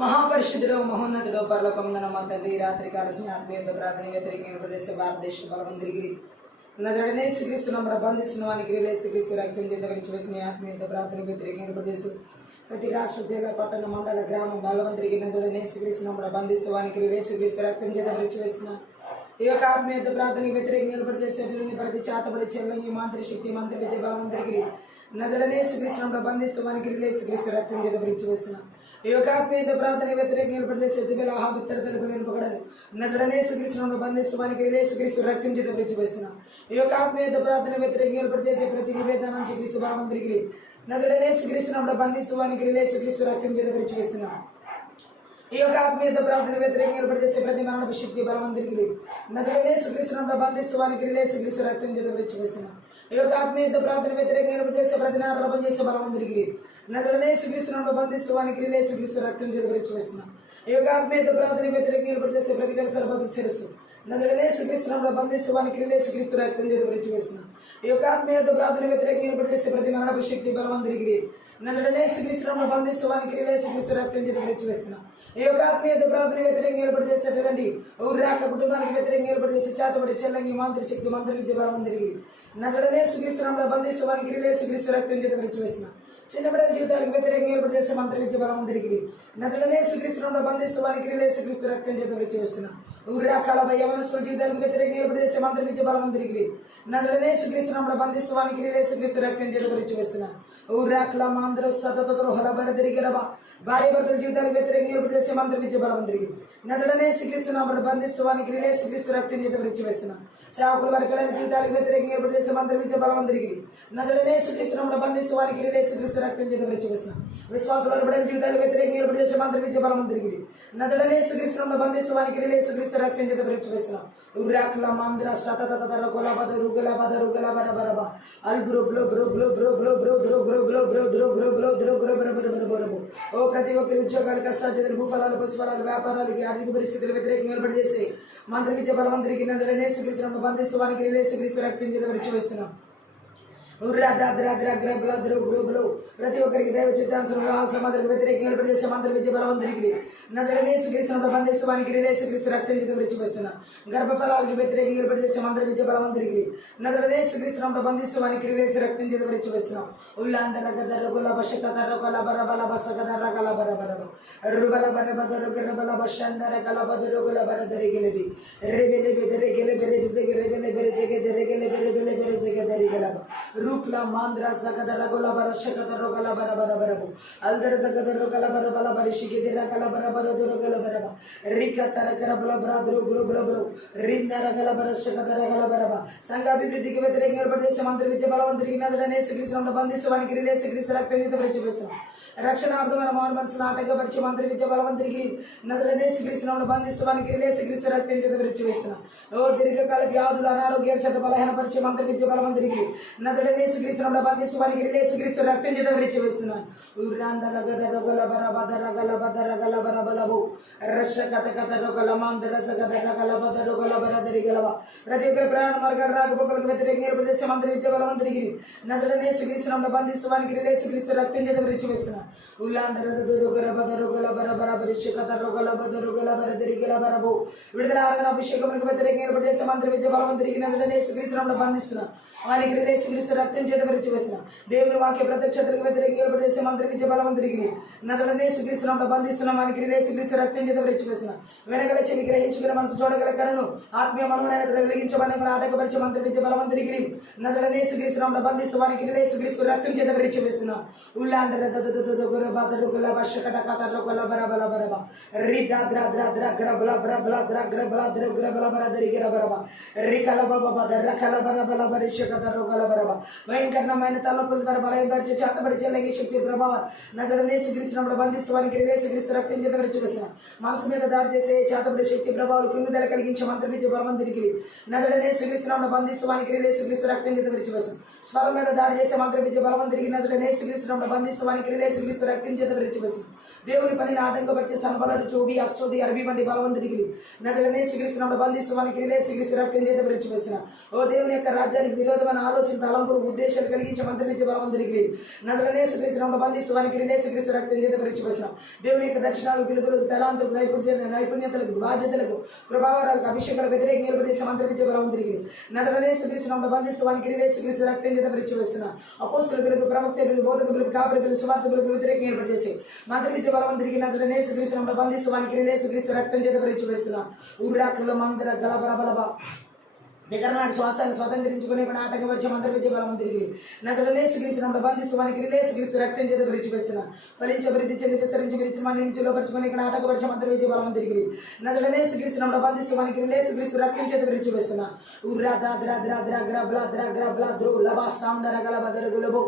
మహాపరిశుద్ధుడు మహోన్నతుడు పరలోకమందున మా తండ్రి రాత్రి కాలసిన ఆత్మీయత ప్రార్థన వ్యతిరేక ప్రదేశ భారతదేశ బలవంతరికి నజడనే శ్రీక్రీస్తున్న బంధిస్తున్నవానికి శ్రీక్రీస్తు రక్తం చెందవరించి వేసిన ఆత్మీయత ప్రార్థన వ్యతిరేక ప్రదేశ ప్రతి రాష్ట్ర జిల్లా పట్టణ మండల గ్రామం బలవంతరికి నజడనే శ్రీక్రీస్తున్న బంధిస్తువానికి శ్రీక్రీస్తు రక్తం చెందవరించి వేసిన ఈ యొక్క ఆత్మీయత ప్రార్థనకి వ్యతిరేకంగా ఏర్పడిచేసేటువంటి ప్రతి చాతబడి చెల్లని మంత్రి శక్తి మంత్రి విజయ బలవంతరికి నజడనే శ్రీకృష్ణంలో బంధిస్తూ మనకి శ్రీకృష్ణ రక్తం చేత భరించి వస్తున్నాం. ఈ యొక్క ఆత్మీయత ప్రార్థన వ్యతిరేకంగా ఏర్పడిచేసే ఆహాబిత్తడ తెలుపు నింపకూడదు. నజడనే శ్రీకృష్ణంలో బంధిస్తూ మనకి శ్రీకృష్ణ రక్తం చేత భరించి వస్తున్నాం. ఈ యొక్క ఆత్మీయత ప్రార్థన వ్యతిరేకంగా ఏర్పడిచేసే ప్రతి నివేదన శ్రీకృష్ణ బలవంతరికి నజడనే శ్రీకృష్ణంలో బంధిస్తూ మనకి శ్రీకృష్ణ రక్తం చేత భరించి వస్తున్నాం. ఈ యొక్క ఆత్మీయత ప్రార్థన వ్యతిరేకంగా ఏర్పడిచేసే ప్రతి మరణపు శక్తి బలవంతరికి నజడనే శ్రీకృష్ణంలో బంధిస్తూ మనకి శ్రీకృష్ణ రక్తం చేత భరించి వస్తున్నాం. ఈ యొక్క ఆత్మీయత ప్రార్థన వ్యతిరేకంగా ఏర్పడిచేసే ప్రతి నారపం చేసే బలవంతరికి నజడనే శ్రీకృష్ణంలో బంధిస్తూ మనకి శ్రీకృష్ణ రక్తం చేత భరించి వస్తున్నాం. ఈ యొక్క ఆత్మీయత ప్రార్థన వ్యతిరేకంగా ఏర్పడిచేసే ప్రతి కలసరప శిరస్సు నజడనే శ్రీకృష్ణంలో బంధిస్తూ మనకి శ్రీకృష్ణ రక్తం చేత భరించి వస్తున్నాం. ఈ యొక్క ఆత్మీయత ప్రార్థన వ్యతిరేకంగా ఏర్పడిచేసే ప్రతి మరణపు శక్తి బలవంతరికి నజడనే శ్రీకృష్ణంలో బంధిస్తూ మనకి శ్రీకృష్ణ రక్తం చేత భరించి వస్తున్నాం. ఈ యొక్క ఆత్మీయత ప్రార్థన వ్యతిరేకంగా ఏర్పాటు చేసేటటువంటి ఊర్రాక కుటుంబానికి వ్యతిరేకంగా ఏర్పాటు చేసే చేతబడి చెల్లంగి మంత్రి శక్తి మంత్రి విద్య బలవంతరికి నజడనే శ్రీకృష్ణంలో బంధిస్తూ మనకి శ్రీకృష్ణ రక్తం చేత భరించి వస్తున్నాం. చిన్నబిడ్డల జీవితాలకు వ్యతిరేకంగా ఏర్పాటు చేసే మంత్రి విద్య బలవంతరికి నజడనే శ్రీకృష్ణంలో బంధిస్తూ మనకి శ్రీకృష్ణ రక్తం చేత భరించి వస్తున్నాం. ఊర్రాకాల యవనస్తుల జీవితాలకు వ్యతిరేకంగా ఏర్పాటు చేసే మంత్రి విద్య బలవంతరికి నజడనే శ్రీకృష్ణంలో బంధిస్తూ మనకి శ్రీకృష్ణ రక్తం చేత భరించి వస్తున్నాం. ఊర్రాకల మాంద్ర సతతరు హలబర తిరిగిరబా భార్య భర్తల జీవితాలకు వ్యతిరేకంగా ఏర్పాటు చేసే మంత్రి విద్య బలవంతరికి నజడనే శ్రీకృష్ణ బంధిస్తూ వానికి శ్రీకృష్ణ రక్తం చేత భరించి వేస్తున్నాం. సేవకుల వారి పిల్లల జీవితాలకు వ్యతిరేకంగా ఏర్పాటు చేసే మంత్రి విద్య బలవంతరికి నజడనే శ్రీకృష్ణ బంధిస్తూ వానికి శ్రీకృష్ణ రక్తం చేత భరించి వేస్తున్నాం. విశ్వాసుల వారి పిల్లల జీవితాలకు వ్యతిరేకంగా ఏర్పాటు చేసే మంత్రి విద్య బలవంతరికి నజడనే శ్రీకృష్ణ బంధిస్తూ వానికి శ్రీకృష్ణ రక్తం చేత భరించి వేస్తున్నాం. ఉర్రాక్ల మాంద్ర సతతర కొలబద రుగల బద రుగల బర బరబ అల్బ్రో బ్లో బ్రో బ్లో బ్రో బ్లో బ్రో బ్రో బ్రో బ్లో బ్రో బ్రో బ్రో బ్లో బ్రో బ్రో బ్రో బ్రో బ్రో ఓ ప్రతి ఒక్కరి ఉద్యోగాలు కష్టాలు చేతులు భూఫలాలు పశుఫలాలు వ్యాపారాలకి ఆర్థిక పరిస్థితులు వ్యతిరేకంగా ఏర్పాటు చేసి మంత్రి విద్య బలవంతరికి నజడనే శ్రీకృష్ణను బంధిస్తూ వానికి శ్రీకృష్ణ రక్తం చేత భరించి వేస్తున్నాం. ప్రతి ఒక్కరికి దైవ చిత్తానుసారం సమాధానికి వ్యతిరేకంగా ఏర్పాటు చేసే మంత్రి విద్య బలవంతరికి నజడనే శ్రీకృష్ణను బంధిస్తూ వానికి శ్రీకృష్ణ రక్తం చేత భరించి వేస్తున్నాం. గర్భఫలాలకి వ్యతిరేకంగా ఏర్పాటు చేసే మంత్రి విద్య బలవంతరికి నజడనే శ్రీకృష్ణను బంధిస్తూ వానికి రక్తం చేత భరించి వేస్తున్నాం. ఉల్లాండర గదర గుల బషకదర కల బర బల బసగదర కల బర బర రుబల బర బదర గర బల బషండర కల బదర గుల బర దరిగిలబి రెబెలె బెదరె గెలె బెరె బిజె రెబెలె బెరె జెగె దెరెగెలె బెరె బెలె బెరె జెగె దరిగలబ రూక్లా మాంద్ర జగదర గొల బర శకదర గొల బర బర బరబు అల్దర జగదర గొల బర బల బరిషికి దిర గల బర బర దుర గల బరబ రిక తర కర బల బ్ర దురు గురు బల బ్రు రిందర గల బర శకదర గల బరబ సంఘాభివృద్ధికి వ్యతిరేకంగా ఏర్పాటు చేసే మంత్రి విద్య బలవంతరికి నజడనే శ్రీకృష్ణను బంధిస్తూ వానికి శ్రీకృష్ణ రక్తం చేత భరించి వేస్తున్నాం. రక్షణార్థమైన మారు మనసును ఆటంకపరిచే మంత్రి విద్య బలవంతరికి నజడనే శ్రీకృష్ణను బంధిస్తూ వానికి శ్రీకృష్ణ రక్తం చేత భరించి వేస్తున్నాం. ఓ దీర్ఘకాల వ్యాధులు అనారోగ్యాల చేత బలహీనపరిచే మంత్రి విద్య బలవంతరికి నజడనే శ్రీకృష్ణను బంధిస్తూ వానికి శ్రీకృష్ణ రక్తం చేత భరించి వేస్తున్నాం. ఉర్రాందల గదర గల బర బదర గల బదర గల బర బలబు రష కథ కథ రొగల మాందర గదర గల బదర గల బర దరిగలవ ప్రతి ఒక్కరి ప్రయాణ మార్గాలు రాకపోకలకు వ్యతిరేకంగా ఏర్పాటు చేసే మంత్రి విద్య బలవంతరికి నజడనే శ్రీకృష్ణను బంధిస్తూ వానికి శ్రీకృష్ణ రక్తం చేత భరించి వేస్తున్నాం. విడుదల ఆరాధన అభిషేకములకు వ్యతిరేకంగా ఏర్పాటు చేసే మంత్రి విద్య బలవంతరికి నజడనే శ్రీకృష్ణను బంధిస్తున్నాం. వానికి శ్రీకృష్ణ రక్తం చేత భరించి వేస్తున్నాం. దేవుని వాక్య ప్రత్యక్షతలకు వ్యతిరేకంగా ఏర్పాటు చేసే మంత్రి విద్య బలవంతరికి నజడనే శ్రీకృష్ణను బంధిస్తున్నాం. వానికి శ్రీకృష్ణ రక్తం చేత భరించి వేస్తున్నాం. వెనగల చెవి గ్రహించుకున్న మనసు చూడగల కలను ఆత్మీయ మనోనైనతలు వెలిగించబడిన ఆటకపరిచే మంత్రి విద్య బలవంతరికి నజడనే శ్రీకృష్ణను బంధిస్తూ వానికి శ్రీకృష్ణ రక్తం చేత భరించి వేస్తున్నాం. ఉల్లాండ భయంకరమైన తలపుల ద్వారా బలపరిచే చేతబడి చెల్లగి శక్తి ప్రభావం నజడనే శ్రీకృష్ణుడు బంధిస్తూ వానికి శ్రీకృష్ణ రక్తం చేత భరించి వేస్తున్నాం. మనసు మీద దాడి చేసే చేతబడి శక్తి ప్రభావాలు కుంగుదల కలిగించే మంత్రి విద్య బలవంతరికి నజడనే శ్రీకృష్ణుడు బంధిస్తూ వానికి శ్రీకృష్ణ రక్తం చేత భరించి వేస్తున్నాం. స్వరం మీద దాడి చేసే మంత్రి విద్య బలవంతరికి నజడనే శ్రీకృష్ణుడు బంధిస్తూ వానికి శ్రీకృష్ణ రక్తం చేత భరించి వేస్తున్నాం. దేవుని పనిని ఆటంకపరిచే సనబలరు చోబి అష్టోది అరబి వంటి బలవంతుడికి నజడనే శ్రీకృష్ణుడు బంధిస్తూ వానికి శ్రీకృష్ణ రక్తం చేత భరించి వేస్తున్నాం. ఓ దేవుని యొక్క రాజ్యానికి విరోధ విరోధమైన ఆలోచన తలంపులు ఉద్దేశాలు కలిగించే మంత్రవిద్య బలం తిరిగి నజరనే యేసుక్రీస్తు బంధిస్తూ వానికి యేసుక్రీస్తు రక్తం చేత పరిచయిస్తున్నాం. దేవుని యొక్క దర్శనాలు పిలుపులకు తలాంతులకు నైపుణ్యతలకు బాధ్యతలకు కృపావరాలకు అభిషేకాలకు వ్యతిరేకంగా ఏర్పడే మంత్రవిద్య బలం తిరిగి నజరనే యేసుక్రీస్తు బంధిస్తూ వానికి యేసుక్రీస్తు రక్తం చేత పరిచయిస్తున్నాం. అపోస్తుల పిలుపు ప్రవక్త పిలుపు బోధక పిలుపు కాపరి పిలుపు సువార్త పిలుపు వ్యతిరేకంగా ఏర్పాటు చేసి మంత్రవిద్య బలం తిరిగి నజరనే యేసుక్రీస్తు బంధిస్తూ వానికి యేసుక్రీస్తు రక్తం చేత పరిచయిస్తున్నాం. ఉర్రాకుల మందర గలబల బలబ నిగరనాటి శ్వాసాన్ని స్వతంత్రించుకునే ఆటంకపరిచే మంత్రవిద్య బలం తిరిగి నజరనే యేసుక్రీస్తు బంధిస్తూ వానికి యేసుక్రీస్తు రక్తం చేత పరిచయిస్తున్నాం. ఫలించి అభివృద్ధి చెంది విస్తరించి విరిచిమాన్ని నుంచి లోపరుచుకుని ఇక్కడ ఆటంకపరిచే మంత్రవిద్య బలం తిరిగి నజరనే యేసుక్రీస్తు బంధిస్తూ వానికి యేసుక్రీస్తు రక్తం చేత పరిచయిస్తున్నాం. ఉర్రా దాద్రా ద్రా గ్రబ్లా ద్రా గ్రబ్లా ద్రో లబా సాందర గలబ దరగులబో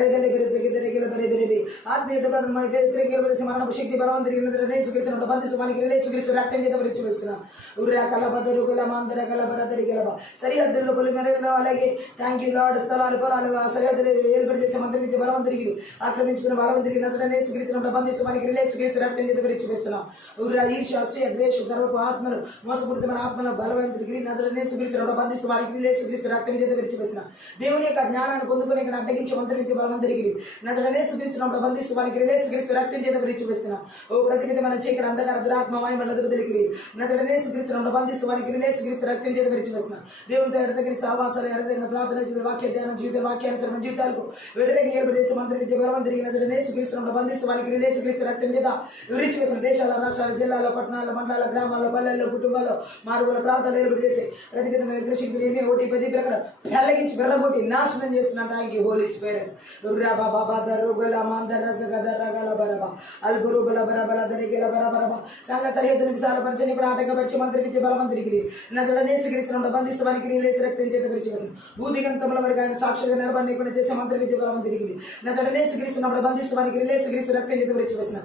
రెబెలి బిరిజకి దరగిల బరి బిరిబి ఆత్మీయత ప్రధానమై వ్యతిరేక మరణపు శక్తి బలం తిరిగి నజరనే యేసుక్రీస్తు బంధిస్తూ వానికి యేసుక్రీస్తు రక్తం చేత పరిచయిస్తున్నాం. ఉర్రా కలబ దరుగుల మందర గలబర దరిగలబ సరిహద్దుల్లో పొలిమెరలో అలాగే థ్యాంక్ యూ లార్డ్ స్థలాలు పొలాలు సరిహద్దులు ఏర్పాటు చేసే మంత్రవిద్య బలవంతుడికి ఆక్రమించుకున్న బలవంతుడికి నజరనే యేసుక్రీస్తు బంధిస్తూ మనకి యేసుక్రీస్తు రక్తం చేత పరిచయిస్తున్నాం. ఉర్రా ఈర్ష అసూయ ద్వేష గర్వపు ఆత్మలు మోసపూరితమైన ఆత్మల బలవంతుడికి నజరనే యేసుక్రీస్తు బంధిస్తూ మనకి యేసుక్రీస్తు రక్తం చేత పరిచయిస్తున్నాం. దేవుని యొక్క జ్ఞానాన్ని పొందుకుని ఇక్కడ అడ్డగించే మంత్రవిద్య బలవంతుడికి నజరనే యేసుక్రీస్తు బంధిస్తూ మనకి యేసుక్రీస్తు రక్తం చేత పరిచయిస్తున్నాం. ఓ ప్రతివిధమైన చీకటి అంధకార దురాత్మ మాయమండలకు తెలిగి నజరనే యేసుక్రీస్తు బంధిస్తూ మనకి యేసుక్రీస్తు రక్తం చేత పరిచయిస్తున్నాం. దేవునితో ఎడతగిన సావాసాలు ఎడతగిన ప్రార్థన జీవిత వాక్య ధ్యాన జీవిత వాక్యానుసరణ జీవితాలకు వ్యతిరేకంగా ఏర్పడేసి మంత్రవిద్య బలం తిరిగి నజరనే యేసుక్రీస్తు బంధిస్తూ వానికి యేసుక్రీస్తు రక్తం చేత వివరించి వేసిన దేశాల రాష్ట్రాల జిల్లాలో పట్టణాల్లో మండలాల గ్రామాల్లో పల్లెల్లో కుటుంబాల్లో మారుమూల ప్రాంతాలు ఏర్పాటు చేసి ప్రతివిధమైన దృష్టింపులు ఏమి ఒకటి 10 ప్రకారం పెళ్ళగించి వెర్రగొట్టి నాశనం చేస్తున్న థ్యాంక్ యూ హోలీ స్పిరిట్. రురాబా బాబా దరుగల మందర రజగదరగల బరబ అల్బురు బల బరబల దరిగల బరబరబ సంఘ సరిహద్దును విశాలపరిచని ఇప్పుడు ఆటంకపరిచి మంత్రవిద్య బలం తిరిగి నజరనే యేసుక్రీస్తు బంధిస్తూ యేసు రక్తం చేత పరిచయిస్తున్నాం. భూదిగంతముల వరకు ఆయన సాక్షులుగా నిలబడిన చేసే మంత్రవిద్య బలం తిరిగి నజరనే యేసుక్రీస్తు బంధిస్తూ యేసుక్రీస్తు రక్తం చేత పరిచయిస్తున్నాం.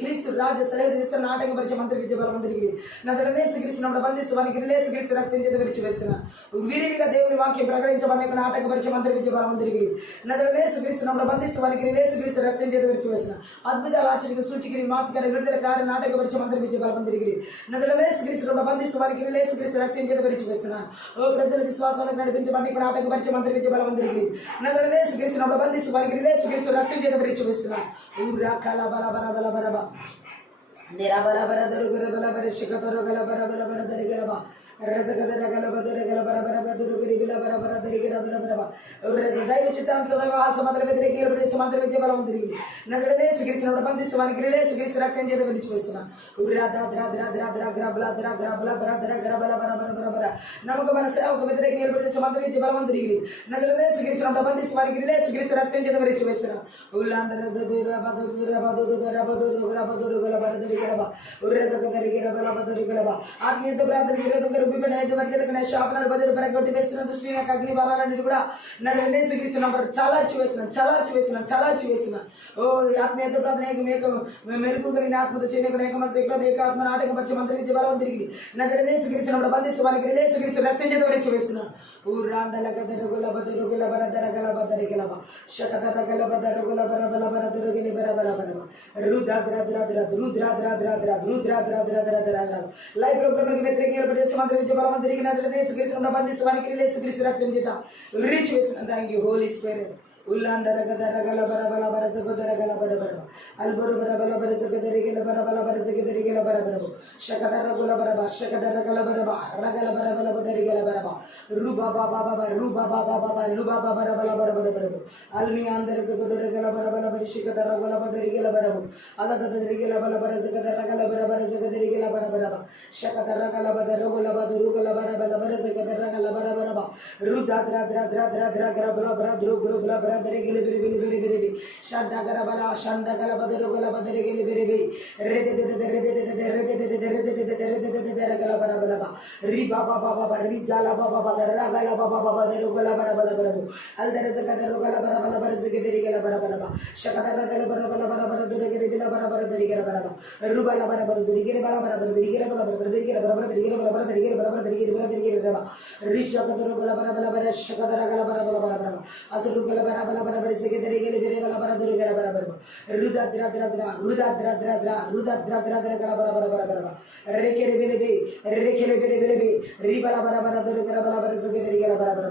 క్రీస్తు రాజ్య సరిహద్దు విస్తరణ ఆటంకపరిచే మంత్రవిద్య బలం తిరిగి నజరనే యేసుక్రీస్తు బంధిస్తూ యేసుక్రీస్తు రక్తం చేత పరిచయిస్తున్నాం. విరివిగా దేవుని వాక్యం ప్రకటించబడిన ఆటంకపరిచే మంత్రవిద్య బలం తిరిగి నజరనే యేసుక్రీస్తు బంధిస్తూ యేసుక్రీస్తు రక్తం చేత పరిచయిస్తున్నాం. అద్భుతాలు ఆచరణ సూచికి మాత్కర విడుదల కార్య ఆటంకపరిచే మంత్రవిద్య బలం తిరిగి నజరనే యేసుక్రీస్తు బంధిస్తూ యేసుక్రీస్తు రక్తం చేత పరిచయిస్తున్నాం. ఓ ప్రజల విశ్వాసాలకు నడిపించబడి ఇక్కడ ఆటంకపరిచే మంత్రవిద్య బలం తిరిగి నజరనే యేసుక్రీస్తు బంధిస్తూ యేసుక్రీస్తు రక్తం చేత పరిచయిస్తున్నాం. ఊరా కల బల బల బల బల బల నిరా బల బల దరుగుల బల బల శిఖతరు గల బల బల బల దరిగలబ దైవ చిత్తాంశ మంత్రవిద్య బలం తిరిగి నజరనే యేసుక్రీస్తు బంధిస్తూ యేసుక్రీస్తు రక్తం చేత విడిచివేస్తున్నాం. నమ్మకమైన సేవకు వ్యతిరేకంగా ఏర్పడే మంత్రవిద్య బలం తిరిగి నజరనే యేసుక్రీస్తు బంధిస్తూ యేసుక్రీస్తు రక్తం చేత విడిచివేస్తున్నాం. ఆత్మీయత ప్రార్థన విరోధంగా శాపనాలు బదులు పరగొట్టి వేస్తున్న దృష్టి నాకు అగ్ని బాలన్నిటి కూడా నన్ను యేసుక్రీస్తు చలార్చి వేస్తున్నాను. ఓ ఆత్మీయత ప్రార్థన మెరుపు కలిగిన ఆత్మతో చేయకుండా ఏకాత్మ నాటకపరిచే మంత్రవిద్య బలం తిరిగి నన్ను యేసుక్రీస్తు బంధిస్తూ యేసుక్రీస్తు రక్తం చేత వరించి వేస్తున్నాను. ఊరాండల గదరుగుల బదురుగుల బరదరగల బదరిగలవ శకదరగల బదరుగుల బరబల బరదురుగిలి బరబల బరబ లైవ్ ప్రోగ్రామ్ వ్యతిరేకంగా ఏర్పడే మంత్రవిద్య బలం తిరిగి నన్ను యేసుక్రీస్తు బంధిస్తూ యేసుక్రీస్తు రక్తం చేత రీచ్ వేస్తున్నాను. Thank you Holy Spirit. ఉల్లాండర గదరగల బరబల బరజగదరగల బరబరబ అల్బరు బరబల బరజగదరిగల బరబల బరజగదరిగల బరబరబ శకదరగుల బరబ శకదరగల బరబ రగల బరబల బదరిగల బరబ రుబాబా బాబా రుబాబా బాబా లుబాబా బరబల బరబరబరబ అల్మి అందర జగదరగల బరబల బరిశకదరగల బదరిగల బరబ అలదదరిగల బల బరజగదరగల బరబర జగదరిగల బరబరబ శకదరగల బదరగుల బదరుగల బరబల బరజగదరగల బరబరబ రుద్రాద్రాద్రాద్రాద్రాగ్రబల బ్రద్రుగ్రబల దరిగిలి బిరి బిరి బిరి బిరి బి షండగల బల షండగల బదరుగుల బదరిగిలి బిరి బి రెదెదెదె రెదెదెదె రెదెదెదె రెదెదెదె రెదెదెదె దరగల బరబలబ రి బాబా బాబా రి గల బాబా బదరగల బాబా బదరుగుల బరబల బరబు అల్దరజ గదరుగుల బరబల బరజగ దరిగల బరబలబ షకదరగల బరబల బరబల దరగిలి బరబర దరిగిర బరబ రుబల బరబర దరిగిర బరబర దరిగిర బరబర దరిగిర బరబర దరిగిర బరబర దరిగిర బరబర దరిగిర బరబర దరిగిర బరబ రిషకదరు గల బరబల బర షకదర గల బరబల బరబర అతురు గల బరబల బరబర సిగ దరిగిల బిరే బల బర దరిగిర బరబర రుదద్ర ద్ర ద్ర రుదద్ర ద్ర ద్ర రుదద్ర ద్ర ద్ర గల బరబర బరబర రేకెల బిలబి రేకెల బిలబి రిబల బరబర దరిగిర బరబర సిగ దరిగిర బరబర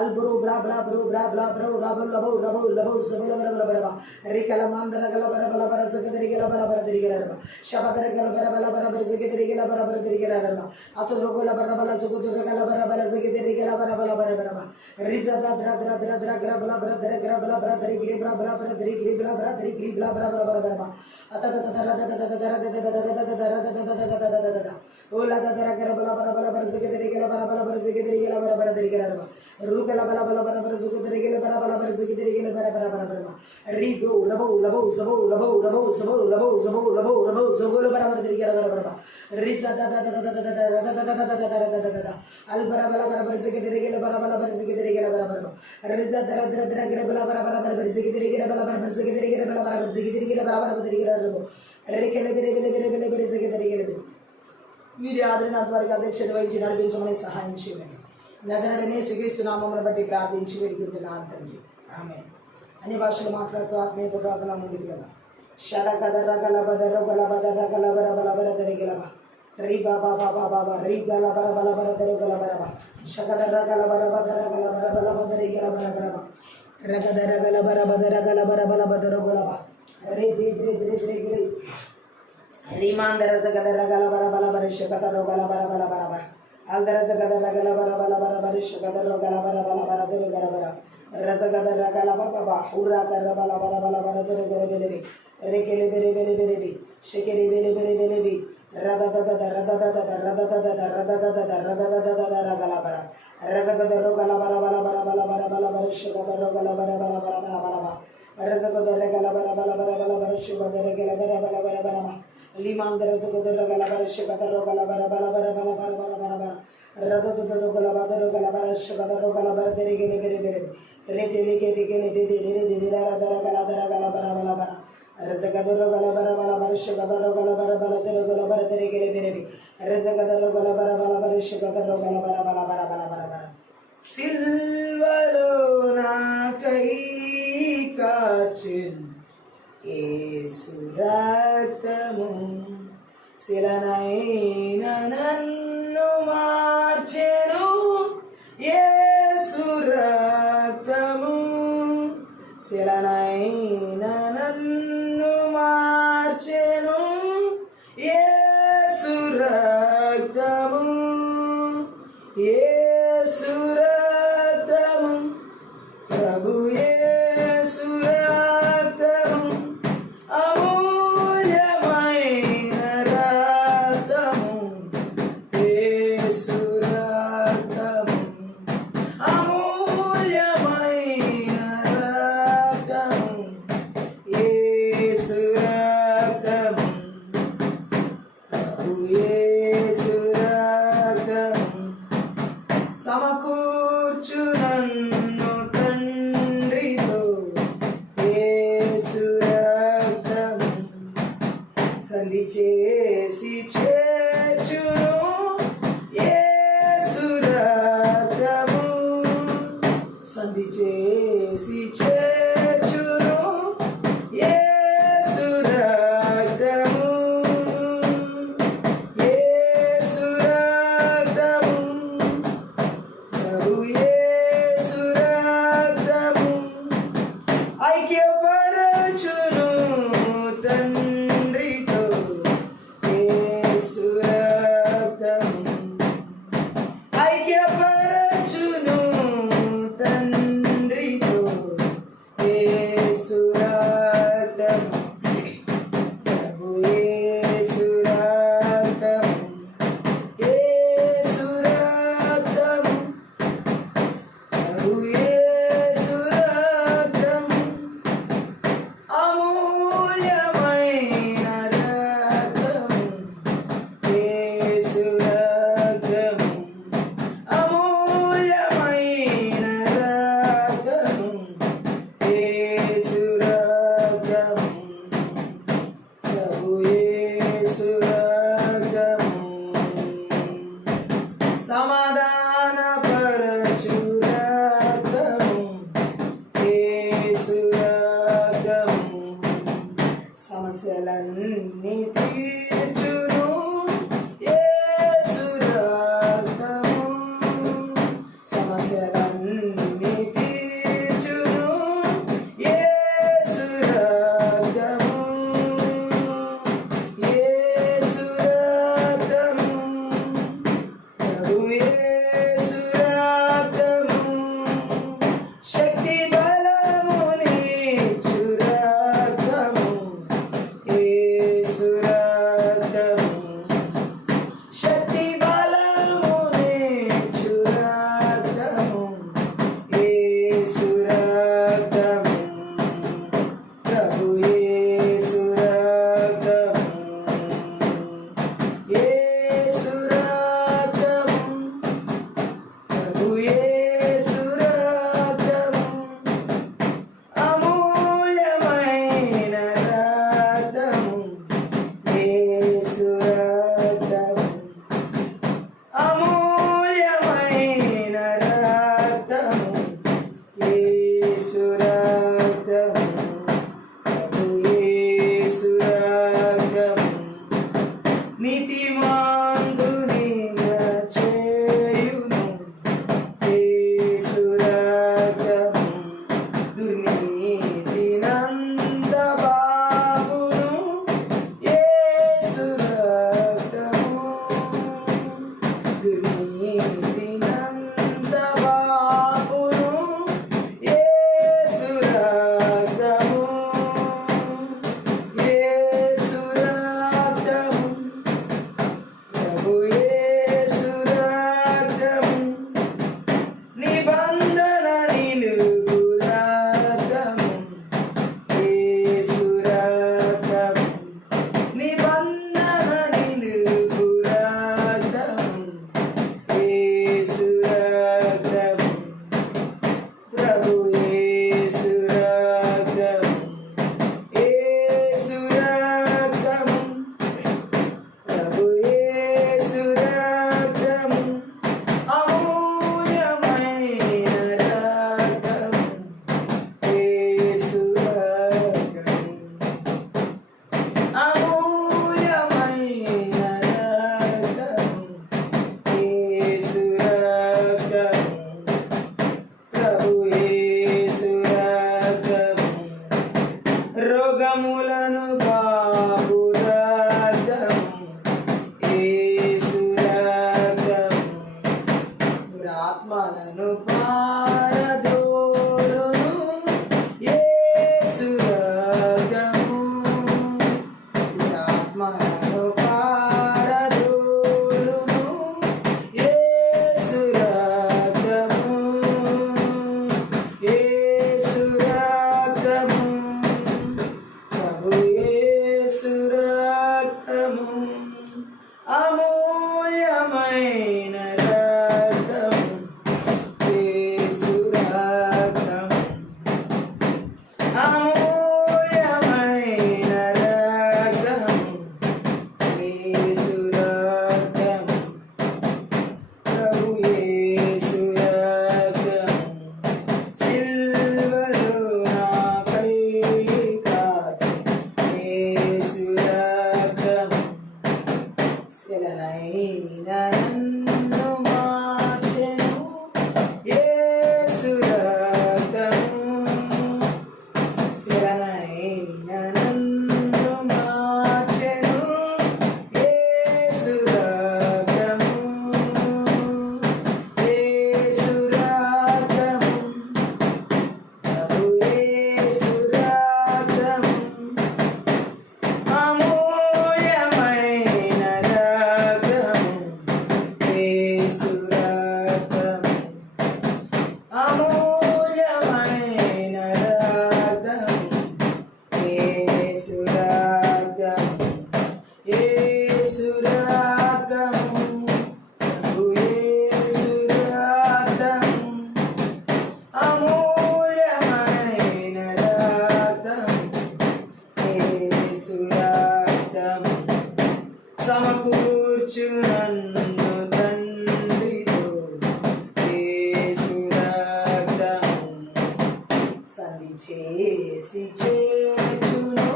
అల్బరు బ్రా బ్రా బ్రో బ్రా బ్రా బ్రో రబల్ లబో రబో లబో సబల బరబర బరబ రికల మందర గల బరబల బర సిగ దరిగిర బరబర దరిగిర బరబ శబదర గల బరబల బరబర సిగ దరిగిర బరబర దరిగిర బరబ అతురు గల బరబల సుగుదుర గల బరబల సిగ దరిగిర బరబల బరబర రిజద ద్ర ద్ర ద్ర ద్ర గ్ర బల బర ద్ర గ్ర బల బర దరి గ్రి బ్రా బల బర దరి గ్రి బల బర దరి గ్రి బల బర బర బర అతద దర దర దర దర దర దర దర ఓలా దర గ్ర బల బర బల బర సిగ దరిగిర బరబల బర సిగ దరిగిర బరబర దరిగిర బర రుగల బల బల బర బర సుగు దరిగిర బరబల బర సిగ దరిగిర బరబర బర రిదో లబో లబో సబో లబో లబో సబో లబో సబో లబో లబో సబో బరబర దరిగిర బరబర రిజద దద దద దద అల్బర బల బర బర సిగ దరిగిర బరబల బర సిగ దరిగిర బరబర రిజద దర దర దర గ్ర బల బర బల బర సిగ దరిగిర బల బర సిగ దరిగిర బల బర సిగ దరిగిర బరబర దరిగిర రికెల బిరే బిరే బిరే బిరే బిరే సిగ దరిగిర మీరు ఆదరణాంత వారికి అధ్యక్షత వహించి నడిపించమని సహాయం చేయమని నజరుడనే యేసుక్రీస్తు నామమును బట్టి ప్రార్థించి వేడుకుంటున్నాను తండ్రి ఆమేన్. అన్ని భాషలు మాట్లాడుతూ ఆత్మీయత ప్రార్థన ముందుకు వెళ్దాం. షడగదర గలబదర గలబదర గలబర బలబర దరి గలబ రీ బాబా బాబా బాబా రీ గలబర బలబర దరి గలబరబ షగదర గలబర బదర గలబర బలబదరి గలబర బరబ రగదర గలబర బదర గలబర బలబదర గలబ రే దే ద్రే ద్రే ద్రే గ్రే రీమాందర జగదర గలబర బలబర షగదర గలబర బలబరబ అల్దర జగదర గలబర బలబర బరి షగదర గలబర బలబర దరి గలబర రజగదర గలబ బాబా హుర్రా గర బలబర బలబర దరి గలబెలబి రేకెలి బెలి బెలి బెలిబి షెకెలి బెలి బెలి బెలిబి రదదద రదదద రదదద రదదద రదదద రగలబర రజగదర గలబర బలబర బలబర బలబర షగదర గలబర బలబర బలబర రజగదర గలబర బలబర బలబర షగదర గలబర బలబర బలబర లిమాందర జగదర గలబర షగదర గలబర బలబర బలబర బలబర రదదద గలబర గలబర షగదర గలబర దరిగెలి బెలి బెలి రేటెలి కెలి కెలి దిది దిది దిది రదర గలదర గలబర బలబర రజగదర గలబర బలబర షగదర గలబర బలదర గలబర దరిగెలి బెలి రజగదర గలబర బలబర షగదర గలబర బలబర బలబర సిల్వలో నాకై కాచిన్ యేసు రక్తము శిలనైన నన్ను మార్చెను యేసు రక్తము శిలనైన నన్ను మార్చెను యేసు రక్తము యేసు రక్తము ప్రభు యేసు రక్తము అమూల్యమైన రక్తము యేసు రక్తము అమూల్యమైన రక్తము యేసు రక్తము ప్రభు యేసు రక్తము సమకూర్చు నన్ను తండ్రితో యేసు రక్తము సంధి చేసి చేర్చును యేసు రక్తము సంధి చేసి చేర్చును యేసు రక్తము యేసు రక్తము ప్రభు యేసు రక్తము ఐక్యపరచును తండ్రితో యేసు సమస్యలన్నీ తీర్చును యేసు రక్తము, సమస్యలన్నీ తీర్చును యేసు రక్తము, యేసు రక్తము, ప్రభు యేసు రక్తము, శక్తి బలమునిచ్చు రక్తము, యేసు రక్తము, శక్తి బలమునిచ్చు రక్తము, యేసు రక్తము, ప్రభు యేసు రక్తము, యేసు రక్తము, ప్రభు యేసు రక్తము, అమూల్యమైన రక్తము, యేసు రక్తము, అమూల్యమైన రక్తము, యేసు రక్తము, ప్రభు యేసు రక్తము, నీతిమంతునిగా చేయును యేసు రక్తము, దుర్నీతినంత బాపును యేసు రక్తము, దుర్నీతినంత బాపును యేసు రక్తము, యేసు రక్తము, ప్రభు యేసు రక్తము, నిబంధన నిలుపు రక్తము, యేసు రక్తము, నిబంధన నిలుపు రక్తము, యేసు రక్తము, ప్రభు యేసు రక్తము, యేసు రక్తము, ప్రభు యేసు రక్తము, అమూల్యమైన రక్తము, యేసు రక్తము, అమూల్యమైన రక్తము, యేసు రక్తము, ప్రభు యేసు రక్తము, రోగములను బాపు రక్తము, యేసు రక్తము, దురాత్మలను పారదోలును యేసు రక్తము, దురాత్మలను పారదోలును యేసు రక్తము, యేసు రక్తము, ప్రభు యేసు రక్తము, అమూల్యమైన రక్తము, యేసు రక్తము, అమూల్యమైన రక్తము, యేసు రక్తము, ప్రభు యేసు రక్తము, సిల్వలో నాపై కాచి యేసు రక్తము, శిలనైన నన్ను మార్చెను యేసు రక్తము, శిలనైన నన్ను మార్చెను యేసు రక్తము, యేసు రక్తము, ప్రభు యేసు రక్తము, అమూల్యమైన రక్తము, యేసు రక్తము, అమూల్యమైన రక్తము, యేసు రక్తము, యేసు రక్తము, ప్రభు యేసు రక్తము, అమూల్యమైన రక్తము, యేసు రక్తము, సమకూర్చు నన్ను తండ్రితో యేసు రక్తము, సంధి చేసి చేర్చును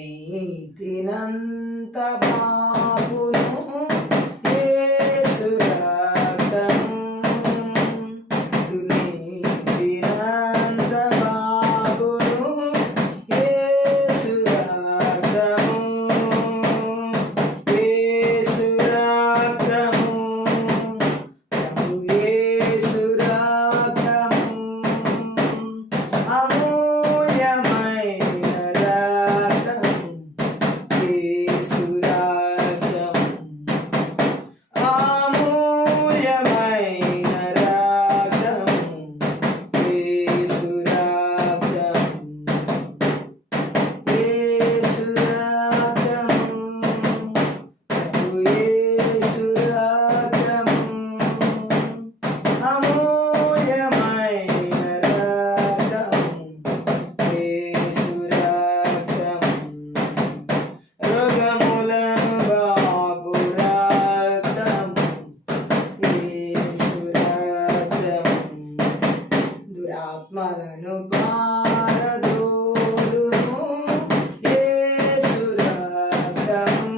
నీతినంత బాబును యేసు రక్తము దుర్నీతినంత బాబును యేసు రక్తము యేసు రక్తము ప్రభు యేసు రక్తము అమూల్యమైన రక్తము యేసు రక్తము అమూల్యమైన రక్తము యేసు రక్తము యేసు రక్తము ప్రభు యేసు రక్తము అమూల్యమైన రక్తము యేసు రక్తము రోగములను బాపు రక్తము యేసు రక్తము దురాత్మలను పారదోలును యేసు రక్తము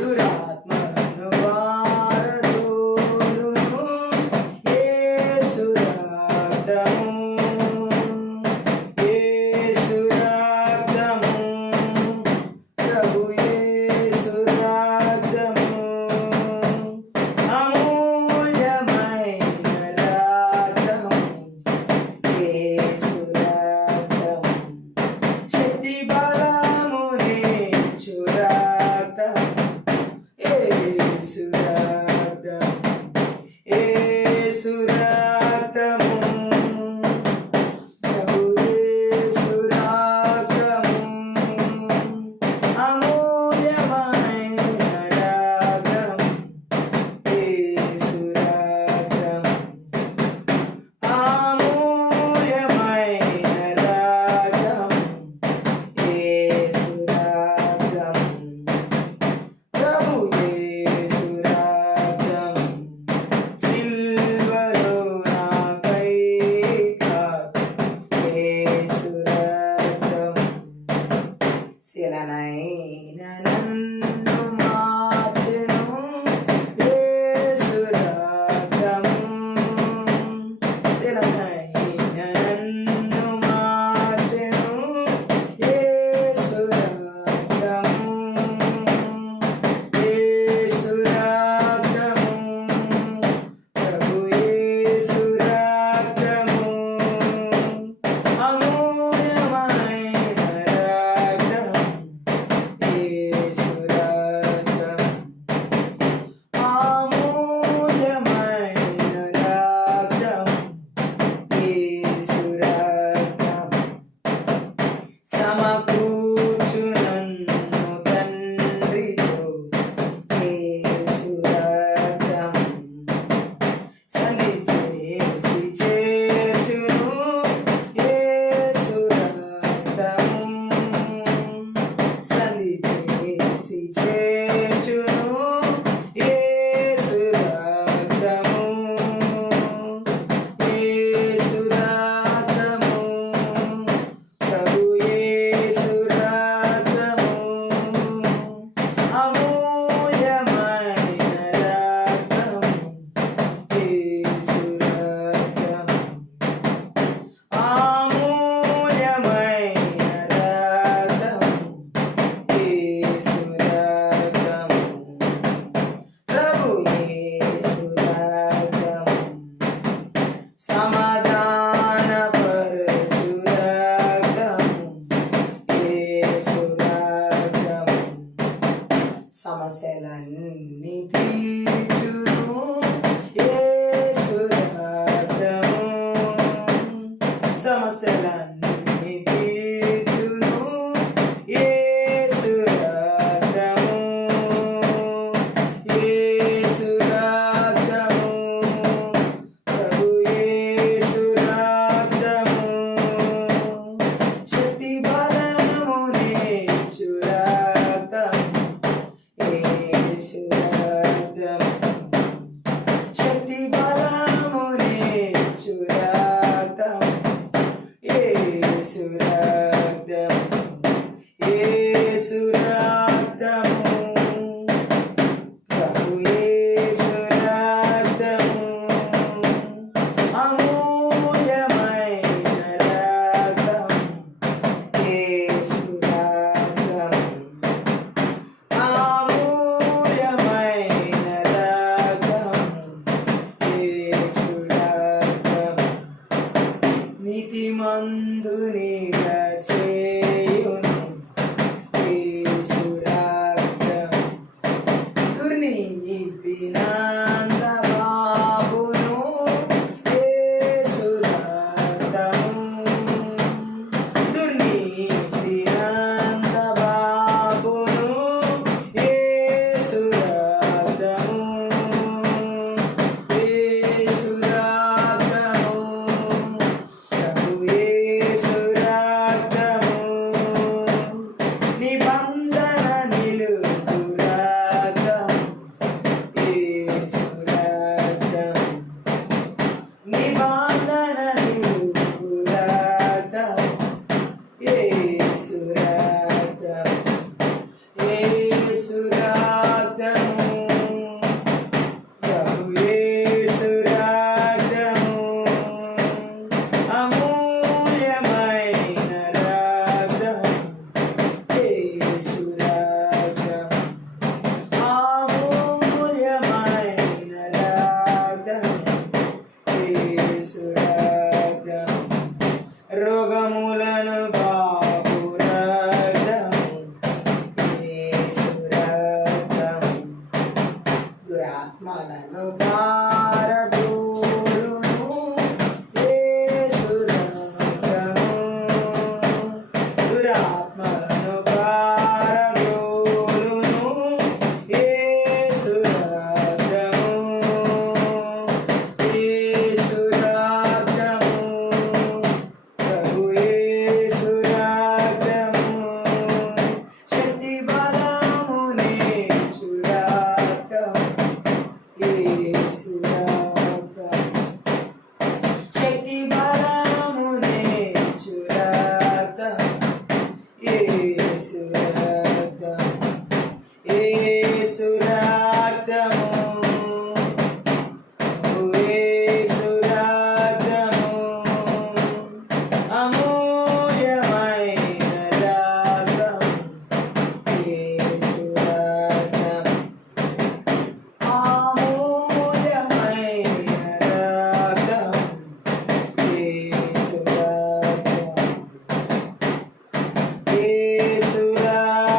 దురాత్మలను పారదోలును యేసు రక్తము యేసు రక్తము ప్రభు యేసు రక్తము అమూల్యమైన రక్తము యేసు రక్తము శక్తి బలమునిచ్చు రక్తము యేసు రక్తము యేసు రక్తము ప్రభు యేసు రక్తము అమూల్యమైన రక్తము యేసు రక్తము అమూల్యమైన రక్తము యేసు రక్తము ప్రభు యేసు రక్తము సిల్వలో నాకై కాదు యేసు రక్తము శిలనైన నన్ను మార్చెను యేసు రక్తము శిలనైన నన్ను మార్చెను యేసు రక్తము యేసు రక్తము ప్రభు యేసు రక్తము అమూల్యమైన రక్తము యేసు రక్తము అమూల్యమైన రక్తము యేసు రక్తము సమకూర్చు నన్ను తండ్రితో యేసు రక్తము సన్నిధి చేసి చేర్చును యేసు రక్తము సన్నిధి చేసి చేర్చును యేసు రక్తము యేసు రక్తము ప్రభు యేసు యేసు రక్తము, ప్రభు యేసు రక్తము, అమూల్యమైన రక్తము, యేసు రక్తము, అమూల్యమైన రక్తము, యేసు రక్తము, నీతిమంతునిగా చేయును యేసు రక్తము, దుర్నీతి నందబాబును యేసు రక్తము, దుర్నీతి నందబాబును యేసు రక్తము, యేసు రక్తము, ప్రభు యేసు రక్తము, నిబంధన నిలుపు రక్తము, యేసు రక్తము, నిబంధన నిలుపు రక్తము, యేసు రక్తము, యేసు రక్తము, ప్రభు యేసు రక్తము, అమూల్యమైన రక్తము, యేసు రక్తము, అమూల్యమైన రక్తము, యేసు రక్తము, రోగములను బాపు రక్తము, యేసు రక్తము, దురాత్మలను పారదోలును యేసు రక్తము, దురాత్మలను పారదోలును యేసు రక్తము, యేసు రక్తము, ప్రభు యేసు రక్తము, శక్తి బలమునిచ్చు రక్తము, యేసు రక్తము, శక్తి బలమునిచ్చు రక్తము, యేసు రక్తము, యేసు రక్తము, ప్రభు యేసు రక్తము, అమూల్యమైన రక్తము, యేసు రక్తము, అమూల్యమైన రక్తము, యేసు రక్తము, యేసు రక్తము,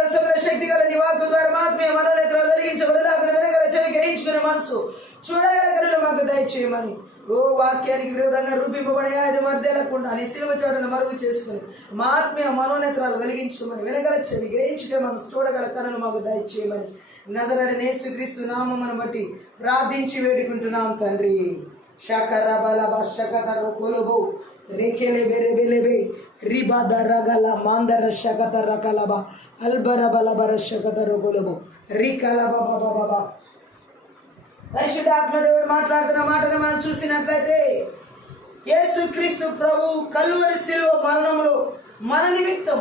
చూడగల సమయ శక్తి గల నీ వాక్కు ద్వారా ఆత్మీయ మనోనేత్రాలు వెలిగించబడలాగున వినగల చెవి గ్రహించుకునే మనసు చూడగల కనులు మాకు దయచేయమని ఓ వాక్యానికి విరోధంగా రూపింపబడే ఆయుధం వర్దేలకుండా నీ శిలువ చాటును మరుగు చేసుకుని మా ఆత్మీయ మనోనేత్రాలు వెలిగించమని వినగల చెవి గ్రహించుకునే మనసు చూడగల కనులు మాకు దయచేయమని నజరేయుడైన యేసుక్రీస్తు నామమును బట్టి ప్రార్థించి వేడుకుంటున్నాం తండ్రి. షకర బలబ షకతర కొలుబు రేకెలే బెరె బెలెబే రిబాద రగల మాందర షకతర కలబ అల్బర బలబర షకతర కొలుబు రికలబ బబబబ. పరిశుద్ధాత్మదేవుడు మాట్లాడుతున్న మాటను మనం చూసినట్లయితే యేసుక్రీస్తు ప్రభు కల్వరి శిలువ మరణంలో మన నిమిత్తం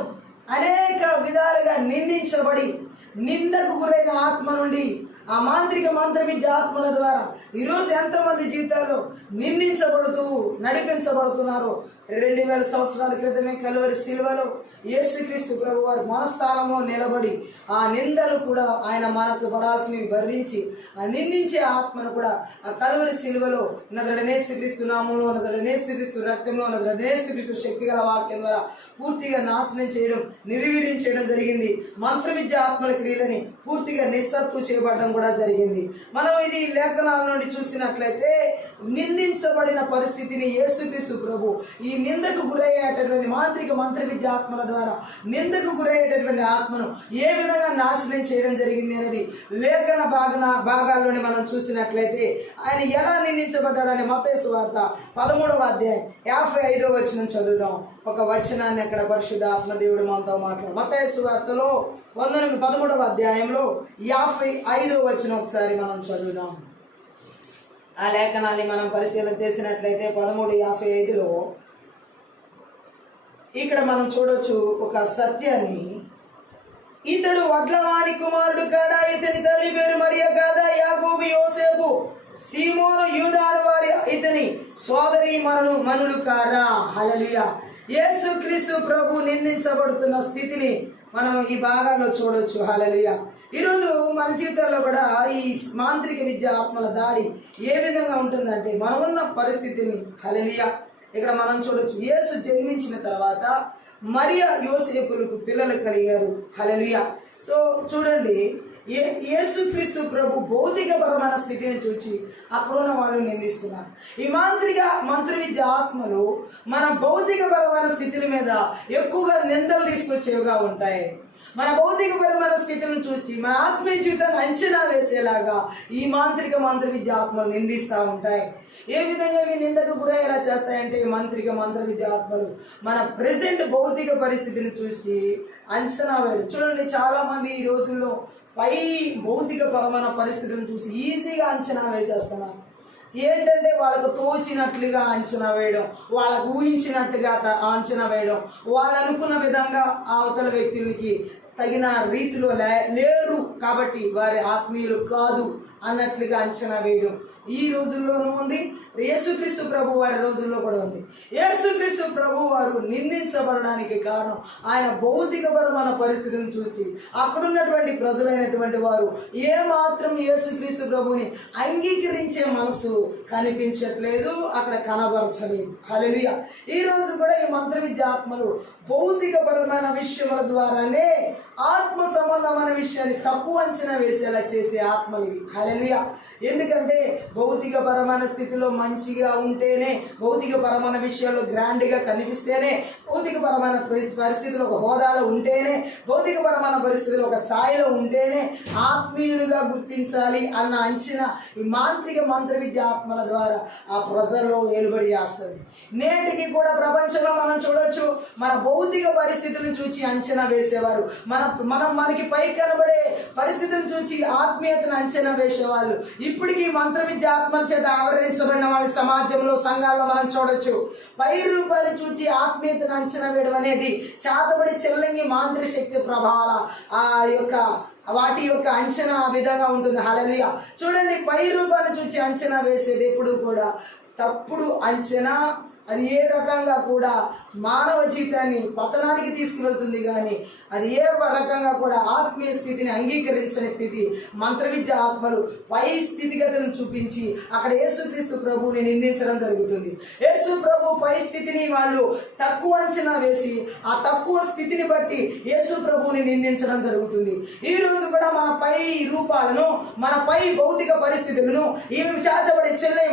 అనేక విధాలుగా నిందించబడి నిందకు గురైన ఆత్మ నుండి ఆ మాంత్రిక మంత్ర విద్య ఆత్మల ద్వారా ఈరోజు ఎంతమంది జీవితాల్లో నిందించబడుతూ నడిపించబడుతున్నారో 2000 సంవత్సరాల క్రితమే కల్వరి శిలువలో యేసుక్రీస్తు ప్రభు వారి మన స్థానంలో నిలబడి ఆ నిందలు కూడా ఆయన మనకు పడాల్సినవి భరించి ఆ నిందించే ఆత్మను కూడా ఆ కల్వరి శిలువలో నజరేయుడైన యేసుక్రీస్తు నామంలో నజరేయుడైన యేసుక్రీస్తు రక్తంలో నజరేయుడైన యేసుక్రీస్తు శక్తిగల వాక్యం ద్వారా పూర్తిగా నాశనం చేయడం నిర్వీర్యం చేయడం జరిగింది. మంత్ర విద్య ఆత్మల క్రియలని పూర్తిగా నిస్సత్తు చేయబడడం కూడా జరిగింది. మనం ఇది లేఖనాల నుండి చూసినట్లయితే నిందించబడిన పరిస్థితిని యేసుక్రీస్తు ప్రభు ఈ నిందకు గురయ్యేటటువంటి మాంత్రిక మంత్ర విద్య ఆత్మల ద్వారా నిందకు గురయ్యేటటువంటి ఆత్మను ఏ విధంగా నాశనం చేయడం జరిగింది అనేది లేఖన భాగాల్లోని మనం చూసినట్లయితే ఆయన ఎలా నిందించబడ్డాడని మత్తయి సువార్త 13వ అధ్యాయం 55వ వచనం చదువుదాం. ఒక వచనాన్ని అక్కడ పరిశుద్ధ ఆత్మదేవుడు మనతో మాట్లాడు. మత్తయి సువార్తలో 13వ అధ్యాయంలో 55వ వచనం ఒకసారి మనం చదువుదాం. ఆ లేఖనాన్ని మనం పరిశీలన చేసినట్లయితే 13:55లో ఇక్కడ మనం చూడొచ్చు ఒక సత్యాన్ని. ఇతడు వడ్లవాని కుమారుడు కాడా? ఇతని తల్లి పేరు మరియ కాదా? యాకోబు, యోసేపు, సీమోను, యూదాను వారి ఇతని సోదరి మనులు కారా? హల్లెలూయా. యేసుక్రీస్తు ప్రభు నిందించబడుతున్న స్థితిని మనం ఈ భాగాల్లో చూడొచ్చు. హల్లెలూయా. ఈరోజు మన జీవితాల్లో కూడా ఈ మాంత్రిక విద్య ఆత్మల దాడి ఏ విధంగా ఉంటుందంటే మనం ఉన్న పరిస్థితిని. హల్లెలూయా. ఇక్కడ మనం చూడొచ్చు, యేసు జన్మించిన తర్వాత మరియా యోసేపులకు పిల్లలు కలిగారు. హల్లెలూయా. సో చూడండి, యేసుక్రీస్తు ప్రభు భౌతికపరమైన స్థితిని చూచి అక్కడున్న వాళ్ళు నిందిస్తున్నారు. ఈ మంత్ర విద్య ఆత్మలు మన భౌతికపరమైన స్థితుల మీద ఎక్కువగా నిందలు తీసుకొచ్చేవిగా ఉంటాయి. మన భౌతికపరమైన స్థితిని చూసి మన ఆత్మీయ జీవితాన్ని అంచనా వేసేలాగా ఈ మంత్ర విద్య ఆత్మలు నిందిస్తూ ఉంటాయి. ఏ విధంగా ఇవి నిందకు గురయ్యేలా చేస్తాయంటే మంత్ర విద్య ఆత్మలు మన ప్రజెంట్ భౌతిక పరిస్థితిని చూసి అంచనా వేయడం. చూడండి, చాలా మంది ఈ రోజుల్లో పై భౌతికపరమైన పరిస్థితులను చూసి ఈజీగా అంచనా వేసేస్తున్నారు. ఏంటంటే వాళ్ళకు తోచినట్లుగా అంచనా వేయడం, వాళ్ళకు ఊహించినట్టుగా అంచనా వేయడం, వాళ్ళు అనుకున్న విధంగా అవతల వ్యక్తులకి తగిన రీతిలో లేరు కాబట్టి వారి ఆత్మీయులు కాదు అన్నట్లుగా అంచనా వేయడం ఈ రోజుల్లోనూ ఉంది. యేసుక్రీస్తు ప్రభు వారి రోజుల్లో కూడా ఉంది. యేసుక్రీస్తు ప్రభు వారు నిందించబడడానికి కారణం ఆయన భౌతికపరమైన పరిస్థితిని చూసి అక్కడున్నటువంటి ప్రజలైనటువంటి వారు ఏమాత్రం యేసుక్రీస్తు ప్రభుని అంగీకరించే మనసు కనిపించట్లేదు, అక్కడ కనబరచలేదు. హల్లెలూయా. ఈ రోజు కూడా ఈ మంత్ర విద్య ఆత్మలు భౌతికపరమైన విషయముల ద్వారానే ఆత్మ సంబంధమైన విషయాన్ని తక్కువ అంచనా వేసేలా చేసే ఆత్మలు ఇవి. హల్లెలూయా. ఎందుకంటే భౌతికపరమైన స్థితిలో మంచిగా ఉంటేనే, భౌతికపరమైన విషయాల్లో గ్రాండ్గా కనిపిస్తేనే, భౌతికపరమైన పరిస్థితులు ఒక హోదాలో ఉంటేనే, భౌతికపరమైన పరిస్థితులు ఒక స్థాయిలో ఉంటేనే ఆత్మీయులుగా గుర్తించాలి అన్న అంచనా ఈ మంత్ర విద్య ఆత్మల ద్వారా ఆ ప్రజల్లో ఏలుబడి చేస్తుంది. నేటికి కూడా ప్రపంచంలో మనం చూడొచ్చు, మన భౌతిక పరిస్థితులను చూసి అంచనా వేసేవారు, మనకి పై కనబడే పరిస్థితులను చూసి ఆత్మీయతను అంచనా వేసేవాళ్ళు ఇప్పటికీ మంత్ర విద్య ఆత్మల చేత ఆవరించబడిన వాళ్ళ సమాజంలో, సంఘాల్లో మనం చూడొచ్చు. పై రూపాన్ని చూసి ఆత్మీయతను అంచనా వేయడం అనేది చాతబడి చెల్లంగి మాంత్రిక శక్తి ప్రభావాల వాటి యొక్క అంచనా ఆ విధంగా ఉంటుంది. హల్లెలూయా. చూడండి, పై రూపాన్ని చూసి అంచనా వేసేది ఎప్పుడు కూడా తప్పుడు అంచనా, అది ఏ రకంగా కూడా మానవ జీవితాన్ని పతనానికి తీసుకువెళ్తుంది, కానీ అది ఏ రకంగా కూడా ఆత్మీయ స్థితిని అంగీకరించని స్థితి. మంత్రవిద్య ఆత్మలు పై స్థితిగతులను చూపించి అక్కడ యేసుక్రీస్తు ప్రభువుని నిందించడం జరుగుతుంది. యేసు ప్రభు పై స్థితిని వాళ్ళు తక్కువ అంచనా వేసి ఆ తక్కువ స్థితిని బట్టి యేసు ప్రభువుని నిందించడం జరుగుతుంది. ఈ రోజు కూడా మన పై రూపాలను, మన పై భౌతిక పరిస్థితులను, ఈమె చేతబడే చెల్లె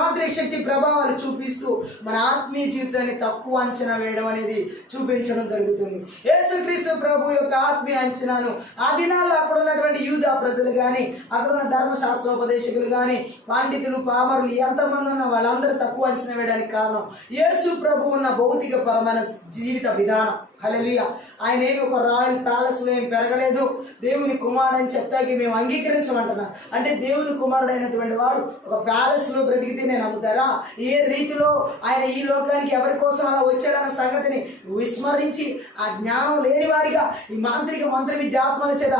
మాంత్రిక శక్తి ప్రభావాలు చూపిస్తూ మన ఆత్మీయ జీవితాన్ని తక్కువ అంచనా వేయడం అనేది చూపించడం జరుగుతుంది. యేసుక్రీస్తు ప్రభు యొక్క ఆత్మీయ అంచనాను ఆ దినాల్లో అక్కడ ఉన్నటువంటి యూదా ప్రజలు కానీ, అక్కడ ఉన్న ధర్మశాస్త్రోపదేశకులు కానీ, పండితులు, పామరులు ఎంతమంది ఉన్న వాళ్ళందరూ తక్కువ అంచనా వేయడానికి కారణం యేసు ప్రభు ఉన్న భౌతిక పరమైన జీవిత విధానం. హల్లెలూయా. ఆయన ఏమి ఒక రాయల్ ప్యాలెస్లో ఏమి పెరగలేదు. దేవుని కుమారుడు అని చెప్తాకి మేము అంగీకరించమంటున్నా. అంటే దేవుని కుమారుడు అయినటువంటి వాడు ఒక ప్యాలెస్లో బ్రతికితే నేను నమ్ముతారా? ఏ రీతిలో ఆయన ఈ లోకానికి ఎవరి కోసం అలా వచ్చాడన్న సంగతిని విస్మరించి ఆ జ్ఞానం లేని వారిగా ఈ మంత్ర విద్యాత్మల చేత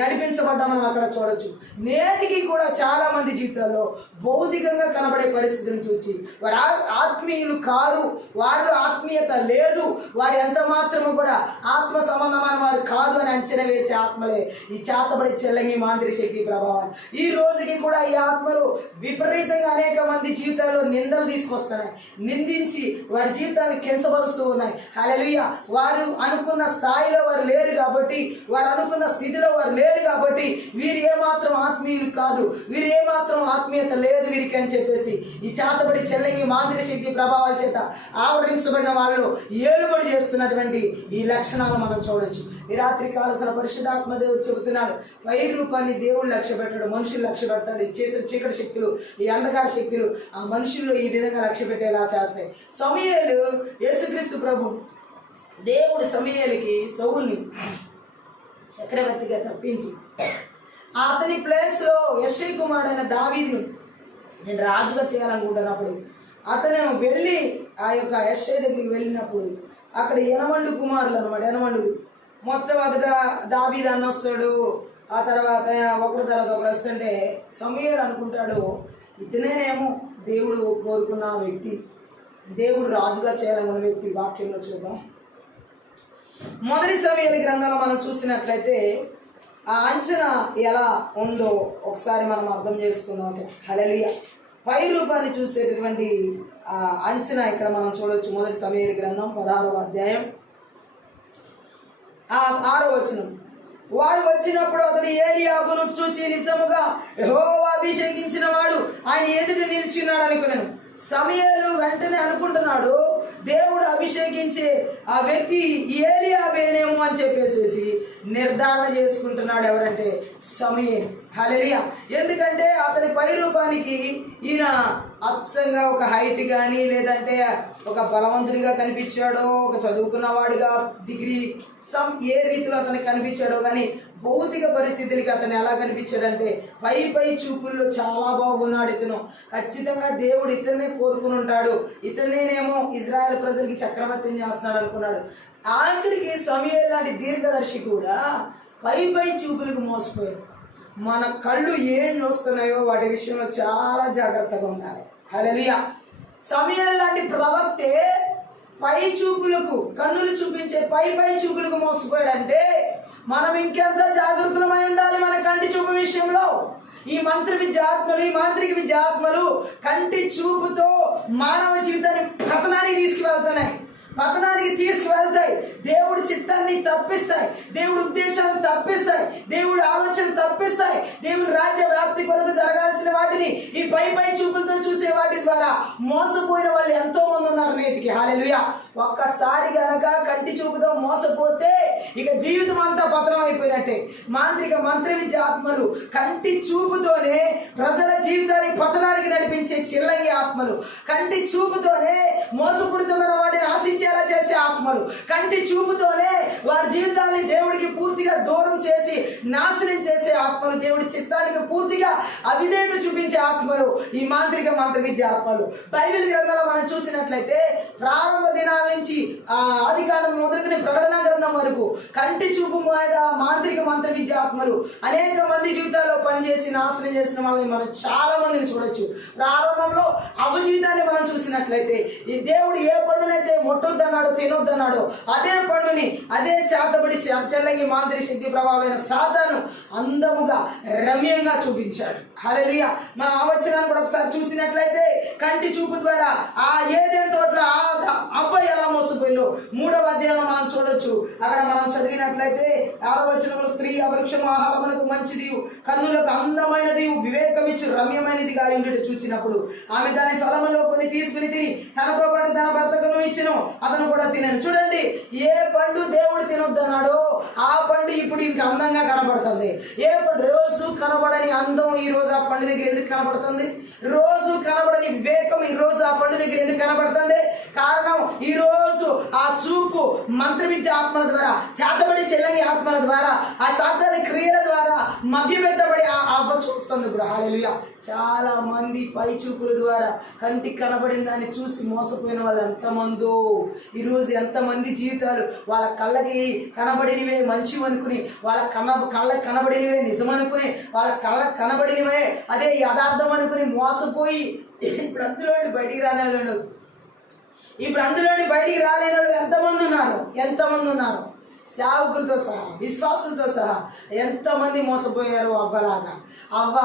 నడిపించబడ్డా మనం అక్కడ చూడొచ్చు. నేటికి కూడా చాలా మంది జీవితాల్లో భౌతికంగా కనబడే పరిస్థితిని చూసి వారు ఆత్మీయులు కారు, వారిలో ఆత్మీయత లేదు, వారు ఎంత మాత్రము కూడా ఆత్మ సంబంధమైన వారు కాదు అని అంచనా వేసే ఆత్మలే ఈ చేతబడి చెల్లంగి మాంత్రిక శక్తి ప్రభావం. ఈ రోజుకి కూడా ఈ ఆత్మలు విపరీతంగా అనేక మంది జీవితాల్లో నిందలు తీసుకొస్తున్నాయి, నిందించి వారి జీవితాన్ని కించపరుస్తూ ఉన్నాయి. హల్లెలూయా. వారు అనుకున్న స్థాయిలో వారు లేరు కాబట్టి, వారు అనుకున్న స్థితిలో వారు లేరు కాబట్టి, వీరు ఏమాత్రం ఆత్మీయులు కాదు, వీరు ఏమాత్రం ఆత్మీయత లేదు వీరికి అని చెప్పేసి ఈ చేతబడి చెల్లంగి మాంత్రిక శక్తి ప్రభావాల చేత ఆవరించబడిన వాళ్ళు ఏలుబడి చేస్తున్నటువంటి ఈ లక్షణాలు మనం చూడొచ్చు. ఈ రాత్రి కాలసిన పరిశుద్ధాత్మ దేవుడు చెబుతున్నాడు, పై రూపాన్ని దేవుడు లక్ష్య పెట్టాడు, మనుషులు లక్ష్య పెడతాడు. ఈ చీకటి శక్తులు, ఈ అంధకార శక్తులు ఆ మనుషుల్లో ఈ విధంగా లక్ష్య పెట్టేలా చేస్తాయి. సమూయేలు, యేసుక్రీస్తు ప్రభు దేవుడు సమూయేలుకి సౌలుని చక్రవర్తిగా తప్పించి అతని ప్లేస్లో యెష్షై కుమారుడైన దావీదును నేను రాజుగా చేయాలనుకుంటున్నప్పుడు అతను వెళ్ళి ఆ యొక్క యెష్షై దగ్గరికి వెళ్ళినప్పుడు అక్కడ ఎనమండు కుమారులు అనమాట. ఎనమండు మొట్టమొదట దావీదు అన్న వస్తాడు, ఆ తర్వాత ఒకరి తర్వాత ఒకరు వస్తుంటే సమూయేలు అనుకుంటాడు, ఇతనేనేమో దేవుడు కోరుకున్న వ్యక్తి, దేవుడు రాజుగా చేయాలనుకున్న వ్యక్తి. వాక్యంలో చూద్దాం. మొదటి సమూయేలు గ్రంథంలో మనం చూసినట్లయితే ఆ అంచనా ఎలా ఉందో ఒకసారి మనం అర్థం చేసుకుందాం. హల్లెలూయా. పై రూపాన్ని చూసేటటువంటి ఆ అంచనా ఇక్కడ మనం చూడవచ్చు. మొదటి సమూయేలు గ్రంథం 16వ అధ్యాయం 6వ వచనం. వారు వచ్చినప్పుడు అతడు ఏలీయాబును చూచి నిజముగా యెహోవా అభిషేకించిన వాడు ఆయన ఎదుట నిలిచిన్నాడు అనుకున్నాను. సమూయేలు వెంటనే అనుకుంటున్నాడు, దేవుడు అభిషేకించే ఆ వ్యక్తి ఏలీయాబేనేమో అని చెప్పేసి నిర్ధారణ చేసుకుంటున్నాడు. ఎవరంటే సమూయేలు. హల్లెలూయా. ఎందుకంటే అతని పై రూపానికి ఈయన అచ్చంగా ఒక హైట్ కానీ, లేదంటే ఒక బలవంతుడిగా కనిపించాడో, ఒక చదువుకున్నవాడిగా డిగ్రీ ఏ రీతిలో అతనికి కనిపించాడో, కానీ భౌతిక పరిస్థితులకి అతను ఎలా కనిపించాడంటే పై చూపుల్లో చాలా బాగున్నాడు. ఇతను ఖచ్చితంగా దేవుడు ఇతన్నే కోరుకుని ఉంటాడు, ఇతనేనేమో ఇజ్రాయెల్ ప్రజలకి చక్రవర్తిని చేస్తున్నాడు అనుకున్నాడు. ఆఖరికి సమూయేలు లాంటి దీర్ఘదర్శి కూడా పై చూపులకు మోసపోయాడు. మన కళ్ళు ఏం చూస్తున్నాయో వాటి విషయంలో చాలా జాగ్రత్తగా ఉండాలి. హల్లెలూయా. సమూయేలు లాంటి ప్రవక్తే పై చూపులకు, కన్నులు చూపించే పై చూపులకు మోసపోయాడంటే మనం ఇంకెంత జాగృతమై ఉండాలి మన కంటి చూపు విషయంలో. ఈ మంత్ర విద్యాత్మలు, ఈ మాంత్రిక విద్యాత్మలు కంటి చూపుతో మానవ జీవితాన్ని పతనానికి తీసుకువెళ్తాయి. దేవుడి చిత్తాన్ని తప్పిస్తాయి, దేవుడి ఉద్దేశాలను తప్పిస్తాయి, దేవుడి ఆలోచన తప్పిస్తాయి. దేవుడి రాజ్య వ్యాప్తి కొరకు జరగాల్సిన వాటిని ఈ పై చూపులతో చూసే వాటి ద్వారా మోసపోయిన వాళ్ళు ఎంతో మంది ఉన్నారు నేటికి. హల్లెలూయా. ఒక్కసారి గనక కంటి చూపుతో మోసపోతే ఇక జీవితం అంతా పతనం అయిపోయినట్టే. మంత్ర విద్య ఆత్మలు కంటి చూపుతోనే ప్రజల జీవితాన్ని పతనానికి నడిపించే చిల్లంగి ఆత్మలు, కంటి చూపుతోనే మోసపూరితమైన వాటిని ఆశించేలా చేసే ఆత్మలు, కంటి చూపుతోనే వారి జీవితాన్ని దేవుడికి పూర్తిగా దూరం చేసి నాశనం చేసే ఆత్మలు, దేవుడి చిత్తానికి పూర్తిగా అవిధేయత చూపించే ఆత్మలు, ఈ మంత్ర విద్య ఆత్మలు. బైబిల్ గ్రంథంలో మనం చూసినట్లయితే ప్రారంభ దినాల నుంచి ఆది కాలం మొదలుకునే ప్రకటన గ్రంథం వరకు కంటి చూపు మీద మంత్ర విద్య ఆత్మలు అనేక మంది జీవితాల్లో పనిచేసి నాశనం చేసిన వాళ్ళని మనం చాలా మందిని చూడొచ్చు. ప్రారంభంలో అవ జీవితాన్ని మనం చూసినట్లయితే ఈ దేవుడు ఏ పండునైతే ముట్టొద్దన్నాడో తినొద్దన్నాడో అదే పండుని అదే చేతబడి చల్లంగి మాంత్రిక శక్తి ప్రభావాలైన సాతాను అందముగా రమ్యంగా చూపించాడు. హల్లెలూయా. మనం ఆ వచనాన్ని కూడా ఒకసారి చూసినట్లయితే కంటి చూపు ద్వారా ఆ ఏదైనా తోటలో అవ్వ ఎలా మోసపోయిందో 3వ అధ్యాయంలో మనం చూడొచ్చు. అక్కడ మనం చదివినట్లయితే 6వ వచనంలో స్త్రీ ఆ వృక్షం ఆహారమునకు మంచిది, కన్నులకు అందమైనది, వివేకమిచ్చు రమ్యమైనదిగా ఉండి చూచినప్పుడు ఆమె దాని ఫలములో కొన్ని తీసుకుని తిని తనతో పాటు తన భర్తకును ఇచ్చిను, అతను కూడా తినను. చూడండి, ఏ పండు దేవుడు తినొద్దన్నాడో ఆ పండు ఇప్పుడు ఇంకా అందంగా కనబడుతుంది. ఏ పండు రోజు కనబడని అందం ఈ రోజు ఆ పండు దగ్గర ఎందుకు కనబడుతుంది? రోజు కనబడని వివేకం ఈ రోజు ఆ పండు దగ్గర ఎందుకు కనబడుతుంది? కారణం ఈ రోజు ఆ చూపు మంత్ర విద్య ఆత్మల ద్వారా, చేతబడి చెల్లంగి ఆత్మల ద్వారా, ఆ సాతాని క్రియల ద్వారా మభ్యపెట్టబడి అవ్వ చూస్తుంది. ఇప్పుడు హల్లెలూయా. చాలా మంది పై చూపుల ద్వారా కంటికి కనబడిన దాన్ని చూసి మోసపోయిన వాళ్ళు ఎంతమందో. ఈరోజు ఎంతమంది జీవితాలు వాళ్ళ కళ్ళకి కనబడినవే మంచివనుకుని, వాళ్ళ కళ్ళకి కనబడినవే నిజమనుకుని, వాళ్ళ కళ్ళకి కనబడినవే అదే యథార్థం అనుకుని మోసపోయి ఇప్పుడు అందులోని బయటికి రాలేను. ఇప్పుడు అందులోని బయటికి రాలేని వాళ్ళు ఎంతమంది ఉన్నారు? సేవకులతో సహా, విశ్వాసులతో సహా ఎంతమంది మోసపోయారు అవ్వలాగా. అవ్వ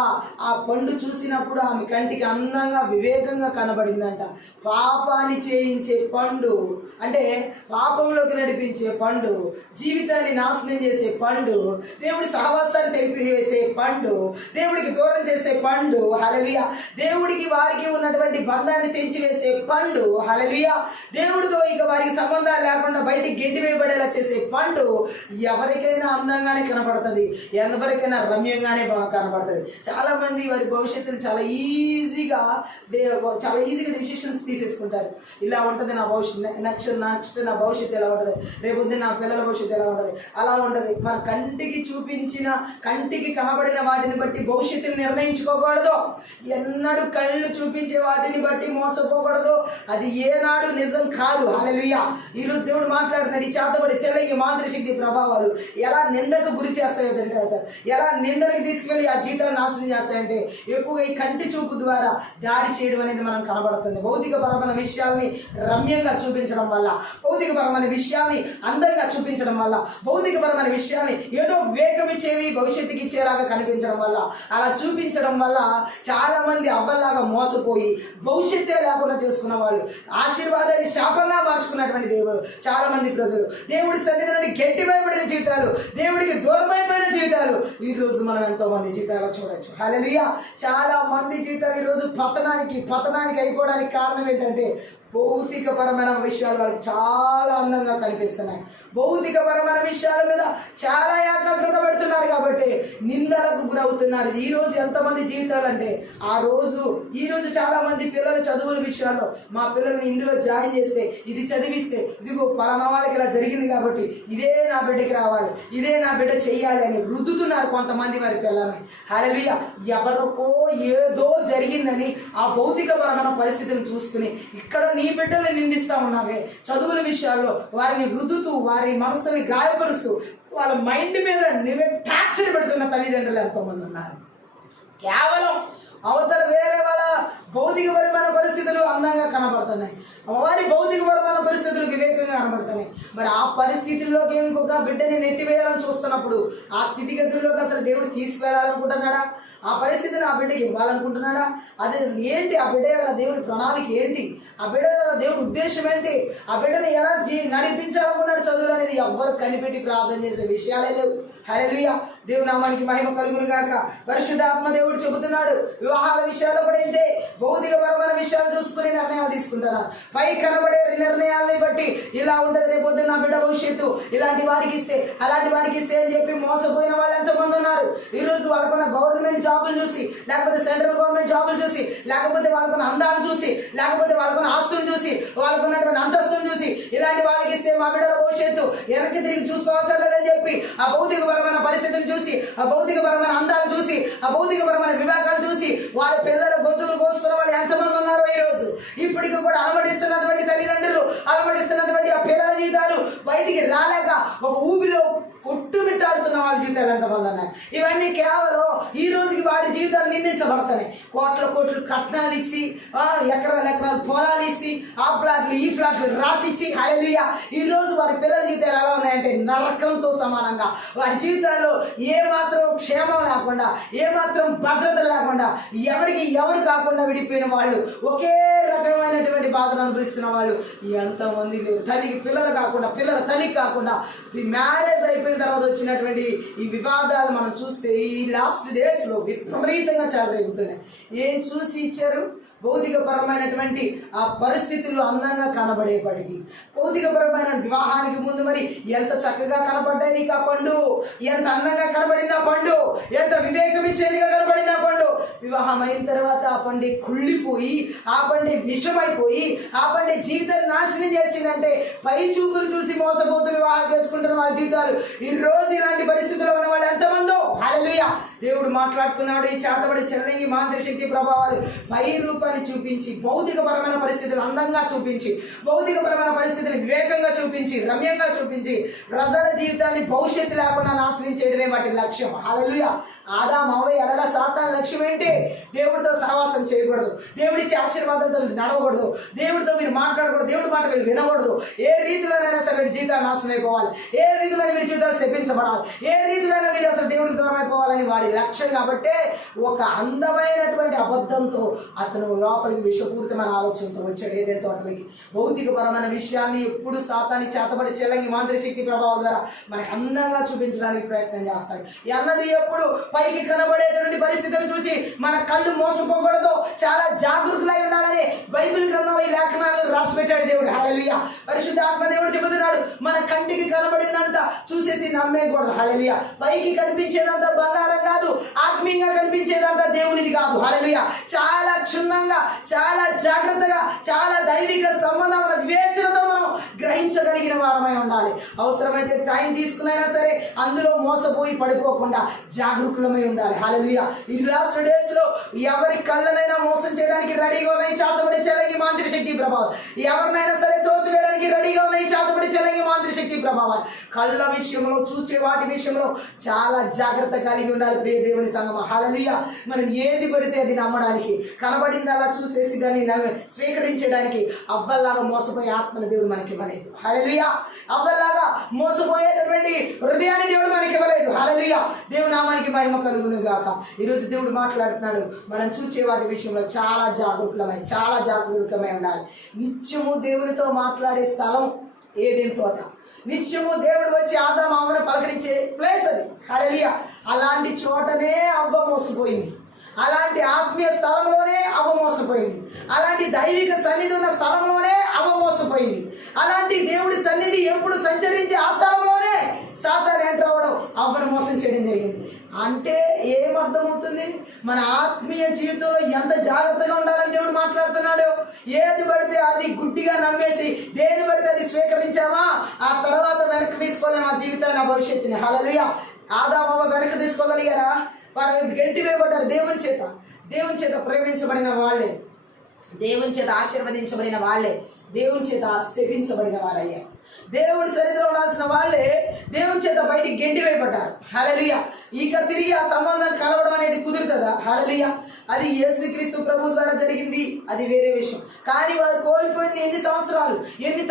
ఆ పండు చూసినప్పుడు ఆమె కంటికి అందంగా వివేకంగా కనబడిందంట. పాపాన్ని చేయించే పండు అంటే పాపంలోకి నడిపించే పండు, జీవితాన్ని నాశనం చేసే పండు, దేవుడి సహవాసాన్ని తెంపివేసే పండు, దేవుడికి దూరం చేసే పండు. హల్లెలూయా. దేవుడికి వారికి ఉన్నటువంటి బంధాన్ని తెంచివేసే పండు. హల్లెలూయా. దేవుడితో ఇక వారికి సంబంధాలు లేకుండా బయటికి గెంటి వేయబడేలా చేసే పండు ఎవరికైనా అందంగానే కనబడుతుంది, ఎవరికైనా రమ్యంగానే కనబడుతుంది. చాలా మంది వారి భవిష్యత్తును చాలా ఈజీగా డిసిషన్స్ తీసేసుకుంటారు. ఇలా ఉంటుంది నా భవిష్యత్తు, నెక్స్ట్ నా భవిష్యత్తు ఎలా ఉంటుంది, రేపు నా పిల్లల భవిష్యత్తు ఎలా ఉంటుంది, అలా ఉంటుంది. మన కంటికి చూపించిన, కంటికి కనబడిన వాటిని బట్టి భవిష్యత్తుని నిర్ణయించుకోకూడదు. ఎన్నడూ కళ్ళు చూపించే వాటిని బట్టి మోసపోకూడదు. అది ఏనాడు నిజం కాదు. హల్లెలూయా. ఈరోజు దేవుడు మాట్లాడుతున్నాడు. ఈ చేతబడి చెల్లంగి మాంత్రిక శక్తి ప్రభావాలు ఎలా నిందకు గురి చేస్తాయో తెలియదు, ఎలా నిందలకు తీసుకువెళ్ళి ఆ జీవితాన్ని నాశనం చేస్తాయంటే ఎక్కువగా ఈ కంటి చూపు ద్వారా దాడి చేయడం అనేది మనం కనబడుతుంది. భౌతికపరమైన విషయాల్ని రమ్యంగా చూపించడం వల్ల, భౌతికపరమైన విషయాల్ని అందంగా చూపించడం వల్ల, భౌతికపరమైన విషయాల్ని ఏదో వివేకం ఇచ్చేవి భవిష్యత్తుకి ఇచ్చేలాగా కనిపించడం వల్ల, అలా చూపించడం వల్ల చాలా మంది అవ్వలాగా మోసపోయి భవిష్యత్తే లేకుండా చేసుకున్న వాళ్ళు, ఆశీర్వాదాన్ని శాపంగా మార్చుకున్నటువంటి దేవుడు చాలా మంది ప్రజలు, దేవుడి సన్నిధి నుండి గెంటివేయబడిన జీవితాలు, దేవుడికి దూరమైపోయిన జీవితాలు ఈరోజు మనం ఎంతో మంది జీవితాలు చూడొచ్చు. హల్లెలూయా. చాలా మంది జీవితాలు ఈరోజు పతనానికి అయిపోవడానికి కారణం ఏంటంటే భౌతికపరమైన విషయాలు వాళ్ళకి చాలా అందంగా కనిపిస్తున్నాయి. భౌతికపరమైన విషయాల మీద చాలా ఏకాగ్రత పెడుతున్నారు కాబట్టి నిందలకు గురవుతున్నారు. ఈరోజు ఎంతమంది జీవితాలు అంటే ఈరోజు చాలా మంది పిల్లల చదువుల విషయాల్లో మా పిల్లల్ని ఇందులో జాయిన్ చేస్తే, ఇది చదివిస్తే, ఇదిగో పలానా వాళ్ళకి ఇలా జరిగింది కాబట్టి ఇదే నా బిడ్డకి రావాలి, ఇదే నా బిడ్డ చెయ్యాలి అని రుద్దుతున్నారు కొంతమంది వారి పిల్లల్ని. హల్లెలూయా. ఎవరికో ఏదో జరిగిందని ఆ భౌతికపరమైన పరిస్థితిని చూసుకుని ఇక్కడ నీ బిడ్డల్ని నిందిస్తూ ఉన్నావే, చదువుల విషయాల్లో వారిని రుద్దుతూ వారి మనసుని గాయపరుస్తూ వాళ్ళ మైండ్ మీద నువ్వే టార్చర్ పెడుతున్న తల్లిదండ్రులు ఎంతోమంది ఉన్నారు. కేవలం అవతల వేరే వాళ్ళ భౌతికపరమైన పరిస్థితులు అందంగా కనబడుతున్నాయి, వారి భౌతికపరమైన పరిస్థితులు వివేకంగా కనబడుతున్నాయి. మరి ఆ పరిస్థితుల్లోకి ఇంకొక బిడ్డని నెట్టివేయాలని చూస్తున్నప్పుడు ఆ స్థితిగతుల్లోకి అసలు దేవుడు తీసుకువెళ్ళాలనుకుంటున్నాడా? ఆ పరిస్థితిని ఆ బిడ్డకి ఇవ్వాలనుకుంటున్నాడా? అదే ఏంటి ఆ బిడ్డ దేవుడి ప్రణాళిక ఏంటి? ఆ బిడ్డ దేవుడి ఉద్దేశం ఏంటి? ఆ బిడ్డని ఎలా నడిపించాలనుకున్నాడు చదువులు అనేది ఎవ్వరు కనిపెట్టి ప్రార్థన చేసే విషయాలే లేవు. హల్లెలూయా. దేవుని నామానికి మహిమ కలుగును గాక. పరిశుద్ధాత్మ దేవుడు చెబుతున్నాడు, వివాహాల విషయాల్లో కూడా ఇంతే. భౌతికపరమైన విషయాలు చూసుకుని నిర్ణయాలు తీసుకుంటారా? పై కనబడే నిర్ణయాలని బట్టి ఇలా ఉంటుంది, రేపొద్దు నా బిడ్డ భవిష్యత్తు ఇలాంటి వారికి ఇస్తే, అలాంటి వారికి ఇస్తే అని చెప్పి మోసపోయిన వాళ్ళు ఎంతమంది ఉన్నారు. ఈరోజు వాళ్ళకున్న గవర్నమెంట్ జాబులు చూసి, లేకపోతే సెంట్రల్ గవర్నమెంట్ జాబులు చూసి, లేకపోతే వాళ్ళకున్న అందాన్ని చూసి, లేకపోతే వాళ్ళకున్న ఆస్తులు చూసి, వాళ్ళకున్నటువంటి అంతస్తులు చూసి, ఇలాంటి వాళ్ళకి ఇస్తే మా బిడ్డల భవిష్యత్తు వెనక్కి తిరిగి చూసుకోవాల్సిన లేదని చెప్పి ఆ భౌతికపరమైన పరిస్థితులు చూసి, ఆ భౌతికపరమైన అందాలు చూసి, ఆ భౌతికపరమైన వివేకాలు చూసి వాళ్ళ పిల్లల ఇప్పటికీ కూడా అలమటిస్తున్నటువంటి తల్లిదండ్రులు, అలమటిస్తున్నటువంటి ఆ పిల్లల జీవితాలు బయటికి రాలేక ఒక ఊబిలో కొట్టుమిట్టాడుతున్న వాళ్ళ జీవితాలు ఎంతమంది ఉన్నాయి. ఇవన్నీ కేవలం ఈ రోజుకి వారి జీవితాలు నిందించబడతాయి. కోట్లు కట్నాలు ఇచ్చి, ఎకరాలు పొలాలు ఇచ్చి, ఆ ఫ్లాట్లు ఈ ఫ్లాట్లు రాసిచ్చి, హల్లెలూయా, ఈ రోజు వారి పిల్లల జీవితాలు ఎలా ఉన్నాయంటే నరకంతో సమానంగా. వారి జీవితాల్లో ఏమాత్రం క్షేమం లేకుండా, ఏమాత్రం భద్రత లేకుండా, ఎవరు కాకుండా విడిపోయిన వాళ్ళు, ఒకే రకమైనటువంటి బాధను అనుభవిస్తున్న వాళ్ళు ఎంతమంది లేరు. తల్లికి పిల్లలు కాకుండా, పిల్లల తల్లికి కాకుండా, మ్యారేజ్ అయిపోయిన తర్వాత వచ్చినటువంటి ఈ వివాదాలు మనం చూస్తే ఈ లాస్ట్ డేస్లో విపరీతంగా చాలా రేగుతున్నాయి. ఏం చూసి ఇచ్చారు? భౌతికపరమైనటువంటి ఆ పరిస్థితులు అందంగా కనబడేపటికి, భౌతికపరమైన వివాహానికి ముందు మరి ఎంత చక్కగా కనబడ్డాయి నీకు ఆ పండు, ఎంత అందంగా కనబడింది ఆ పండు, ఎంత వివేకం ఇచ్చేదిగా కనబడింది ఆ పండు. వివాహం అయిన తర్వాత ఆ పండే కుళ్ళిపోయి, ఆ పండే విషమైపోయి, ఆ పండే జీవితాన్ని నాశనం చేసిందంటే పై చూపులు చూసి మోసపోతూ వివాహం చేసుకుంటున్న వాళ్ళ జీవితాలు ఈ రోజు ఇలాంటి పరిస్థితుల్లో ఉన్న వాళ్ళు ఎంతమందో. హల్లెలూయా, దేవుడు మాట్లాడుతున్నాడు. ఈ చేతబడి చెల్లని మాంత్రిక శక్తి ప్రభావాలు పై రూపాన్ని చూపించి, భౌతికపరమైన పరిస్థితులు అందంగా చూపించి, భౌతికపరమైన పరిస్థితులు వివేకంగా చూపించి, రమ్యంగా చూపించి, ప్రజల జీవితాన్ని భవిష్యత్తు లేకుండా నాశనం చేయడమే వాటి లక్ష్యం. హల్లెలూయా. ఆదాము హవ్వ ఎడల సాతాను లక్ష్యం ఏంటి? దేవుడితో సహవాసం చేయకూడదు, దేవుడిచ్చే ఆశీర్వాదంతో నడవకూడదు, దేవుడితో మీరు మాట్లాడకూడదు, దేవుడి మాట వీళ్ళు వినకూడదు. ఏ రీతిలోనైనా సరే జీవితాలు నాశనం అయిపోవాలి, ఏ రీతిలోనే మీరు జీవితాలు శపించబడాలి, ఏ రీతిలోనైనా మీరు అసలు దేవుడికి దూరం అయిపోవాలని వాడి లక్ష్యం. కాబట్టి ఒక అందమైనటువంటి అబద్ధంతో అతను లోపలికి విషపూరితమైన ఆలోచనతో వచ్చాడు ఏదైతే తోటలకి. భౌతికపరమైన విషయాన్ని ఎప్పుడు సాతాన్ని చేతబడి చెల్లంగి మాంత్రిక శక్తి ప్రభావం ద్వారా మనకి అందంగా చూపించడానికి ప్రయత్నం చేస్తాడు. ఎన్నడూ ఎప్పుడు పైకి కనబడేటువంటి పరిస్థితులు చూసి మన కళ్ళు మోసపోకూడదు, చాలా జాగృతులై ఉండాలని బైబిల్ గ్రంథంలో ఈ లేఖనాలు రాసి పెట్టాడు దేవుడు. హల్లెలూయా. పరిశుద్ధ ఆత్మ దేవుడు చెబుతున్నాడు, మన కంటికి కనబడిందంతా చూసేసి నమ్మేయకూడదు. హల్లెలూయా. పైకి కనిపించేదంతా బంగారం కాదు, ఆత్మీయంగా కనిపించేదంతా దేవునిది కాదు. హల్లెలూయా. చాలా క్షుణ్ణంగా, చాలా జాగ్రత్తగా, చాలా దైవిక సంబంధమైన వివేచనతో మనం గ్రహించగలిగిన వారమై ఉండాలి. అవసరమైతే టైం తీసుకునైనా సరే అందులో మోసపోయి పడిపోకుండా జాగరూకులమై ఉండాలి. హల్లెలూయా. ఈ లాస్ట్ డేస్ లో ఎవరి కళ్ళనైనా మోసం చేయడానికి రెడీగా ఉన్నాయి చేతబడి చెల్లంగి మాంత్రిక శక్తి ప్రభావం. ఎవరినైనా సరే తోసివేయడానికి రెడీగా ఉన్నాయి చేతబడి చెల్లంగి మాంత్రిక శక్తి ప్రభావం. కళ్ళ విషయంలో, చూచే వాటి విషయంలో చాలా జాగ్రత్త కలిగి ఉండాలి ప్రియ దేవుని సంగమం. హల్లెలూయా. మనం ఏది పడితే అది నమ్మడానికి, కనబడింది అలా చూసేసి దాన్ని స్వీకరించడానికి అవ్వల్లాగా మోసపోయే ఆత్మల దేవుడు మనకి ఇవ్వలేదు. హల్లెలూయా. అవ్వల్లాగా మోసపోయేటటువంటి హృదయాన్ని దేవుడు మనకి ఇవ్వలేదు. హల్లెలూయా. దేవుని నామానికి మహిమ కలుగును గాక. ఈరోజు దేవుడు మాట్లాడుతున్నాడు, మనం చూచే వాటి విషయంలో చాలా జాగరూకమై ఉండాలి. నిత్యము దేవునితో మాట్లాడే స్థలం ఏదైనా తోట, నిత్యము దేవుడు వచ్చి ఆదాము హవ్వను పలకరించే ప్లేస్ అది. హల్లెలూయా. అలాంటి చోటనే అవ్వ మోసపోయింది, అలాంటి ఆత్మీయ స్థలంలోనే అవ్వ మోసపోయింది, అలాంటి దైవిక సన్నిధి ఉన్న స్థలంలోనే అవ్వ మోసపోయింది, అలాంటి దేవుడి సన్నిధి ఎప్పుడు సంచరించే ఆ స్థలంలోనే సాతాను ఎంటర్ అవ్వడం, అవ్వను మోసం చేయడం జరిగింది. అంటే ఏమర్థమవుతుంది? మన ఆత్మీయ జీవితంలో ఎంత జాగ్రత్తగా ఉండాలని దేవుడు మాట్లాడుతున్నాడు. ఏది పడితే అది గుడ్డిగా నమ్మేసి దేని పడితే అది స్వీకరించామా ఆ తర్వాత వెనక్కి తీసుకోలేము ఆ జీవితాన్ని, ఆ భవిష్యత్తుని. హల్లెలూయా. ఆదాము హవ్వ వెనక్కి తీసుకోగలిగారా? వారు గట్టి వేయబడ్డారు దేవుని చేత ప్రేమించబడిన వాళ్ళే, దేవుని చేత ఆశీర్వదించబడిన వాళ్ళే, దేవుని చేత శపించబడిన వారయ్యా. దేవుడి సన్నిధిలో ఉండాల్సిన వాళ్ళే దేవుని చేత బయటికి గెంటి వేయబడ్డారు. హల్లెలూయా. ఇక తిరిగి ఆ సంబంధం కలవడం అనేది కుదురుతుందా? హల్లెలూయా. అది యేసుక్రీస్తు ప్రభు ద్వారా జరిగింది, అది వేరే విషయం. కానీ వారు కోల్పోయింది ఎన్ని సంవత్సరాలు, ఎన్ని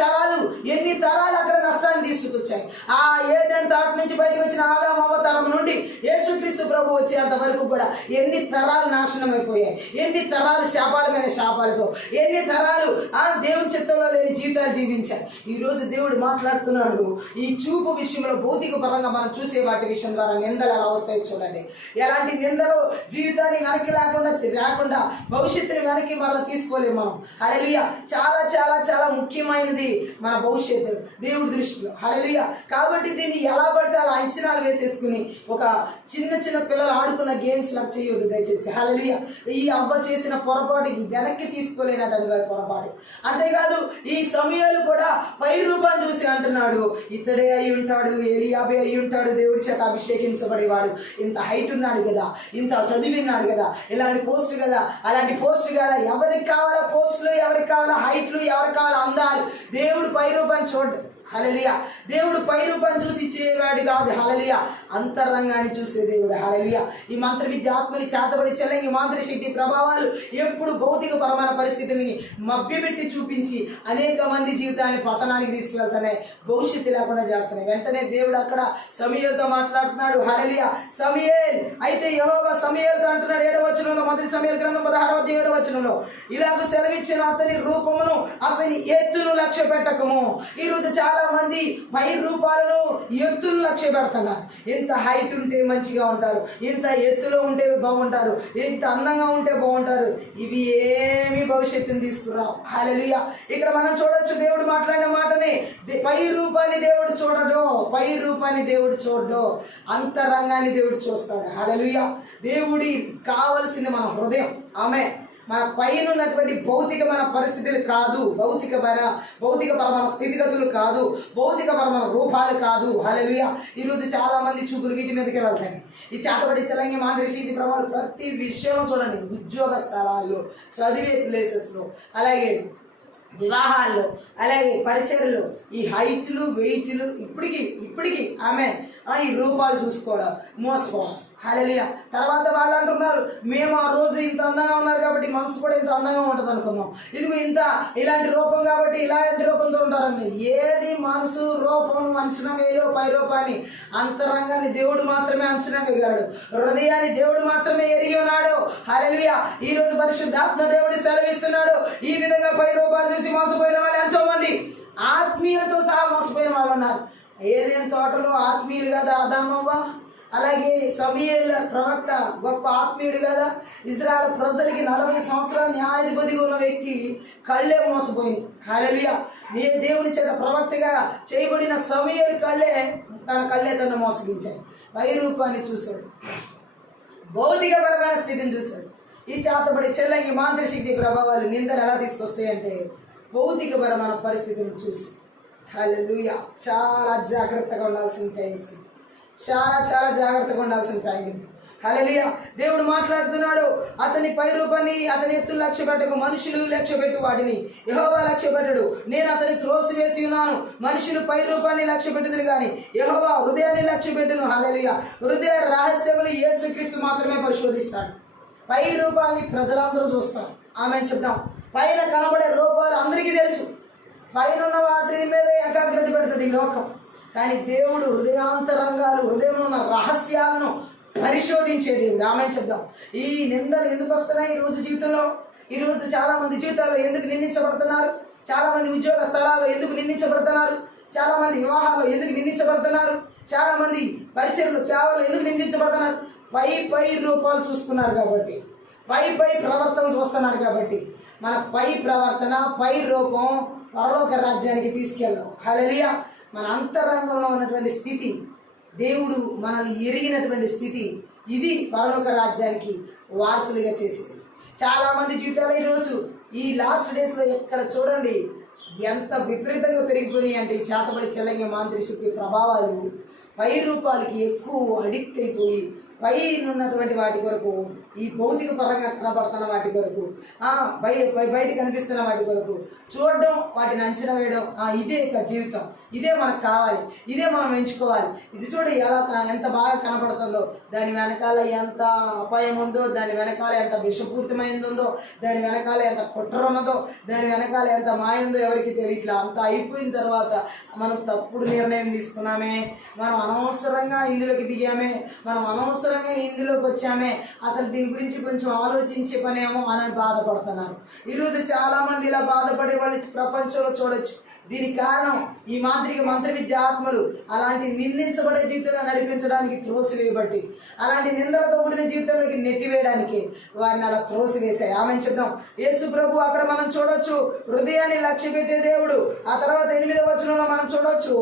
తరాలు అక్కడ నష్టాన్ని తీసుకొచ్చాయి. ఆ ఏదైనా తాటి నుంచి బయటకు వచ్చిన ఆదాము హవ్వ తరం నుండి యేసుక్రీస్తు ప్రభు వచ్చేంత వరకు కూడా ఎన్ని తరాలు నాశనం అయిపోయాయి, ఎన్ని తరాలు శాపాల మీద శాపాలతో, ఎన్ని తరాలు ఆ దేవుని చిత్తంలో లేని జీవితాలు జీవించారు. ఈరోజు దేవుడు మాట్లాడుతున్నాడు, ఈ చూపు విషయంలో భౌతిక పరంగా మనం చూసే వాటి విషయం ద్వారా నిందలు ఎలా వస్తాయి చూడండి. ఎలాంటి నిందలు జీవితాన్ని వెనక్కి రాకుండా భవిష్యత్తుని వెనక్కి మనం తీసుకోలేము మనం. హల్లెలూయా. చాలా చాలా చాలా ముఖ్యమైనది మన భవిష్యత్తు దేవుడి దృష్టిలో. హల్లెలూయా. కాబట్టి దీన్ని ఎలా పడితే అలా అంచనాలు వేసేసుకుని ఒక చిన్న పిల్లలు ఆడుకున్న గేమ్స్ లాగా చేయొద్దు దయచేసి. హల్లెలూయా. ఈ అవ్వ చేసిన పొరపాటుకి వెనక్కి తీసుకోలేనటువంటి పొరపాటు. అంతేకాదు ఈ సమయాలు కూడా పై రూపాన్ని చూసి అంటున్నాడు, ఇతడే అయి ఉంటాడు, ఏలియాబే అయి ఉంటాడు, దేవుడి చేత అభిషేకించబడేవాడు, ఇంత హైట్ ఉన్నాడు కదా, ఇంత చదివిన్నాడు కదా, ఇలాంటి మరి పోస్ట్ కదా, అలాంటి పోస్ట్ కదా. ఎవరికి కావాలా పోస్టులు, ఎవరికి కావాలా హైట్లు, ఎవరికి కావాలా అందాలు? దేవుడు పై రూపాన్ని చూడడు. హల్లెలూయా. దేవుడు పై రూపాన్ని చూసి ఇచ్చేవాడు కాదు. హల్లెలూయా. అంతరంగాన్ని చూసే దేవుడు. హల్లెలూయా. ఈ మంత్ర విద్య ఆత్మని చేతబడి చెల్లంగి మాంత్రిక శక్తి ప్రభావాలు ఎప్పుడు భౌతిక పరమైన పరిస్థితులని మభ్యపెట్టి చూపించి అనేక మంది జీవితాన్ని పతనానికి తీసుకువెళ్తానే, భవిష్యత్తు లేకుండా చేస్తున్నాయి. వెంటనే దేవుడు అక్కడ సమూయేలుతో మాట్లాడుతున్నాడు. హల్లెలూయా. సమూయేల్ అయితే యెహోవా సమూయేలుతో అంటున్నాడు 7వ వచనంలో, మొదటి సమూయేలు గ్రంథం 16వ అధ్యాయం 7వ వచనంలో, ఇలాగ సెలవిచ్చిన అతని రూపమును అతని ఎత్తును లక్ష్య పెట్టకము. ఈరోజు చాలా మంది పై రూపాలను ఎత్తును లక్ష్య పెడుతున్నారు. ఇంత హైట్ ఉంటే మంచిగా ఉంటారు, ఇంత ఎత్తులో ఉంటే బాగుంటారు, ఇంత అందంగా ఉంటే బాగుంటారు. ఇవి ఏమి భవిష్యత్తుని తీసుకురావు. హల్లెలూయా. ఇక్కడ మనం చూడొచ్చు దేవుడు మాట్లాడిన మాటని, పై రూపాన్ని దేవుడు చూడడు, పై రూపాన్ని దేవుడు చూడడు, అంతరంగాన్ని దేవుడు చూస్తాడు. హల్లెలూయా. దేవుడి కావలసింది మన హృదయం. ఆమె మన పైన ఉన్నటువంటి భౌతికమైన పరిస్థితులు కాదు, భౌతికపరమైన స్థితిగతులు కాదు, భౌతికపరమైన రూపాలు కాదు. హల్లెలూయా. ఈరోజు చాలా మంది చూపులు వీటి మీదకి వెళ్తాయి. ఈ చేతబడి చెల్లంగి మాంత్రిక శక్తి ప్రభావాలు ప్రతి విషయంలో చూడండి. ఉద్యోగ స్థలాల్లో, చదివే ప్లేసెస్లో, అలాగే వివాహాల్లో, అలాగే పరిచర్లు, ఈ హైట్లు వెయిట్లు ఇప్పటికీ ఆమె ఈ రూపాలు చూసుకోవడం, మోసపోవడం. హల్లెలూయా. తర్వాత వాళ్ళు అంటున్నారు, మేము ఆ రోజు ఇంత అందంగా ఉన్నారు కాబట్టి మనసు కూడా ఇంత అందంగా ఉంటుంది అనుకున్నాం, ఇదిగో ఇలాంటి రూపం కాబట్టి ఇలాంటి రూపంతో ఉంటారండి. ఏది మనసు రూపం అంచనా వేయలో పై రూపాన్ని, అంతరంగాన్ని దేవుడు మాత్రమే అంచనా వేయగలడు. హృదయాన్ని దేవుడు మాత్రమే ఎరిగి ఉన్నాడు. హల్లెలూయా. ఈ రోజు పరిశుద్ధాత్మ దేవుడు సెలవిస్తున్నాడు. ఈ విధంగా పై రూపాలు చూసి మోసపోయిన వాళ్ళు ఎంతో మంది, ఆత్మీయులతో సహా మోసపోయిన వాళ్ళు ఉన్నారు. ఏదేం తోటలో ఆత్మీయులు కదా ఆదామవ్వ, అలాగే సమూయేలు ప్రవక్త గొప్ప ఆత్మీయుడు కదా. ఇజ్రాయెల్ ప్రజలకి 40 సంవత్సరాల న్యాయాధిపతిగా ఉన్న వ్యక్తి కళ్ళే మోసపోయింది. హల్లెలూయా. దేవుని చేత ప్రవక్తగా చేయబడిన సమూయేలు కళ్ళే తను మోసగించాయి. పై రూపాన్ని చూశాడు, భౌతికపరమైన స్థితిని చూశాడు. ఈ చేతబడి చెల్లంగి మాంత్రిక శక్తి ప్రభావాలు నిందలు ఎలా తీసుకొస్తాయంటే భౌతికపరమైన పరిస్థితిని చూసి. హల్లెలూయా. చాలా జాగ్రత్తగా ఉండాల్సిన టైం, చాలా జాగ్రత్తగా ఉండాల్సిన టైం ఇది. హల్లెలూయా. దేవుడు మాట్లాడుతున్నాడు, అతని పై రూపాన్ని అతని ఎత్తులు లక్ష్య పెట్టకు, మనుషులు లక్ష్య పెట్టు వాటిని యెహోవా లక్ష్య పెట్టడు. నేను అతని త్రోసివేసి ఉన్నాను. మనుషులు పై రూపాన్ని లక్ష్య పెట్టుదురు కానీ యెహోవా హృదయాన్ని లక్ష్య పెట్టును. హల్లెలూయా. హృదయ రహస్యములు యేసుక్రీస్తు మాత్రమే పరిశోధిస్తాడు. పై రూపాన్ని ప్రజలందరూ చూస్తారు. ఆమెను చెప్దాం. పైన కనబడే రూపాలు అందరికీ తెలుసు, పైన ఉన్న వాటి మీద ఏకాగ్రత పెడుతుంది ఈ లోకం. కానీ దేవుడు హృదయాంతరంగాలు, హృదయంలో ఉన్న రహస్యాలను పరిశోధించే దేవుడు. ఆమెను చెప్దాం. ఈ నిందలు ఎందుకు వస్తున్నాయి ఈరోజు జీవితంలో? ఈరోజు చాలామంది జీవితాల్లో ఎందుకు నిందించబడుతున్నారు? చాలామంది ఉద్యోగ స్థలాల్లో ఎందుకు నిందించబడుతున్నారు? చాలామంది వివాహాల్లో ఎందుకు నిందించబడుతున్నారు? చాలామంది పరిచర్లు సేవలు ఎందుకు నిందించబడుతున్నారు? పై రూపాలు చూసుకున్నారు కాబట్టి, పై ప్రవర్తన చూస్తున్నారు కాబట్టి. మన పై ప్రవర్తన, పై రూపం పరలోక రాజ్యానికి తీసుకెళ్ళాం. హల్లెలూయా. మన అంతరంగంలో ఉన్నటువంటి స్థితి, దేవుడు మనల్ని ఎరిగినటువంటి స్థితి, ఇది పరలోక రాజ్యానికి వారసులుగా చేసింది. చాలామంది జీవితాలు ఈరోజు ఈ లాస్ట్ డేస్లో ఎక్కడ చూడండి ఎంత విపరీతంగా పెరిగిపోయినాయి అంటే, ఈ చేతబడి చెల్లంగి మాంత్రిక శక్తి ప్రభావాలు పై రూపాలకి ఎక్కువ అడిక్ట్ అయిపోయి, పైన ఉన్నటువంటి వాటి కొరకు, ఈ భౌతిక పరంగా కనబడుతున్న వాటి కొరకు, బయట కనిపిస్తున్న వాటి కొరకు చూడడం, వాటిని అంచనా వేయడం, ఇదే ఇక జీవితం, ఇదే మనకు కావాలి, ఇదే మనం ఎంచుకోవాలి, ఇది చూడ ఎంత బాగా కనబడుతుందో, దాని వెనకాల ఎంత అపాయం ఉందో, దాని వెనకాల ఎంత విషపూరితమైందో, దాని వెనకాల ఎంత కుట్ర ఉన్నదో, దాని వెనకాల ఎంత మాయ ఉందో ఎవరికి తెలియట్లా. అంత అయిపోయిన తర్వాత మనం తప్పుడు నిర్ణయం తీసుకున్నామే, మనం అనవసరంగా ఇందులోకి దిగామే, మనం అనవసరంగా ఇందులోకి వచ్చామే, అసలు దీని గురించి కొంచెం ఆలోచించే పనేమో అని బాధపడుతున్నారు. ఈరోజు చాలామంది ఇలా బాధపడే వాళ్ళు ప్రపంచంలో చూడొచ్చు. దీనికి కారణం ఈ మాదిరిగా మంత్ర విద్య ఆత్మలు అలాంటి నిందించబడే జీవితంలో నడిపించడానికి త్రోసివేయబట్టి, అలాంటి నిందలతో కూడిన జీవితంలోకి నెట్టివేయడానికి వారిని అలా త్రోసివేశాయి. ఆమెను చెప్దాం. యేసు ప్రభు అక్కడ మనం చూడొచ్చు హృదయాన్ని లక్ష్య పెట్టే దేవుడు. ఆ తర్వాత 8వ వచనంలో మనం చూడొచ్చు,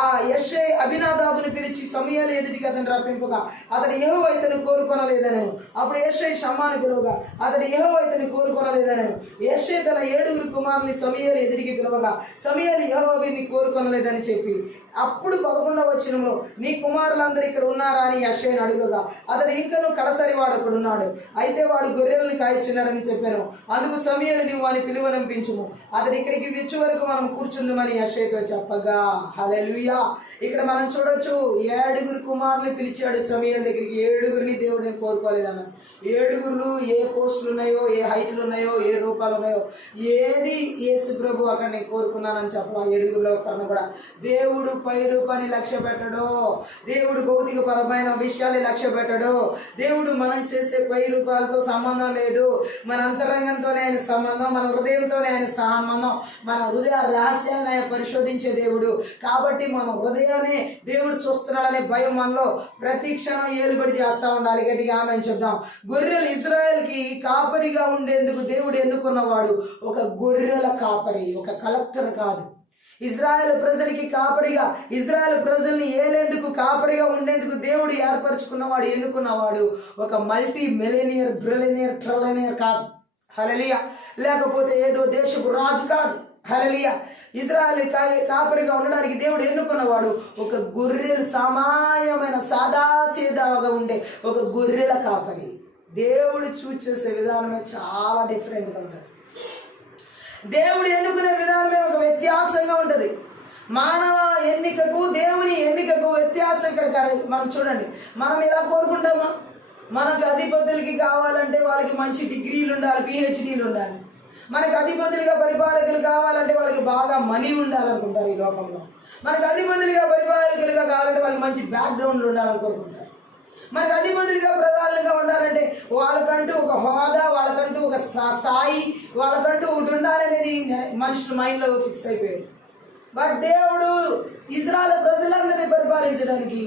ఆ యెషై అబినాదాబుని పిలిచి సమూయేలు ఎదుటికి అతను రప్పింపగా అతడు యెహోవా ఇతను కోరుకొనలేదనను. అప్పుడు యెషై షమ్మాను పిలువగా అతడు యెహోవా ఇతను కోరుకొనలేదనను. యెషై తన 7 కుమారుని సమూయేలు ఎదుటికి పిలువగా సమూయేలు సమూయేలు యెహోవా వీరిని కోరుకొనలేదని చెప్పి అప్పుడు 11వ వచనంలో నీ కుమారులందరూ ఇక్కడ ఉన్నారా అని యెషయాను అడుగగా అతడు ఇంకను కడసరి వాడు అక్కడ ఉన్నాడు, అయితే వాడు గొర్రెలను కాయచున్నాడని చెప్పాను. అందుకు సమూయేలు నీవు వాని పిలువనంపించుము, అతడు ఇక్కడికి విచ్చు వరకు మనం కూర్చుందామని యెషయాతో చెప్పగా. హల్లెలూయా. ఇక్కడ మనం చూడొచ్చు, 7 కుమారుని పిలిచాడు సమూయేలు దగ్గరికి. 7 దేవుడిని కోరుకోలేదన్నాడు. 7 ఏ పోస్టులు ఉన్నాయో, ఏ హైట్లు ఉన్నాయో, ఏ రూపాలు ఉన్నాయో, ఏది యేసు ప్రభు అక్కడ నేను కోరుకున్నానని చెప్పడం. 7 కన్నా కూడా దేవుడు పై రూపాన్ని లక్ష్య పెట్టడు, దేవుడు భౌతిక పరమైన విషయాన్ని లక్ష్య పెట్టడు. దేవుడు మనం చేసే పై రూపాలతో సంబంధం లేదు, మన అంతరంగంతోనే ఆయన సంబంధం, మన హృదయంతోనే ఆయన సంబంధం. మన హృదయ రహస్యాన్ని ఆయన పరిశోధించే దేవుడు. కాబట్టి మన హృదయాన్ని దేవుడు చూస్తున్నాడనే భయం మనలో ప్రతి క్షణం ఏలుబడి చేస్తూ ఉండాలి. గట్టిగా ఆమె చెప్దాం. గొర్రెలు ఇజ్రాయెల్కి కాపరిగా ఉండేందుకు దేవుడు ఎన్నుకున్నవాడు ఒక గొర్రెల కాపరి, ఒక కలెక్టర్ కాదు. ఇజ్రాయెల్ ప్రజలకి కాపరిగా, ఇజ్రాయెల్ ప్రజల్ని ఏలేందుకు కాపరిగా ఉండేందుకు దేవుడు ఏర్పరచుకున్నవాడు, ఎన్నుకున్నవాడు ఒక మల్టీ మిలియనియర్, బ్రిలియనియర్, ట్రిలియనియర్ కాదు. హల్లెలూయా. లేకపోతే ఏదో దేశపు రాజు కాదు. హల్లెలూయా. ఇజ్రాయెల్ కాపరిగా ఉండడానికి దేవుడు ఎన్నుకున్నవాడు ఒక గొర్రెలు, సామాన్యమైన సాదాసీదాగా ఉండే ఒక గొర్రెల కాపరి. దేవుడు చూస్ చేసే విధానమే చాలా డిఫరెంట్గా ఉంటుంది. దేవుడు ఎన్నుకునే విధానమే ఒక వ్యత్యాసంగా ఉంటుంది. మానవ ఎన్నికకు దేవుని ఎన్నికకు వ్యత్యాసం ఇక్కడ మనం చూడండి. మనం ఎలా కోరుకుంటామా? మనకు అధిపతులకి కావాలంటే వాళ్ళకి మంచి డిగ్రీలు ఉండాలి, పిహెచ్డీలు ఉండాలి. మనకు అధిపతులుగా పరిపాలకులు కావాలంటే వాళ్ళకి బాగా మనీ ఉండాలనుకుంటారు ఈ లోకంలో. మనకు అధిపతులుగా పరిపాలకులుగా కావాలంటే వాళ్ళకి మంచి బ్యాక్గ్రౌండ్లు ఉండాలని కోరుకుంటారు. మనకు అధిపతులుగా ప్రధానులుగా ఉండాలంటే వాళ్ళకంటూ ఒక హోదా, వాళ్ళకంటూ ఒక స్థాయి, వాళ్ళకంటూ ఒకటి ఉండాలనేది మనుషుల మైండ్లో ఫిక్స్ అయిపోయారు. బట్ దేవుడు ఇజ్రాయెల్ ప్రజలందరినీ పరిపాలించడానికి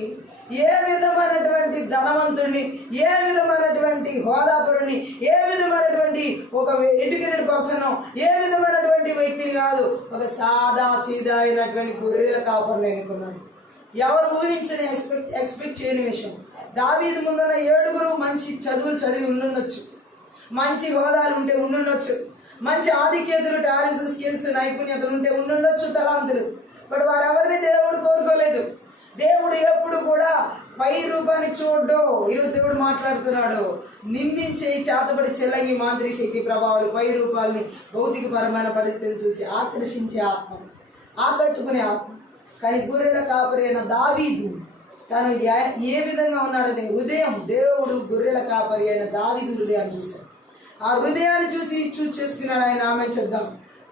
ఏ విధమైనటువంటి ధనవంతుడిని, ఏ విధమైనటువంటి హోదాపరుడిని, ఏ విధమైనటువంటి ఒక ఎడ్యుకేటెడ్ పర్సన్, ఏ విధమైనటువంటి వ్యక్తిని కాదు, ఒక సాదా సీదా అయినటువంటి గొర్రెల కాపరిని ఎన్నుకున్నాడు. ఎవరు ఊహించని ఎక్స్పెక్ట్ చేయని విషయం. దావీదు ముందున్న 7 మంచి చదువులు చదివి ఉండుండొచ్చు, మంచి హోదాలు ఉంటే ఉండుండొచ్చు, మంచి ఆధిక్యతలు, టాలెంట్స్, స్కిల్స్, నైపుణ్యతలు ఉంటే ఉండుండొచ్చు, తలాంతులు. బట్ వారెవరిని దేవుడు కోరుకోలేదు. దేవుడు ఎప్పుడు కూడా పై రూపాన్ని చూడ్డో. ఈరోజు దేవుడు మాట్లాడుతున్నాడు, నిందించే చేతబడి చెల్లంగి మాంత్రిక శక్తి ప్రభావాలు, పై రూపాలని, భౌతిక పరమైన పరిస్థితులు చూసి ఆకర్షించే ఆత్మ, ఆకట్టుకునే ఆత్మ. కానీ గొర్రెల కాపరి అయిన దావీదు తను ఏ విధంగా ఉన్నాడనే హృదయం, దేవుడు గొర్రెల కాపరి అయిన దావీదు హృదయాన్ని చూశాడు. ఆ హృదయాన్ని చూసి చూస్ చేసుకున్నాడు ఆయన. ఆమె చెప్దాం.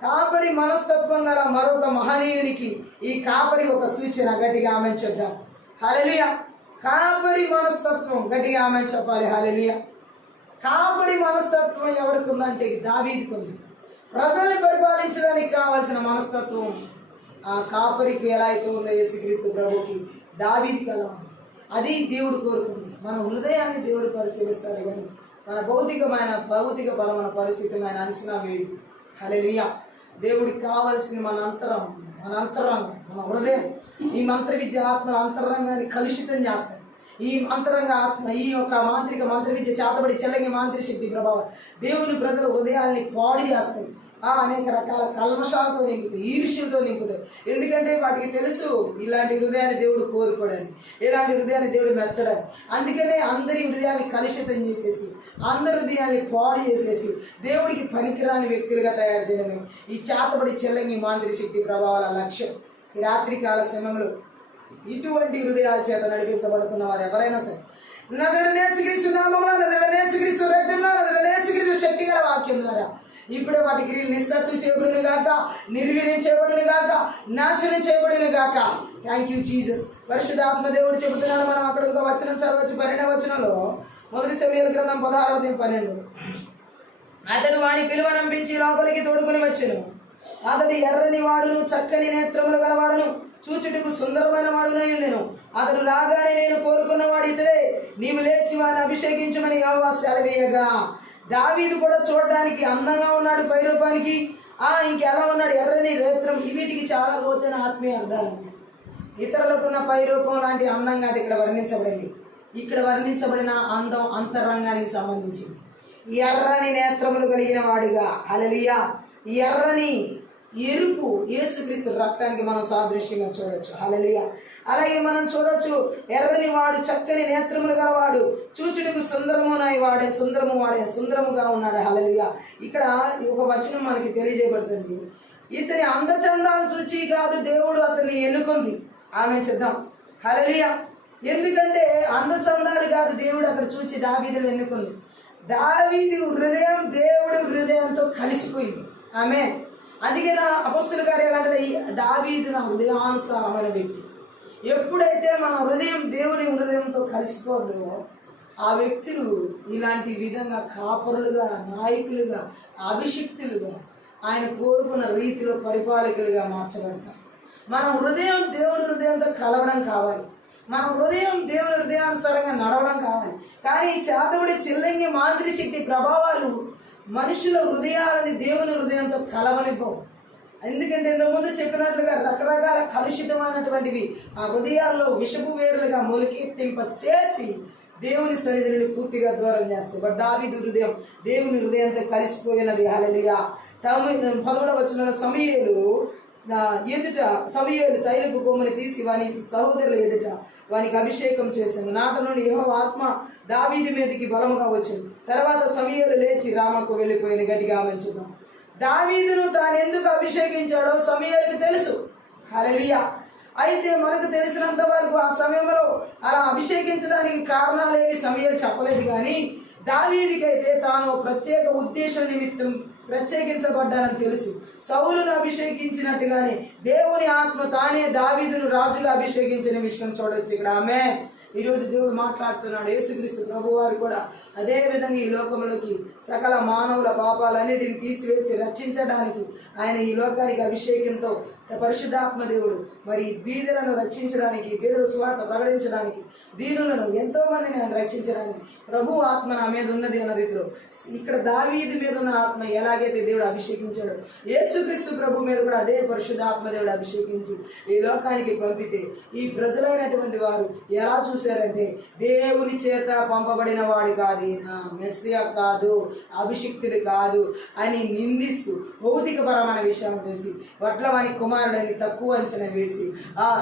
కాపరి మనస్తత్వం గల మరొక మహనీయునికి ఈ కాపరి ఒక సూచన. గట్టిగా ఆమె చెప్దాం. హల్లెలూయా. కాపరి మనస్తత్వం, గట్టిగా ఆమె చెప్పాలి. హల్లెలూయా. కాపరి మనస్తత్వం ఎవరికి ఉందంటే దావీదుకు ఉంది. ప్రజల్ని పరిపాలించడానికి కావాల్సిన మనస్తత్వం ఆ కాపరికి ఎలా అయితే ఉందో యేసుక్రీస్తు ప్రభుకి దావీదుకి ఎలా ఉంది. అది దేవుడు కోరుకుంది. మన హృదయాన్ని దేవుడు పరిశీలిస్తాడు కానీ మన భౌతిక పరమైన పరిస్థితులను ఆయన అంచనా వేడు. హల్లెలూయా. దేవుడికి కావాల్సిన మన అంతరంగం, మన హృదయం. ఈ మంత్ర విద్య ఆత్మ అంతరంగాన్ని కలుషితం చేస్తాయి. ఈ అంతరంగ ఆత్మ, ఈ యొక్క మంత్ర విద్య చేతబడి చెల్లంగి మాంత్రిక శక్తి ప్రభావం దేవుని ప్రజల హృదయాల్ని పాడు చేస్తాయి. అనేక రకాల కల్మషాలతో నింపుతాయి, ఈర్ష్యలతో నింపుతాయి. ఎందుకంటే వాటికి తెలుసు ఇలాంటి హృదయాన్ని దేవుడు కోరుకోడని, ఇలాంటి హృదయాన్ని దేవుడు మెచ్చడని. అందుకనే అందరి హృదయాన్ని కలుషితం చేసేసి, అందరి హృదయాన్ని పాడు చేసేసి దేవుడికి పనికిరాని వ్యక్తులుగా తయారు చేయడమే ఈ చేతబడి చెల్లంగి మాంత్రిక శక్తి ప్రభావాల లక్ష్యం. ఈ రాత్రికాల సమయంలో ఇటువంటి హృదయాల చేత నడిపించబడుతున్న వారు ఎవరైనా సరే నజరేయుడైన యేసుక్రీస్తు నామమున, నజరేయుడైన యేసుక్రీస్తు రక్తమున, నజరేయుడైన యేసుక్రీస్తు శక్తి గల వాక్యం ద్వారా ఇప్పుడే వాటి క్రియలు నిస్సత్తు చేయబడును గాక, నిర్వీర్యం చేయబడును గాక, నాశనం చేయబడును గాక. Thank you Jesus. పరిశుద్ధాత్మ దేవుడు చెబుతున్నాడు. మనం అక్కడ ఇంకో వచనం చదవచ్చు. 12వ వచనంలో 1 సమూయేలు గ్రంథం 16:12. అతడు వాని పిలువనంపించి లోపలికి తోడుకుని వచ్చెను. అతడు ఎర్రని వాడును, చక్కని నేత్రములు గలవాడును, చూచుటకు సుందరమైన వాడునై ఉండెను. అతడు రాగానే నేను కోరుకున్నవాడు ఇతడే, నీవు లేచి వాడిని అభిషేకించమని యెహోవా సెలవీయగా. దావీదు కూడా చూడడానికి అందంగా ఉన్నాడు, పై రూపానికి. ఇంకెలా ఉన్నాడు? ఎర్రని నేత్రం. వీటికి చాలా లోతైన ఆత్మీయ అర్థాలు ఉన్నాయి. ఇతరులకున్న పై రూపం లాంటి అందంగా అది ఇక్కడ వర్ణించబడింది. ఇక్కడ వర్ణించబడిన అందం అంతరంగానికి సంబంధించింది. ఎర్రని నేత్రములు కలిగిన వాడిగా. హల్లెలూయా. ఎర్రని ఎరుపు యేసుక్రీస్తు రక్తానికి మనం సాదృశ్యంగా చూడొచ్చు. హల్లెలూయా. అలాగే మనం చూడొచ్చు, ఎర్రని వాడు చక్కని నేత్రములు గలవాడు, చూచుటకు సుందరముగా ఉన్నాడు. హల్లెలూయా. ఇక్కడ ఒక వచనం మనకి తెలియజేయబడుతుంది. ఇతని అందచందాలు చూచి కాదు దేవుడు అతన్ని ఎన్నుకుంది. ఆమె చూద్దాం. హల్లెలూయా. ఎందుకంటే అందచందాలు కాదు దేవుడు అక్కడ చూచి దావీదును ఎన్నుకుంది. దావీదు హృదయం దేవుడు హృదయంతో కలిసిపోయింది. ఆమె అందుకే నా అపొస్తలుల కార్యాలు అంటే దావీదు నా హృదయానుసారమైన వ్యక్తి. ఎప్పుడైతే మన హృదయం దేవుని హృదయంతో కలిసిపోద్దో ఆ వ్యక్తులు ఇలాంటి విధంగా కాపరులుగా, నాయకులుగా, అభిషిక్తులుగా, ఆయన కోరుకున్న రీతిలో పరిపాలకులుగా మార్చబడతారు. మన హృదయం దేవుని హృదయంతో కలవడం కావాలి. మన హృదయం దేవుని హృదయానుసారంగా నడవడం కావాలి. కానీ చేతబడి చిల్లంగి మాంత్రి శక్తి ప్రభావాలు మనుషుల హృదయాలని దేవుని హృదయంతో కలవనివ్వవు. ఎందుకంటే ఇంతకుముందు చెప్పినట్లుగా రకరకాల కలుషితమైనటువంటివి ఆ హృదయాల్లో విషపు వేరులుగా మొలకెత్తింప చేసి దేవుని సన్నిధిని పూర్తిగా దూరం చేస్తాయి. బట్ దావీదు హృదయం దేవుని హృదయంతో కలిసిపోయినది. హల్లెలూయా. 11వ వచనంలో సమూయేలు తైలపు కొమ్ముని తీసి వాని సహోదరుల ఎదుట వానికి అభిషేకం చేశాను. నాట నుండి యెహోవా ఆత్మ దావీదు మీదకి బలముగా వచ్చింది. తర్వాత సమూయేలు లేచి రామకు వెళ్ళిపోయిన. గట్టిగా ఆలోచిద్దాం. దావీదును తాను ఎందుకు అభిషేకించాడో సమూయేలుకి తెలుసు. హల్లెలూయా. అయితే మనకు తెలిసినంత వరకు ఆ సమయంలో అలా అభిషేకించడానికి కారణాలేవి సమూయేలు చెప్పలేదు. కానీ దావీదుకైతే తాను ప్రత్యేక ఉద్దేశం నిమిత్తం ప్రత్యేకించబడ్డానని తెలుసు. సౌలును అభిషేకించినట్టుగానే దేవుని ఆత్మ తానే దావీదును రాజుగా అభిషేకించిన విషయం చూడొచ్చు ఇక్కడ. ఆమె ఈరోజు దేవుడు మాట్లాడుతున్నాడు. యేసుక్రీస్తు ప్రభు వారు కూడా అదే విధంగా ఈ లోకంలోకి సకల మానవుల పాపాలన్నిటిని తీసివేసి రక్షించడానికి ఆయన ఈ లోకానికి అభిషేకంతో పరిశుద్ధాత్మ దేవుడు మరి బీదలను రక్షించడానికి, బీదల సువార్త ప్రకటించడానికి, దీనులను ఎంతో మందిని ఆయన రక్షించడానికి ప్రభు ఆత్మ నా మీద ఉన్నది అన్న రీతిలో ఇక్కడ దావీదు మీద ఉన్న ఆత్మ ఎలాగైతే దేవుడు అభిషేకించాడో యేసుక్రీస్తు ప్రభు మీద కూడా అదే పరిశుద్ధాత్మ దేవుడు అభిషేకించి ఈ లోకానికి పంపితే ఈ ప్రజలైనటువంటి వారు ఎలా చూశారంటే దేవుని చేత పంపబడిన వాడు కాదు, మెస్సియా కాదు, అభిషిక్తుడు కాదు అని నిందిస్తూ భౌతికపరమైన విషయాన్ని చూసి వడ్ల వాని కుమారుడని తక్కువ అంచనా వేసి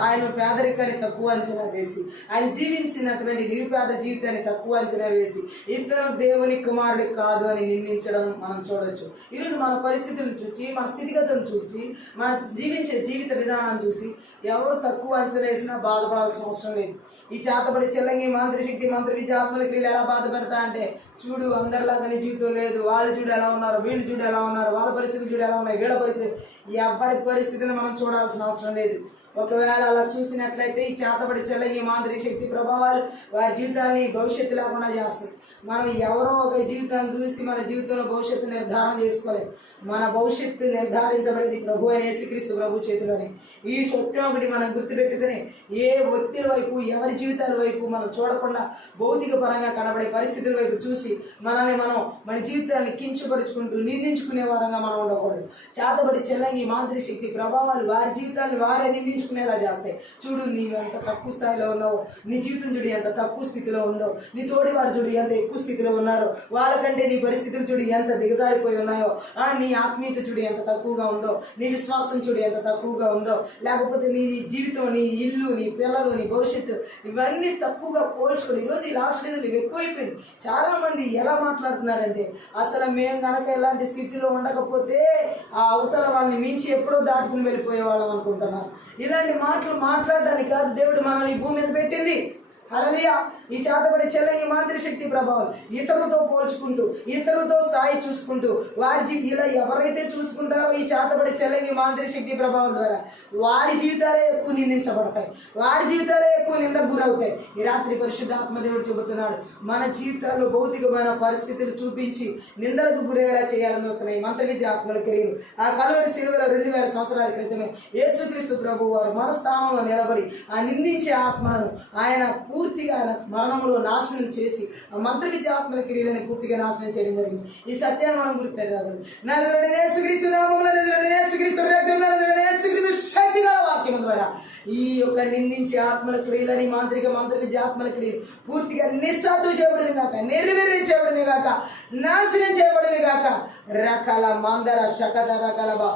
ఆయన పేదరికాన్ని తక్కువ అంచనా వేసి ఆయన జీవించినటువంటి నిరుపేద జీవితాన్ని తక్కువ అంచనా వేసి ఇతను దేవుని కుమారుడు కాదు అని నిందించడం మనం చూడొచ్చు. ఈరోజు మన పరిస్థితులను చూసి, మన స్థితిగతులను చూసి, మన జీవించే జీవిత విధానాన్ని చూసి ఎవరు తక్కువ అంచనా వేసినా బాధపడాల్సిన అవసరం లేదు. ఈ చేతబడి చెల్లంగి మంత్రి శక్తి మంత్రి విద్య ఆత్మల క్రియలు ఎలా బాధపడతా అంటే చూడు అందరిలాగానే జీవితం లేదు, వాళ్ళు చూడు ఎలా ఉన్నారు, వీళ్ళు చూడు ఎలా ఉన్నారు, వాళ్ళ పరిస్థితులు చూడు ఎలా ఉన్నాయి, వీళ్ళ పరిస్థితి, ఎవరి పరిస్థితిని మనం చూడాల్సిన అవసరం లేదు. ఒకవేళ అలా చూసినట్లయితే ఈ చేతబడి చెల్లంగి మాంత్రిక శక్తి ప్రభావాలు వారి జీవితాన్ని భవిష్యత్తు లేకుండా చేస్తాయి. మనం ఎవరో ఒక జీవితాన్ని చూసి మన జీవితంలో భవిష్యత్తు నిర్ధారణ చేసుకోలేము. మన భవిష్యత్తు నిర్ధారించబడేది ప్రభు అయిన యేసుక్రీస్తు ప్రభు చేతిలోనే. ఈ సత్యం ఒకటి మనం గుర్తుపెట్టుకుని ఏ వ్యక్తుల వైపు, ఎవరి జీవితాల వైపు మనం చూడకుండా భౌతిక పరంగా కనబడే పరిస్థితుల వైపు చూసి మనల్ని మనం మన జీవితాన్ని కించపరుచుకుంటూ నిందించుకునే వారంగా మనం ఉండకూడదు. చేతబడి చెల్లంగి మాంత్రిక శక్తి ప్రభావాలు వారి జీవితాన్ని వారే నిందించుకునేలా చేస్తాయి. చూడు నీవు ఎంత తక్కువ స్థాయిలో ఉన్నావో, నీ జీవితం చూడు ఎంత తక్కువ స్థితిలో ఉందో, నీ తోడి వారు చూడు ఎంత ఎక్కువ స్థితిలో ఉన్నారో, వాళ్ళకంటే నీ పరిస్థితులు చూడు ఎంత దిగజారిపోయి ఉన్నాయో, నీ ఆత్మీయత చూడు ఎంత తక్కువగా ఉందో, నీ విశ్వాసం చూడు ఎంత తక్కువగా ఉందో, లేకపోతే నీ జీవితం, నీ ఇల్లు, నీ పిల్లలు, నీ భవిష్యత్తు ఇవన్నీ తక్కువగా పోల్చుకోండి. ఈరోజు ఈ లాస్ట్ డేస్లో ఎక్కువైపోయింది. చాలా మంది ఎలా మాట్లాడుతున్నారంటే అసలు మేము కనుక ఇలాంటి స్థితిలో ఉండకపోతే ఆ అవతల వాళ్ళని మించి ఎప్పుడో దాటుకుని వెళ్ళిపోయే వాళ్ళం అనుకుంటున్నారు. ఇలాంటి మాటలు మాట్లాడడానికి కాదు దేవుడు మనల్ని భూమి మీద పెట్టింది. హల్లెలూయా. ఈ చేతబడి చెల్లని మాంత్రిక శక్తి ప్రభావం ఇతరులతో పోల్చుకుంటూ, ఇతరులతో స్థాయి చూసుకుంటూ వారి ఇలా ఎవరైతే చూసుకుంటారో ఈ చేతబడి చెల్లని మాంత్రిక శక్తి ప్రభావం ద్వారా వారి జీవితాలే ఎక్కువ నిందించబడతాయి, వారి జీవితాలే ఎక్కువ నిందకు గురవుతాయి. ఈ రాత్రి పరిశుద్ధాత్మ దేవుడు చెబుతున్నాడు, మన జీవితాల్లో భౌతికమైన పరిస్థితులు చూపించి నిందలకు గురయ్యేలా చేయాలని వస్తున్నాయి మంత్ర విద్య ఆత్మల క్రియలు. ఆ కల్వరి శిలువలో 2000 సంవత్సరాల క్రితమే యేసుక్రీస్తు ప్రభు వారు మన స్థానంలో నిలబడి ఆ నిందించే ఆత్మలను ఆయన పూర్తిగా మరణంలో నాశనం చేసి ఆ మంత్ర విద్య ఆత్మల క్రియలను పూర్తిగా నాశనం చేయడం జరిగింది. ఈ సత్యాన్ని మనం గుర్తించగలం. శక్తి గల వాక్యం ద్వారా ఈ యొక్క నిందించే ఆత్మల క్రియలని మంత్ర విద్య ఆత్మల క్రియలు పూర్తిగా నిస్సాతు చేయబడింది కాక, నిర్వీర్యం చేయబడింది కాక, నాశనం చేయబడింది కాక, రకాల మందర శకద రకలబా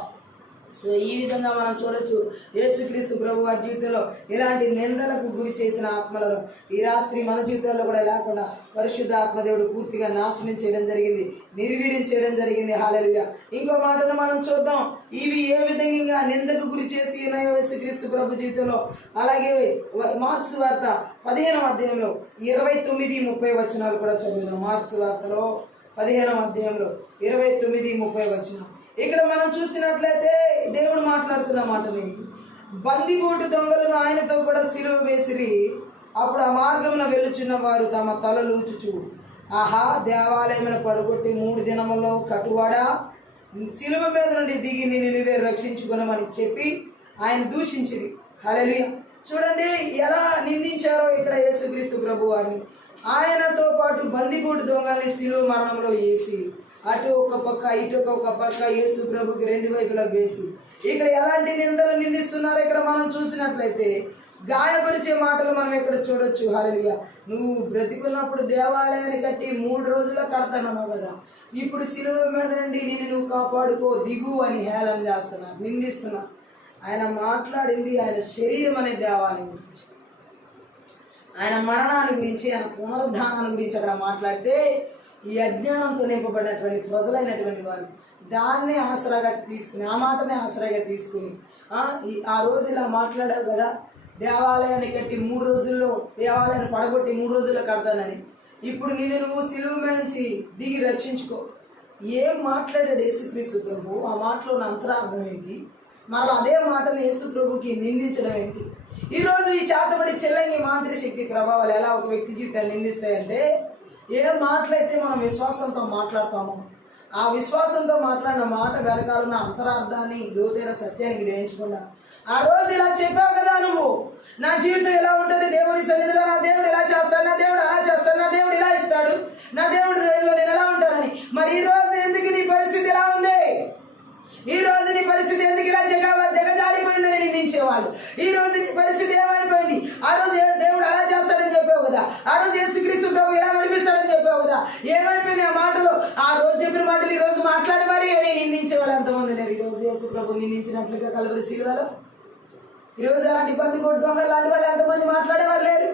సో ఈ విధంగా మనం చూడొచ్చు యేసుక్రీస్తు ప్రభు వారి జీవితంలో ఇలాంటి నిందలకు గురి చేసిన ఆత్మలను ఈ రాత్రి మన జీవితాల్లో కూడా లేకుండా పరిశుద్ధ ఆత్మదేవుడు పూర్తిగా నాశనం చేయడం జరిగింది, నిర్వీర్యం చేయడం జరిగింది. హల్లెలూయా. ఇంకో మాటను మనం చూద్దాం, ఇవి ఏ విధంగా నిందకు గురి చేసి ఉన్నాయో యేసుక్రీస్తు ప్రభు జీవితంలో. అలాగే మార్క్స్ వార్త 15వ అధ్యాయంలో 29-30 వచనాలు కూడా చదువుదాం. మార్క్స్ వార్తలో 15వ అధ్యాయంలో 29-30 వచనం. ఇక్కడ మనం చూసినట్లయితే దేవుడు మాట్లాడుతున్న మాటని, బందిపోటు దొంగలను ఆయనతో కూడా సిలువ వేసిరి. అప్పుడు ఆ మార్గమున వెళ్ళుచున్న వారు తమ తలలూచుచు, ఆహా, దేవాలయమును పడగొట్టి 3 దినములలో కట్టువాడా, సిలువ మీద నుండి దిగి నిన్నువే రక్షించుకునమని చెప్పి ఆయన దూషించిరి. హల్లెలూయా. చూడండి ఎలా నిందించారో ఇక్కడ యేసుక్రీస్తు ప్రభు వారిని. ఆయనతో పాటు బందిపోటు దొంగల్ని సిలువ మరణంలో వేసి, అటు ఒక పక్క ఇటు ఒక పక్క యేసు ప్రభుకి 2 వైపులా వేసి ఇక్కడ ఎలాంటి నిందలు నిందిస్తున్నారో ఇక్కడ మనం చూసినట్లయితే గాయపరిచే మాటలు మనం ఇక్కడ చూడొచ్చు. హల్లెలూయా. నువ్వు బ్రతికున్నప్పుడు దేవాలయాన్ని కట్టి 3 రోజుల్లో కడతానన్నావు కదా, ఇప్పుడు సిలువ మీద నుండి నిన్ను నువ్వు కాపాడుకో, దిగు అని హేళన చేస్తున్నారు, నిందిస్తున్నారు. ఆయన మాట్లాడింది ఆయన శరీరం అనే దేవాలయం గురించి, ఆయన మరణాన్ని గురించి, ఆయన పునరుద్ధానాన్ని గురించి అక్కడ మాట్లాడితే ఈ అజ్ఞానంతో నింపబడినటువంటి ప్రజలైనటువంటి వారు దాన్నే ఆసరాగా తీసుకుని, ఆ మాటనే ఆసరాగా తీసుకుని ఆ రోజు ఇలా మాట్లాడావు కదా, దేవాలయాన్ని కట్టి 3 రోజుల్లో, దేవాలయాన్ని పడగొట్టి 3 రోజుల్లో కడతానని, ఇప్పుడు నిన్ను నువ్వు సిలువ నుంచి దిగి రక్షించుకో. ఏం మాట్లాడాడు యేసుక్రీస్తు ప్రభు? ఆ మాటలో ఉన్న అంతరార్థం ఏంటి? మరలా అదే మాటను యేసు ప్రభుకి నిందించడం ఏంటి? ఈరోజు ఈ చాతబడి చెల్లంగి మాంత్రిక శక్తి ప్రభావాలు ఎలా ఒక వ్యక్తి జీవితాన్ని నిందిస్తాయంటే, ఏ మాటలైతే మనం విశ్వాసంతో మాట్లాడతామో ఆ విశ్వాసంతో మాట్లాడిన మాట వెనకాలన్న అంతరార్థాన్ని, లోతైన సత్యాన్ని గ్రహించకుండా, ఆ రోజు ఇలా చెప్పావు కదా, నువ్వు నా జీవితం ఎలా ఉంటుంది దేవుని సన్నిధిలో, నా దేవుడు ఎలా చేస్తాడు, నా దేవుడు అలా చేస్తాడు, నా దేవుడు ఇలా ఇస్తాడు, నా దేవుడి దేవుడిలో నేను ఎలా ఉంటానని. మరి ఈ రోజు ఎందుకు నీ పరిస్థితి ఎలా ఉంది? ఈ రోజు నీ పరిస్థితి ఎందుకు ఇలా దిగజారిపోయిందని నిందించేవాళ్ళు. ఈ రోజు నీ పరిస్థితి ఏమైపోయింది? ఆ రోజు దేవుడు అలా చేస్తాడని చెప్పావు కదా, ఆ రోజు యేసుక్రీస్తు ప్రభు ఎలా నడిపిస్తాడని చెప్పావు కదా, ఏమైపోయింది ఆ మాటలు? ఆ రోజు చెప్పిన మాటలు ఈ రోజు మాట్లాడి మరి అని నిందించేవాళ్ళు ఎంతమంది లేరు? ఈ రోజు యేసు ప్రభు నిందించినట్లుగా కలవరి సిలువలో ఈరోజు అలాంటి బందిపోటు దొంగ లాంటి వాళ్ళు ఎంతమంది మాట్లాడేవారు లేరు?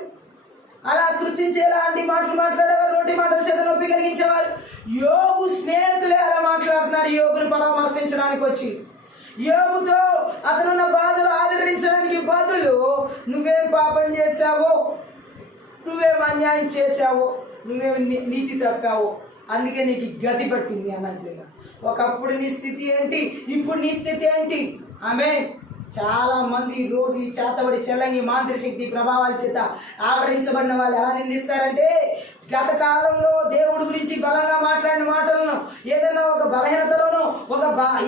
అలా కృషించేలాంటి మాటలు మాట్లాడేవారు, రోటి మాటలు చేత నొప్పి కలిగించేవారు. యోబు స్నేహితులే అలా మాట్లాడుతున్నారు యోబుని పరామర్శించడానికి వచ్చి. యోబుతో అతనున్న బాధలు ఆదరించడానికి బదులు నువ్వేం పాపం చేశావో, నువ్వేం అన్యాయం చేశావో, నువ్వేం నీతి తప్పావో, అందుకే నీకు గతి పట్టింది అన్నట్లుగా. ఒకప్పుడు నీ స్థితి ఏంటి, ఇప్పుడు నీ స్థితి ఏంటి? ఆమె చాలా మంది ఈ రోజు ఈ చేతబడి చెల్లంగి మాంత్రిక శక్తి ప్రభావాల చేత ఆవరించబడిన వాళ్ళు ఎలా నిందిస్తారంటే, గత కాలంలో దేవుడి గురించి బలంగా మాట్లాడిన మాటలను ఏదైనా ఒక బలహీనతలోనో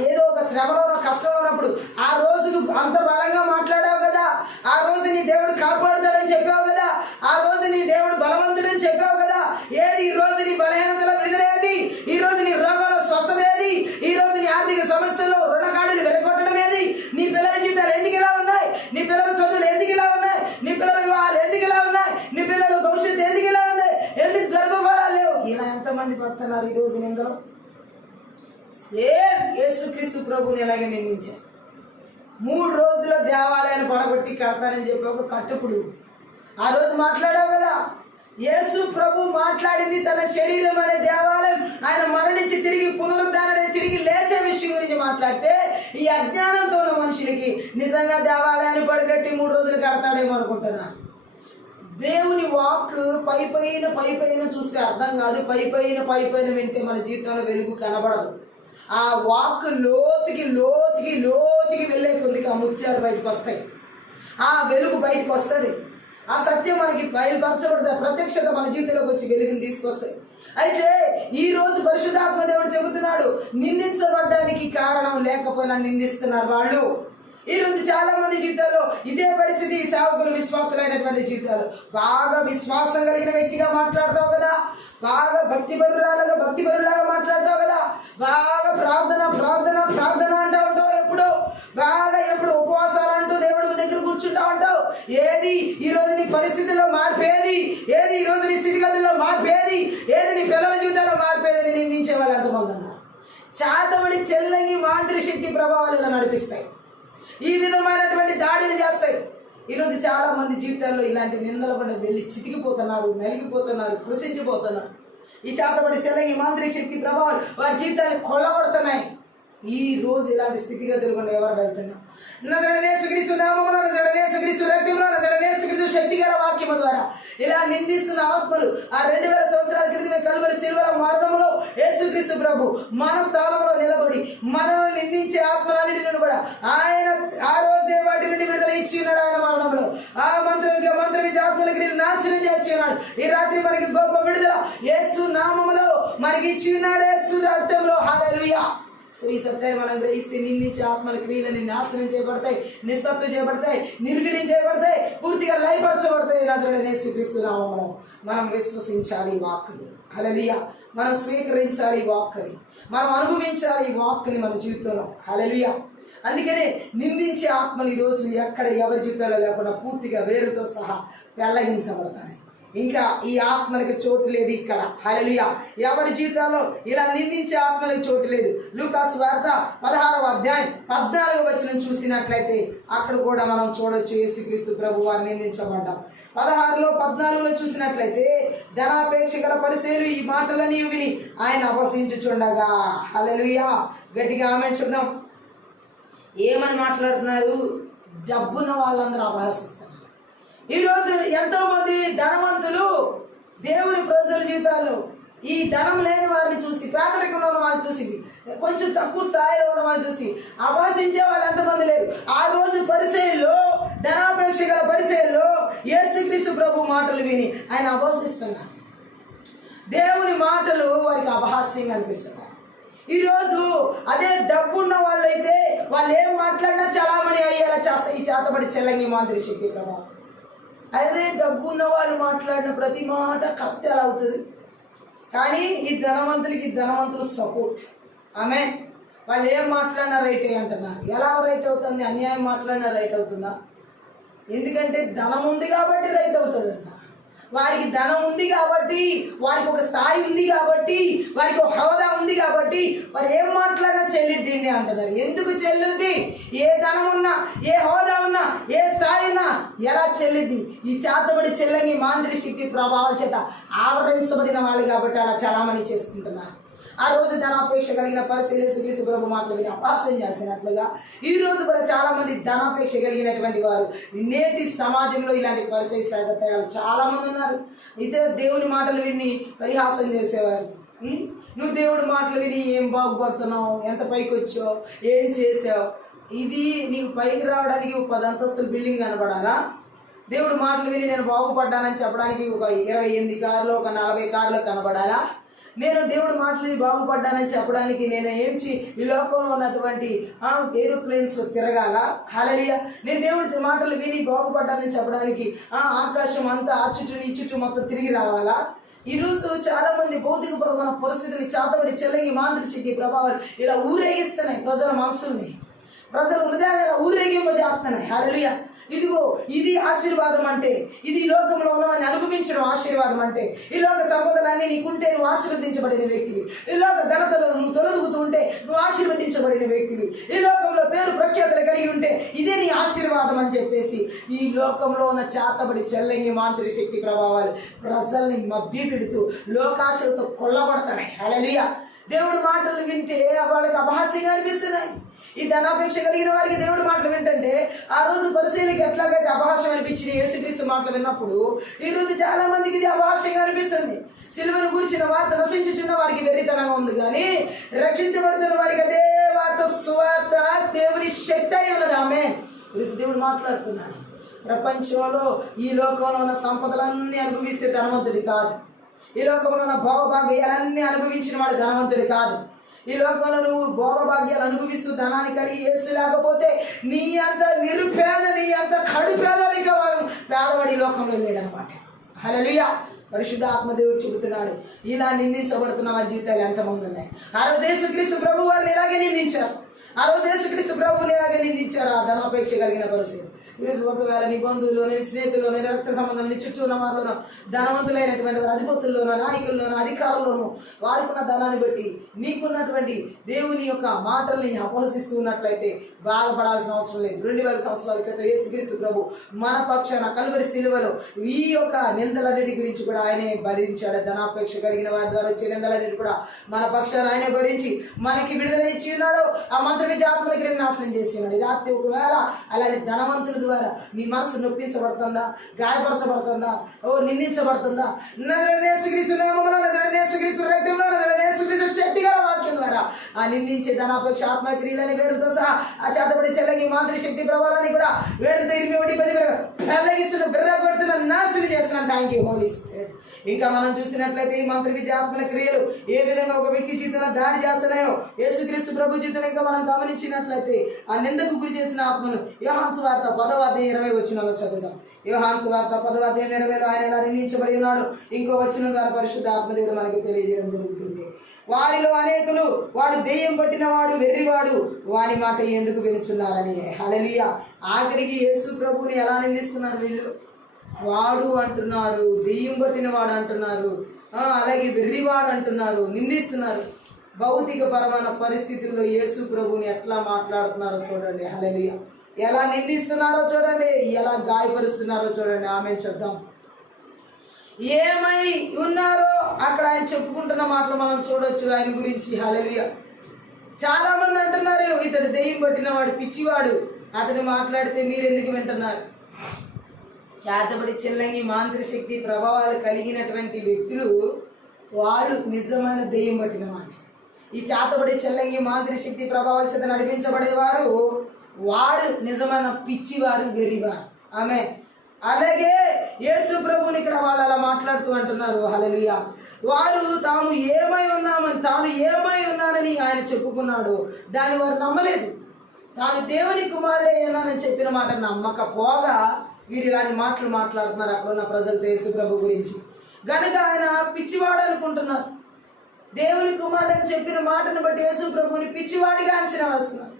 ఏదో ఒక శ్రమలోనో కష్టంలో ఉన్నప్పుడు, ఆ రోజు అంత బలంగా మాట్లాడావు కదా, ఆ రోజు నీ దేవుడు కాపాడుతాడని చెప్పావు కదా, ఆ రోజు నీ దేవుడు బలవంతుడని చెప్పావు కదా, ఏది ఈ రోజు నీ బలహీనతలో విడుదలేది? ఈ రోజు నీ రోగాల్లో స్వస్థత ఏది? ఈ రోజు నీ ఆర్థిక సమస్యల్లో రుణకాడిని వెరగొట్టడం ఏది? నీ పిల్లల జీవితాలు ఎందుకు ఇలా ఉన్నాయి? నీ పిల్లల చదువులు ఎందుకు ఇలా ఉన్నాయి? నీ పిల్లల వివాహాలు ఎందుకు ఇలా ఉన్నాయి? నీ పిల్లల భవిష్యత్తు ఎందుకు ఇలా ఉన్నాయి? ఎందుకు గర్భఫలాలు లేవు? ఇలా ఎంతమంది పడుతున్నారు ఈ రోజు నిందలో? సేమ్ యేసుక్రీస్తు ప్రభుని ఎలాగే నిందించారు. 3 రోజుల దేవాలయాన్ని పడగొట్టి కడతానని చెప్పి ఒక కట్టుపుడు ఆ రోజు మాట్లాడావు కదా. యేసు ప్రభు మాట్లాడింది తన శరీరం అనే దేవాలయం, ఆయన మరణించి తిరిగి పునరుద్ధరణ తిరిగి లేచే విషయం గురించి మాట్లాడితే, ఈ అజ్ఞానంతో ఉన్న మనుషులకి నిజంగా దేవాలయాన్ని పడగట్టి 3 రోజులు కడతాడేమో అనుకుంటున్నా. దేవుని వాక్ పై పైన చూస్తే అర్థం కాదు, పైపైన వింటే మన జీవితంలో వెలుగు కనబడదు. ఆ వాక్ లోతుకి వెళ్ళే కొద్దిగా ఆ ముత్యాలు బయటకు వస్తాయి, ఆ వెలుగు బయటకు వస్తుంది, ఆ సత్యం మనకి బయలుపరచబడుతుంది, ప్రత్యక్షత మన జీవితంలోకి వచ్చి వెలుగుని తీసుకొస్తాయి. అయితే ఈ రోజు పరిశుద్ధాత్మ దేవుడు చెబుతున్నాడు, నిందించబడ్డానికి కారణం లేకపోయినా నిందిస్తున్నారు వాళ్ళు. ఈ రోజు చాలా మంది జీవితాల్లో ఇదే పరిస్థితి. సేవకులు, విశ్వాసులైనటువంటి జీవితాలు, బాగా విశ్వాసం కలిగిన వ్యక్తిగా మాట్లాడతావు కదా, బాగా భక్తిపరులాగా మాట్లాడతావు కదా, బాగా ప్రార్థన అంటూ ఉంటావు, ఎప్పుడు ఉపవాసాలు అంటూ దేవుడి దగ్గర కూర్చుంటా ఉంటావు. ఏది ఈ రోజు నీ పరిస్థితుల్లో మార్పేది? ఏది ఈ రోజు నీ స్థితిగతుల్లో మార్పేది? ఏది నీ పిల్లల జీవితంలో మార్పేదని నిందించే వాళ్ళు ఎంతమంది ఉన్నారు? చాతబడి చెల్లంగి మాంత్రిక శక్తి ప్రభావాలు ఇలా నడిపిస్తాయి. ఈ విధమైనటువంటి దాడిని చేస్తాయి. ఈరోజు చాలా మంది జీవితాల్లో ఇలాంటి నిందలు కూడా వెళ్ళి చితికిపోతున్నారు, నలిగిపోతున్నారు, కృషించిపోతున్నారు. ఈ చేతబడి చెల్లంగి మాంత్రిక శక్తి ప్రభావాలు వారి జీవితాన్ని కొల్లగొడుతున్నాయి. ఈ రోజు ఇలాంటి స్థితిగతులు కూడా ఎవరు వెళ్తున్నారు? నజరేయుడైన యేసుక్రీస్తు నామమున, నజరేయుడైన యేసుక్రీస్తు రక్తమున, నజరేయుడైన యేసుక్రీస్తు శక్తిగల వాక్యము ద్వారా ఇలా నిందిస్తున్న ఆత్మలు ఆ 2000 సంవత్సరాల క్రితమే కలువరి శిలువల మరణంలో యేసుక్రీస్తు ప్రభు మన స్థానంలో నిలబడి మనల్ని నిందించే ఆత్మలన్నిటిని కూడా ఆయన ఆ రోజే వాటి నుండి విడుదల ఇచ్చి ఉన్నాడు. ఆయన మరణంలో ఆ మంత్ర విజాత్మలకి నాశనం చేసి ఉన్నాడు. ఈ రాత్రి మనకి గొప్ప విడుదల యేసు నామములో మనకి ఇచ్చి ఉన్నాడు, యేసు రక్తంలో. హల్లెలూయా. సో ఈ సత్యాన్ని మనం గ్రహిస్తే నిందించే ఆత్మల క్రియలని నాశనం చేయబడతాయి, నిస్సత్వం చేయబడతాయి, నిర్వీర్యం చేయబడతాయి, పూర్తిగా లయపరచబడతాయి. నజరేయుడైన యేసుక్రీస్తు నామములో మనం విశ్వసించాలి ఈ వాక్కుని. హల్లెలూయా. మనం స్వీకరించాలి ఈ వాక్కుని, మనం అనుభవించాలి ఈ వాక్కుని మన జీవితంలో. హల్లెలూయా. అందుకనే నిందించే ఆత్మలు ఈరోజు ఎక్కడ ఎవరి జీవితంలో లేకుండా పూర్తిగా వేరుతో సహా పెళ్లగించబడతాయి. ఇంకా ఈ ఆత్మలకు చోటు లేదు ఇక్కడ. హల్లెలూయా. ఎవరి జీవితాల్లో ఇలా నిందించే ఆత్మలకు చోటు లేదు. లూకాసు వార్త 16వ అధ్యాయం 14వ వచనం చూసినట్లయితే అక్కడ కూడా మనం చూడొచ్చు యేసుక్రీస్తు ప్రభు వారు నిందించబడ్డాం. 16లో 14లో చూసినట్లయితే ధనాపేక్ష గల పరిసయ్యులు ఈ మాటలన్నీ విని ఆయన అపహసించుచుండగా. హల్లెలూయా. గట్టిగా ఆమె చూద్దాం. ఏమని మాట్లాడుతున్నారు? డబ్బున్న వాళ్ళందరూ అపహసిస్తారు. ఈరోజు ఎంతో మంది ధనవంతులు దేవుని ప్రజల జీవితాల్లో ఈ ధనం లేని వారిని చూసి, పేదరికంలో ఉన్న వాళ్ళని చూసి, కొంచెం తక్కువ స్థాయిలో ఉన్న వాళ్ళని చూసి అపహసించే వాళ్ళు ఎంతమంది లేరు. ఆ రోజు పరిసయ్యుల్లో, ధనాపేక్ష గల పరిసయ్యుల్లో యేసుక్రీస్తు ప్రభు మాటలు విని ఆయన అపహసిస్తున్నారు. దేవుని మాటలు వారికి అపహాస్యంగా అనిపిస్తున్నాయి. ఈరోజు అదే డబ్బున్న వాళ్ళైతే వాళ్ళు ఏం మాట్లాడినా చలామణి అయ్యేలా చేస్తాయి ఈ చేతబడి చెల్లంగి మాంత్రిక శక్తి ప్రభావం. అదే డబ్బు ఉన్న వాళ్ళు మాట్లాడిన ప్రతి మాట కరెక్ట్ ఎలా అవుతుంది? కానీ ఈ ధనవంతులు సపోర్ట్. ఆమె వాళ్ళు ఏం మాట్లాడినా రైటే అంటున్నారు. ఎలా రైట్ అవుతుంది? అన్యాయం మాట్లాడినా రైట్ అవుతుందా? ఎందుకంటే ధనం ఉంది కాబట్టి రైట్ అవుతుంది అంట. వారికి ధనం ఉంది కాబట్టి, వారికి ఒక స్థాయి ఉంది కాబట్టి, వారికి ఒక హోదా ఉంది కాబట్టి వారు ఏం మాట్లాడినా చెల్లిద్ది దీన్ని అంటున్నారు. ఎందుకు చెల్లుద్ది? ఏ ధనం ఉన్నా, ఏ హోదా ఉన్నా, ఏ స్థాయి ఉన్నా ఎలా చెల్లిద్ది? ఈ చేతబడి చెల్లంగి మాంత్రిక శక్తి ప్రభావాల చేత ఆవరించబడిన వాళ్ళు కాబట్టి అలా చలామణి చేసుకుంటున్నారు. ఆ రోజు ధనాపేక్ష కలిగిన పరిస్థితులు యేసుక్రీస్తు ప్రభు మాటలు విని అపహాస్యం చేసినట్లుగా ఈ రోజు కూడా చాలా మంది ధనాపేక్ష కలిగినటువంటి వారు నేటి సమాజంలో ఇలాంటి పరిస్థితి చాలా మంది ఉన్నారు. ఇదే దేవుని మాటలు విని పరిహాసం చేసేవారు. నువ్వు దేవుడి మాటలు విని ఏం బాగుపడుతున్నావు, ఎంత పైకి వచ్చావు, ఏం చేసావు? ఇది నీకు పైకి రావడానికి ఒక 10 అంతస్తుల బిల్డింగ్ కనబడాలా? దేవుడి మాటలు విని నేను బాగుపడ్డానని చెప్పడానికి ఒక 28 కార్లు, ఒక 40 కార్లు కనబడాలా? నేను దేవుడి మాటలని బాగుపడ్డానని చెప్పడానికి నేను ఈ లోకంలో ఉన్నటువంటి ఏరోప్లేన్స్ తిరగాల? హల్లెలూయా. నేను దేవుడి మాటలు విని బాగుపడ్డానని చెప్పడానికి ఆకాశం అంతా ఆ చుట్టూ ఈ చుట్టూ మొత్తం తిరిగి రావాలా? ఈరోజు చాలా మంది భౌతికపరమైన పరిస్థితులు చేతబడి చెల్లంగి మాంత్రిక శక్తి ప్రభావాలు ఇలా ఊరేగిస్తున్నాయి ప్రజల మనసుల్ని, ప్రజల హృదయాలు ఇలా ఊరేగింపజేస్తున్నాయి. హల్లెలూయా. ఇదిగో ఇది ఆశీర్వాదం అంటే, ఇది లోకంలో ఉన్నవన్నీ అనుభవించడం ఆశీర్వాదం అంటే. ఈ లోక సంపదలన్నీ నీకుంటే నువ్వు ఆశీర్వదించబడిన వ్యక్తివి. ఈ లోక ఘనతలో నువ్వు తొలగుతూ ఉంటే నువ్వు ఆశీర్వదించబడిన వ్యక్తివి. ఈ లోకంలో పేరు ప్రఖ్యాతలు కలిగి ఉంటే ఇదే నీ ఆశీర్వాదం అని చెప్పేసి ఈ లోకంలో ఉన్న చేతబడి చెల్లంగి మాంత్రిక శక్తి ప్రభావాలు ప్రజల్ని మభ్య పెడుతూ లోకాశలతో కొల్లగొడతాయి. హల్లెలూయా. దేవుడి మాటలు వింటే వాళ్ళకి అపహాస్యంగా అనిపిస్తున్నాయి. ఈ ధనాపేక్ష కలిగిన వారికి దేవుడి మాటలు వింటే ఆ రోజు పరిశీలికి ఎట్లాగైతే అపహాస్యం అనిపించింది యేసుక్రీస్తు మాటలు విన్నప్పుడు, ఈరోజు చాలా మందికి ఇది అపహాస్యంగా అనిపిస్తుంది. సిలువను గురించిన వార్త నశించుచున్న వారికి వెర్రితనంగా ఉంది, కానీ రక్షించబడుతున్న వారికి అదే వార్త సువార్త దేవుని శక్తి అయి ఉన్నది. ఆమె ఈరోజు దేవుడు మాట్లాడుతున్నాడు. ప్రపంచంలో ఈ లోకంలో ఉన్న సంపదలన్నీ అనుభవిస్తే ధనవంతుడి కాదు. ఈ లోకంలో ఉన్న భోగభాగ్యాలన్నీ అనుభవించిన వాడు ధనవంతుడి కాదు. ఈ లోకంలో నువ్వు భోగభాగ్యాలు అనుభవిస్తూ ధనాన్ని కలిగి యేసు లేకపోతే నీ అంత నిరుపేద, నీ అంత కడు పేదవాడి లోకంలో లేడనమాట. హల్లెలూయా. పరిశుద్ధ ఆత్మదేవుడు చెబుతున్నాడు, ఇలా నిందించబడుతున్న వారి జీవితాలు ఎంతమంది ఉన్నాయి. ఆ రోజు యేసుక్రీస్తు ప్రభు వారిని ఇలాగే నిందించారు. ఆ రోజు యేసుక్రీస్తు ప్రభువుని ఇలాగే నిందించారు. ఆ ధనాపేక్ష కలిగిన పరిస్థితి ఈరోజు ఒకవేళ నీ బంధువులు, నీ స్నేహితులు, నీ రక్త సంబంధం, నీ చుట్టూ ఉన్న వారిలోనూ, ధనవంతులైనటువంటి వారి అధిపతుల్లోనూ, నాయకుల్లోనూ, అధికారుల్లోనూ వారికున్న ధనాన్ని బట్టి నీకున్నటువంటి దేవుని యొక్క మాటల్ని అపహసిస్తూ ఉన్నట్లయితే బాధపడాల్సిన అవసరం లేదు. 2000 సంవత్సరాల క్రితం యేసుక్రీస్తు ప్రభు మన పక్షాన కల్వరి శిలువలో ఈ యొక్క నిందలన్నిటి గురించి కూడా ఆయనే భరించాడు. ధనాపేక్ష కలిగిన వారి ద్వారా వచ్చే నిందలన్నిటి కూడా మన పక్షాన ఆయనే భరించి మనకి విడుదల ఇచ్చి ఉన్నాడు. ఆ మంత్ర విద్యాత్మలకి నాశనం చేసి ఉన్నాడు. రాత్రి ఒకవేళ అలాంటి ధనవంతుల ద్వారా నీ మనసు నొప్పించబడుతుందా, గాయపరచబడుతుందా, నిందించబడుతుందా, యేసుక్రీస్తు నామములో, యేసుక్రీస్తు రక్తంలో, యేసుక్రీస్తు శక్తి గల వాక్యం ద్వారా ఆ నిందించే ధనాపేక్ష ఆత్మక్రియలని వేరుతో సహా ఆ చేతబడి చెల్లగి మాంత్రి శక్తి ప్రభావాన్ని కూడా వేరుతో 20 పెళ్ళగిస్తున్న బిర్రగొడుతున్న నాశనం చేస్తున్నాను. Thank you Holy Spirit. ఇంకా మనం చూసినట్లయితే ఈ మంత్ర విద్యాత్మల క్రియలు ఏ విధంగా ఒక వ్యక్తి జీవితంలో దాడి చేస్తున్నాయో యేసుక్రీస్తు ప్రభు జీవితంలో ఇంకా మనం గమనించినట్లయితే ఆ నిందకు గురి చేసిన ఆత్మను యోహాను సువార్త 10వ అధ్యాయం 20 వచనంలో చదువుదాం. యోహాను సువార్త 10వ అధ్యాయం 20లో ఆయన ఎలా నిందించబడి ఉన్నాడు ఇంకో వచనం ద్వారా పరిశుద్ధ ఆత్మదేవుడు మనకి తెలియజేయడం జరుగుతుంది. వారిలో అనేకులు వాడు దెయ్యం పట్టిన వాడు, వెర్రివాడు, వాని మాట ఎందుకు వినుచున్నారని. హల్లెలూయా. ఆఖరికి యేసు ప్రభువుని ఎలా నిందిస్తున్నారు వీళ్ళు? వాడు అంటున్నారు, దెయ్యం పట్టిన వాడు అంటున్నారు, అలాగే వెర్రివాడు అంటున్నారు, నిందిస్తున్నారు. భౌతిక పరమైన పరిస్థితుల్లో యేసు ప్రభువుని ఎట్లా మాట్లాడుతున్నారో చూడండి. హల్లెలూయా. ఎలా నిందిస్తున్నారో చూడండి, ఎలా గాయపరుస్తున్నారో చూడండి. ఆమె చెప్దాం. ఏమై ఉన్నారో అక్కడ ఆయన చెప్పుకుంటున్న మాటలు మనం చూడొచ్చు ఆయన గురించి. హల్లెలూయా. చాలా మంది అంటున్నారు ఇతడు దెయ్యం పట్టిన వాడు, పిచ్చివాడు, అతను మాట్లాడితే మీరు ఎందుకు వింటున్నారు? చేతబడి చెల్లంగి మాంత్రిక శక్తి ప్రభావాలు కలిగినటువంటి వ్యక్తులు వాళ్ళు నిజమైన దెయ్యం పట్టిన వాడు. ఈ చేతబడి చెల్లంగి మాంత్రిక శక్తి ప్రభావాల చేత నడిపించబడేవారు వారు నిజమైన పిచ్చివారు, వెర్రివారు. ఆమె అలాగే యేసు ప్రభుని ఇక్కడ వాళ్ళు అలా మాట్లాడుతూ అంటున్నారు. హల్లెలూయా. వారు తాను ఏమై ఉన్నానని ఆయన చెప్పుకున్నాడు. దాన్ని వారు నమ్మలేదు. తాను దేవుని కుమారుడే అయ్యానని చెప్పిన మాట నమ్మకపోగా వీరు ఇలాంటి మాటలు మాట్లాడుతున్నారు అక్కడ ఉన్న ప్రజలతో యేసు ప్రభు గురించి. కనుక ఆయన పిచ్చివాడు అనుకుంటున్నారు. దేవుని కుమారుడు అని చెప్పిన మాటను బట్టి యేసు ప్రభుని పిచ్చివాడిగా అంచనా వేస్తున్నారు.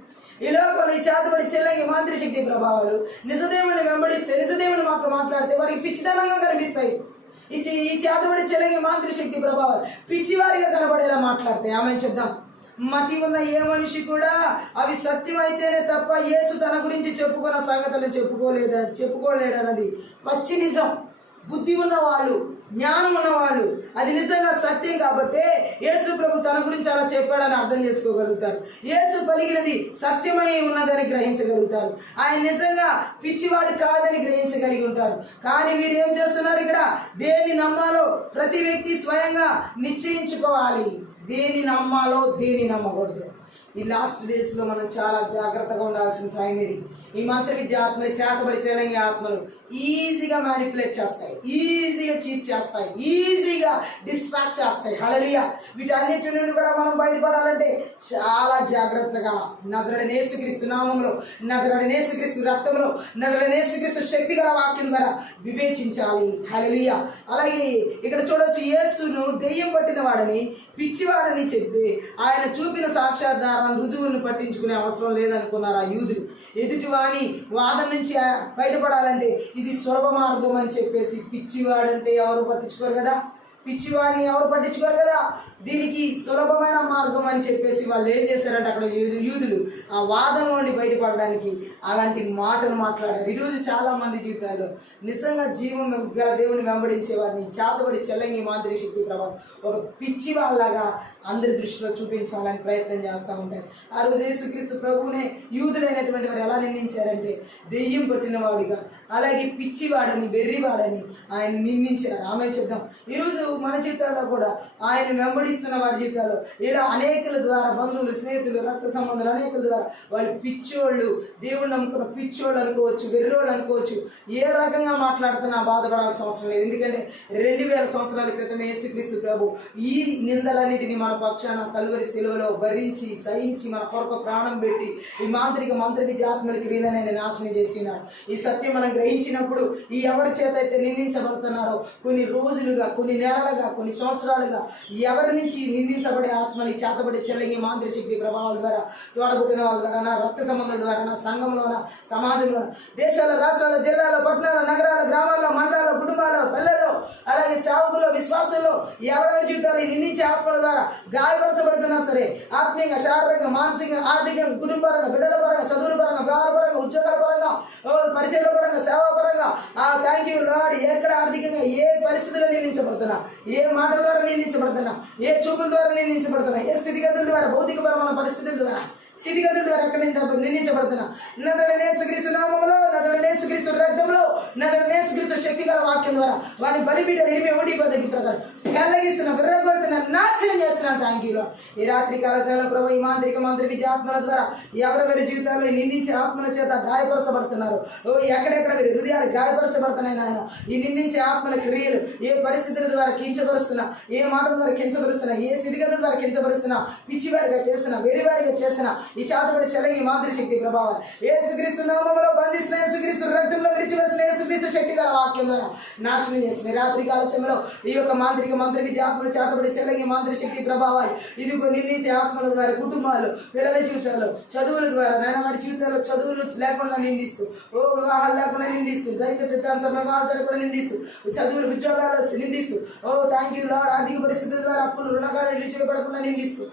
ఈ లోకంలో ఈ చేతబడి చెల్లంగి మాంత్రిక శక్తి ప్రభావాలు నిజదేవుని వెంబడిస్తే, నిజదేవుని మాట్లాడితే వారికి పిచ్చితనంగా కనిపిస్తాయి. ఈ చేతబడి చెల్లంగి మాంత్రిక శక్తి ప్రభావాలు పిచ్చివారిగా కనబడేలా మాట్లాడతాయి. ఆమె చెప్దాం. మతి ఉన్న ఏ మనిషి కూడా అవి సత్యమైతేనే తప్ప యేసు తన గురించి చెప్పుకున్న సంగతులు చెప్పుకోలేడన్నది పచ్చి నిజం. బుద్ధి ఉన్నవాళ్ళు, జ్ఞానం ఉన్నవాళ్ళు అది నిజంగా సత్యం కాబట్టి యేసు ప్రభు తన గురించి అలా చెప్పాడని అర్థం చేసుకోగలుగుతారు. యేసు పలికినది సత్యమై ఉన్నదని గ్రహించగలుగుతారు. ఆయన నిజంగా పిచ్చివాడు కాదని గ్రహించగలిగి ఉంటారు. కానీ వీరు ఏం చేస్తున్నారు? ఇక్కడ దేన్ని నమ్మాలో ప్రతి వ్యక్తి స్వయంగా నిశ్చయించుకోవాలి. దేని నమ్మాలో దేని నమ్మకూడదు. ఈ లాస్ట్ డేస్లో మనం చాలా జాగ్రత్తగా ఉండాల్సిన టైం ఇది. ఈ మంత్ర విద్య ఆత్మలు, చేతబడి చెల్లంగి ఆత్మలు ఈజీగా మ్యానిపులేట్ చేస్తాయి, ఈజీగా చీట్ చేస్తాయి, ఈజీగా డిస్ట్రాక్ట్ చేస్తాయి. హల్లెలూయా. వీటన్నిటి నుండి కూడా మనం బయటపడాలంటే చాలా జాగ్రత్తగా నజరేయుడైన యేసుక్రీస్తు నామములో, నజరేయుడైన యేసుక్రీస్తు రక్తంలో, నజరేయుడైన యేసుక్రీస్తు శక్తి గల వాక్యం ద్వారా వివేచించాలి. హల్లెలూయా. అలాగే ఇక్కడ చూడవచ్చు, యేసును దెయ్యం పట్టిన వాడని, పిచ్చివాడని చెప్తే ఆయన చూపిన సాక్ష్యాధారాలను, రుజువులను పట్టించుకునే అవసరం లేదనుకున్నారు ఆ యూదులు. ఎదుటివాని వాదన నుంచి బయటపడాలంటే ఇది సులభ మార్గం అని చెప్పేసి పిచ్చివాడంటే ఎవరు పట్టించుకోరు కదా, పిచ్చివాడిని ఎవరు పట్టించుకోరు కదా. దీనికి సులభమైన మార్గం అని చెప్పేసి వాళ్ళు ఏం చేస్తారంటే అక్కడ యూదులు ఆ వాదనలోని బయటపడడానికి అలాంటి మాటలు మాట్లాడారు. ఈరోజు చాలా మంది జీవితాల్లో నిజంగా జీవం గల దేవుని వెంబడించే వారిని చేతబడి చెల్లంగి మాంత్రిక శక్తి ప్రభావం ఒక పిచ్చి వాళ్ళలాగా అందరి దృష్టిలో చూపించాలని ప్రయత్నం చేస్తూ ఉంటారు. ఆ రోజు యేసుక్రీస్తు ప్రభువునే యూదులైనటువంటి వారు ఎలా నిందించారంటే దెయ్యం పట్టిన వాడిగా, అలాగే పిచ్చివాడని, వెర్రివాడని ఆయన నిందించారు. ఆమె చెప్దాం. ఈరోజు మన జీవితాల్లో కూడా ఆయన వెంబడిస్తున్న వారి జీవితాల్లో ఇలా అనేకుల ద్వారా, బంధువులు, స్నేహితులు, రక్త సంబంధాలు అనేకుల ద్వారా వాళ్ళు పిచ్చోళ్ళు, దేవుడు నమ్ముకున్న పిచ్చోళ్ళు అనుకోవచ్చు, వెర్రోళ్ళు అనుకోవచ్చు. ఏ రకంగా మాట్లాడుతున్నా బాధపడాల్సిన అవసరం లేదు. ఎందుకంటే 2000 సంవత్సరాల క్రితం యేసుక్రీస్తు ప్రభు ఈ నిందలన్నిటిని మన పక్షాన కల్వరి శిలువలో భరించి సహించి మన కొరకు ప్రాణం పెట్టి ఈ మంత్ర విద్యాత్మల క్రియలను ఆయన నాశనం చేసినాడు. ఈ సత్యం మనం గ్రహించినప్పుడు ఈ ఎవరి చేత అయితే నిందించబడుతున్నారో కొన్ని రోజులుగా, కొన్ని నెలలుగా, కొన్ని సంవత్సరాలుగా ఎవరిని నుంచి నిందించబడే ఆత్మని చేతబడి చెల్లింగి మాంత్రిక శక్తి ప్రభావాల ద్వారా, తోడబుట్టిన వాళ్ళ ద్వారా, నా రక్త సంబంధం ద్వారా, నా సంఘంలోన, సమాజంలో, దేశాల, రాష్ట్రాల, జిల్లాల, పట్టణాల, నగరాల, గ్రామాల్లో, మండలాల్లో, కుటుంబాల్లో, పల్లెల్లో, అలాగే సేవకుల్లో, విశ్వాసంలో ఎవరెవరి జీవితాలు నిందించే ఆత్మల ద్వారా గాయపరచబడుతున్నా సరే, ఆత్మీయంగా, శారీరకంగా, మానసికంగా, ఆర్థికంగా, కుటుంబపరంగా, బిడ్డల పరంగా, చదువుల పరంగా, వ్యవహార పరంగా, ఉద్యోగాల పరంగా, పరిచయాల పరంగా, సేవా పరంగా, థ్యాంక్ యూ లార్డ్. ఎక్కడ ఆర్థికంగా ఏ పరిస్థితుల్లో నిందించబడుతున్నా, ఏ మాటల ద్వారా నిందించబడుతున్నా, ఏ చూపుల ద్వారా నిందించబడుతున్నా, ఏ స్థితిగతుల ద్వారా, భౌతికపరమైన పరిస్థితుల ద్వారా, స్థితిగతుల ద్వారా ఎక్కడ నిందించబడుతున్నా, నజరేయుడైన యేసుక్రీస్తు నామములో, నజరేయుడైన యేసుక్రీస్తు రక్తంలో, నజరేయుడైన యేసుక్రీస్తు శక్తి గల వాక్యం ద్వారా వారిని బలిపీఠాలు 21 ప్రకారం పెళ్ళగిస్తున్నా, విర్రగొడుతున్నా, నాశనం చేస్తున్నాను. Thank you lord. ఈ రాత్రి కాల సేవలో ప్రభు ఈ మాంత్రిక మంత్రి విద్య ఆత్మల ద్వారా ఎవరెవరి జీవితాల్లో నిందించే ఆత్మల చేత గాయపరచబడుతున్నారు, ఎక్కడెక్కడ వీరి హృదయాలు గాయపరచబడుతున్నాయి నాయన. ఈ నిందించే ఆత్మల క్రియలు ఏ పరిస్థితుల ద్వారా కించపరుస్తున్నా, ఏ మాటల ద్వారా కించపరుస్తున్నా, ఏ స్థితిగతుల ద్వారా కించపరుస్తున్నా, పిచ్చివారిగా చేస్తున్నా, వేరివారిగా చేస్తున్నా, ఈ చేతబడి చెలగి మాంత్రిక శక్తి ప్రభావం యేసుక్రీస్తు నామములో బంధిస్తున్న, యేసుక్రీస్తు రక్తంలో విరిచివేసిన, యేసుక్రీస్తు శక్తి గల వాక్యం ద్వారా నాశనం చేస్తుంది. రాత్రి కాల సమయంలో ఈ యొక్క మాంత్రిక మంత్రి విద్య ఆత్మలు చేతబడి చెలగి మాంత్రిక శక్తి ప్రభావాలు ఇదిగో నిందించే ఆత్మల ద్వారా కుటుంబాలు, పిల్లల జీవితాల్లో, చదువుల ద్వారా నాయన వారి జీవితాల్లో చదువులు లేకుండా నిందిస్తూ, వివాహాలు లేకుండా నిందిస్తూ, దైవ చిత్తానుసారం వివాహాలు జరగకుండా నిందిస్తూ, చదువులు ఉద్యోగాలు నిందిస్తూ, థ్యాంక్ యూ లార్డ్. ఆర్థిక పరిస్థితుల ద్వారా అప్పులు రుణగాలు విరిచివేయబడకుండా నిందిస్తూ,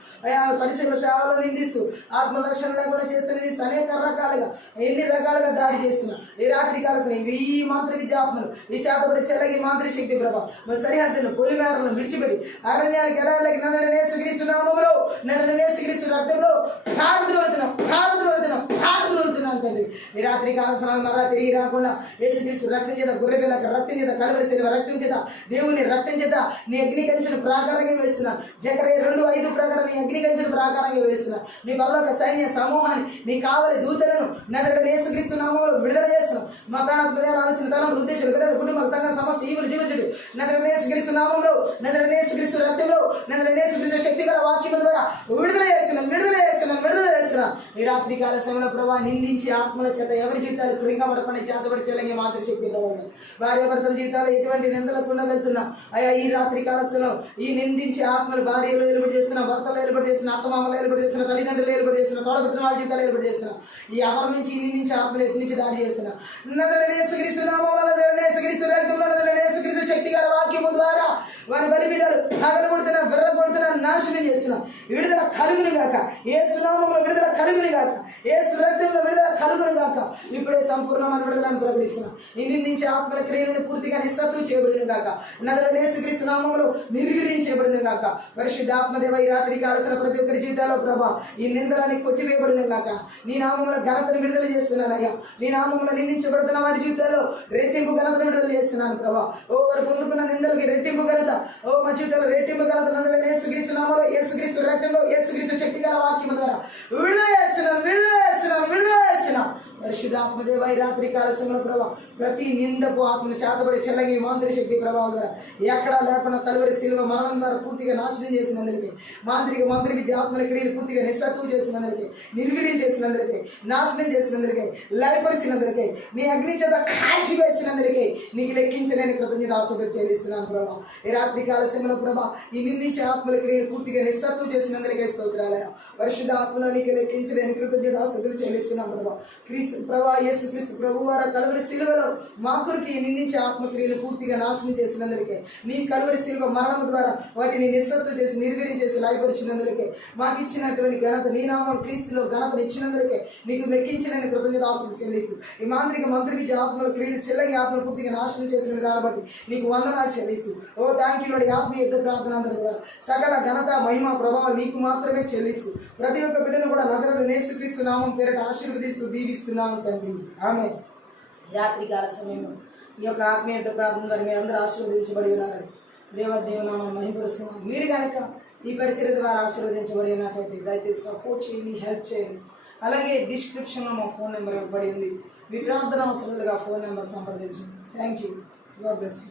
పరిచయ సేవలో నిందిస్తూ, ఆత్మరక్షణ లేకుండా చేస్తూ నిందిస్తూ, అనేక రకాలుగా ఎన్ని రకాలుగా దాడి చేస్తున్నా ఈ రాత్రి కాలసిన ఈ మాంత్రిక విద్య ఆత్మలు, ఈ చేతబడి చెల్లగి మాంత్రిక శక్తి ప్రభావం మరి సరిహద్దులను, పొలిమేరలను విడిచిపెట్టి అరణ్యాలకు, ఎడారులకి నజరేయుడైన యేసుక్రీస్తు నామములో, నజరేయుడైన యేసుక్రీస్తు రక్తంలో ప్రార్థులుతున్నాను తండ్రి. ఈ రాత్రి కాల సమయం మరలా తిరిగి రాకుండా యేసుక్రీస్తు రక్తం చేత, గొర్రెపిల్ల రక్తం చేత, కలువరి శిలువ రక్తం చేత, దేవుని రక్తం చేత నీ అగ్ని కంచెను ప్రాకారంగా వేస్తున్నాను. జకరియా 2:5 ప్రకారం నీ అగ్ని కంచెను ప్రాకారంగా వేస్తున్నాను. నీ పరలోక సైన్య సమూహాన్ని, నీ కావలి దూతలను నజరేయుడైన యేసుక్రీస్తు నామములో విడుదల చేస్తున్నాం. మా ప్రాణాత్మయాలు, ఆలోచన, తలములు, ఉద్దేశాలు, బిడ్డల, కుటుంబాల, సంఘం, సమస్త ఈవులు జీవించుడు నజరేయుడైన యేసుక్రీస్తు నామములో, నజరేయుడైన యేసుక్రీస్తు రక్తంలో, నజరేయుడైన యేసుక్రీస్తు శక్తి గల వాక్యం ద్వారా విడుదల చేస్తున్నాను. ఈ రాత్రి కాల సమయంలో ప్రభావ నిందించి ఆత్మల చేత ఎవరి జీవితాలు కృంగబడకుండా చేతబడి చెల్లంగి మాత్రం శక్తి ప్రభావం భార్య భర్తల జీవితాలు ఎటువంటి నిందలకుండా వెళ్తున్నా అయ్యా ఈ రాత్రి కాల సమయంలో ఈ నిందించి ఆత్మలు భార్యలు ఏర్పాటు చేస్తున్నా, భర్తలు ఏర్పాటు చేస్తున్నా, అత్తమామలు ఏర్పాటు చేస్తున్నా, తల్లిదండ్రులు ఏర్పాటు చేస్తున్నా, తోడబుట్టిన వాళ్ళ జీవితాలు ఏర్పాటు చేస్తున్నా. ఈ ఎవరి నుంచి ఈ నిందించి ఆత్మలు ఎటు నుంచి దాడి చేస్తున్నా నజరేయుడైన యేసుక్రీస్తు నామములో, నజరేయుడైన యేసుక్రీస్తు రక్తంలో, నజరేయుడైన యేసుక్రీస్తు శక్తి గల వాక్యము ద్వారా వారి బలిపీఠాలు పగలగొడుతున్నా, విర్రగొడుతున్నా, నాశనం చేస్తున్నా. విడుదల కలుగును గాక, యేసు నామములో విడుదల కలుగును గాక, యేసు రక్తంలో విడుదల కలుగును గాక. ఇప్పుడే సంపూర్ణమైన విడుదలను ప్రకటిస్తున్నా. ఈ నిందించే ఆత్మల క్రియలను పూర్తిగా నిస్సత్తు చేయబడిన గాక, నజరేయుడైన యేసుక్రీస్తు నామములో నిర్వీర్యించబడిన గాక. పరిశుద్ధాత్మదేవ ఈ రాత్రి కాల్సిన ప్రతి ఒక్కరి జీవితాల్లో ప్రభా ఈ నిందలని కొట్టివేయబడిన గాక. నీ నామములో ఘనతను విడుదల చేస్తున్నానయ్యా. నీ నామములో నిందించబడుతున్న వారి జీవితాల్లో రెట్టింపు ఘనతను విడుదల చేస్తున్నాను ప్రభా. వారు పొందుకున్న నిందలకి రెట్టింపు ఘనత, మా జీవితంలో రెట్టింపు ఘనత నజరేయుడైన యేసుక్రీస్తు నామములో, యేసుక్రీస్తు రక్తంలో, యేసుక్రీస్తు శక్తి గల వాక్యం ద్వారా విడుదల చేస్తున్నాం. పరిశుద్ధాత్మదేవ ఈ రాత్రి కాల సమయంలో ప్రభావ ప్రతి నిందకు ఆత్మను చేతబడి చెల్లగి మాంత్రిక శక్తి ప్రభావం ద్వారా ఎక్కడా లేకుండా కలువరి శిలువ మరణం ద్వారా పూర్తిగా నాశనం చేసినందుకే, మంత్రి విద్య ఆత్మల క్రియలు పూర్తిగా నిస్సత్వం చేసినందుకే, నిర్వీర్యం చేసినందుకే, నాశనం చేసినందుకే, లయపరిచినందుకే, నీ అగ్ని చేత కాల్చి వేసినందుకే నీకు లెక్కించలేని కృతజ్ఞతాస్తుతులు చెల్లిస్తున్నాను ప్రభావ. ఈ రాత్రి కాల సమయంలో ప్రభావ ఈ నిందించే ఆత్మల క్రియలు పూర్తిగా నిస్సత్వం చేసినందుకే స్తోత్రాలయ. పరిశుద్ధ ఆత్మలో నీకు లెక్కించలేని కృతజ్ఞతాస్తుతులు చెల్లిస్తున్నాను ప్రభావ. ప్రభా యేసుక్రీస్తు ప్రభు వారి కలువరి శిలువలో మా కొరకు నిందించే ఆత్మక్రియలు పూర్తిగా నాశనం చేసినందుకే, నీ కలువరి శిలువ మరణం ద్వారా వాటిని నిస్సత్వం చేసి, నిర్వీర్యం చేసి, లయపరిచినందుకే, మాకు ఇచ్చినటువంటి ఘనత నీ నామం క్రీస్తులో ఘనతను ఇచ్చినందుకే నీకు లెక్కించలేని కృతజ్ఞతాస్తుతులు చెల్లిస్తూ ఈ మంత్రి విద్య ఆత్మల క్రియలు చెల్లగి ఆత్మలు పూర్తిగా నాశనం చేసిన విధానం బట్టి నీకు వందనాలు చెల్లిస్తూ థ్యాంక్ యూ లార్డ్. ఆత్మీయ యుద్ధ ప్రార్థన ద్వారా సకల ఘనత, మహిమ, ప్రభావం నీకు మాత్రమే చెల్లిస్తూ ప్రతి ఒక్క బిడ్డను కూడా నజరేయుడైన యేసుక్రీస్తు నామం పేరిట ఆశీర్వదిస్తూ దీవిస్తున్నాను తండ్రి. ఆమె రాత్రి కాల సమయంలో ఈ యొక్క ఆత్మీయ ప్రార్థన ద్వారా మీరు అందరూ ఆశీర్వదించబడి ఉన్నారని దేవనామాన్ని మహిమపరుస్తున్నాం. మీరు కనుక ఈ పరిచర్య ద్వారా ఆశీర్వదించబడి ఉన్నట్లయితే దయచేసి సపోర్ట్ చేయండి, హెల్ప్ చేయండి. అలాగే డిస్క్రిప్షన్లో మా ఫోన్ నెంబర్ ఇవ్వబడి ఉంది. మీ ప్రార్థన అవసరాలుగా ఫోన్ నెంబర్ సంప్రదించండి. Thank you. God bless you.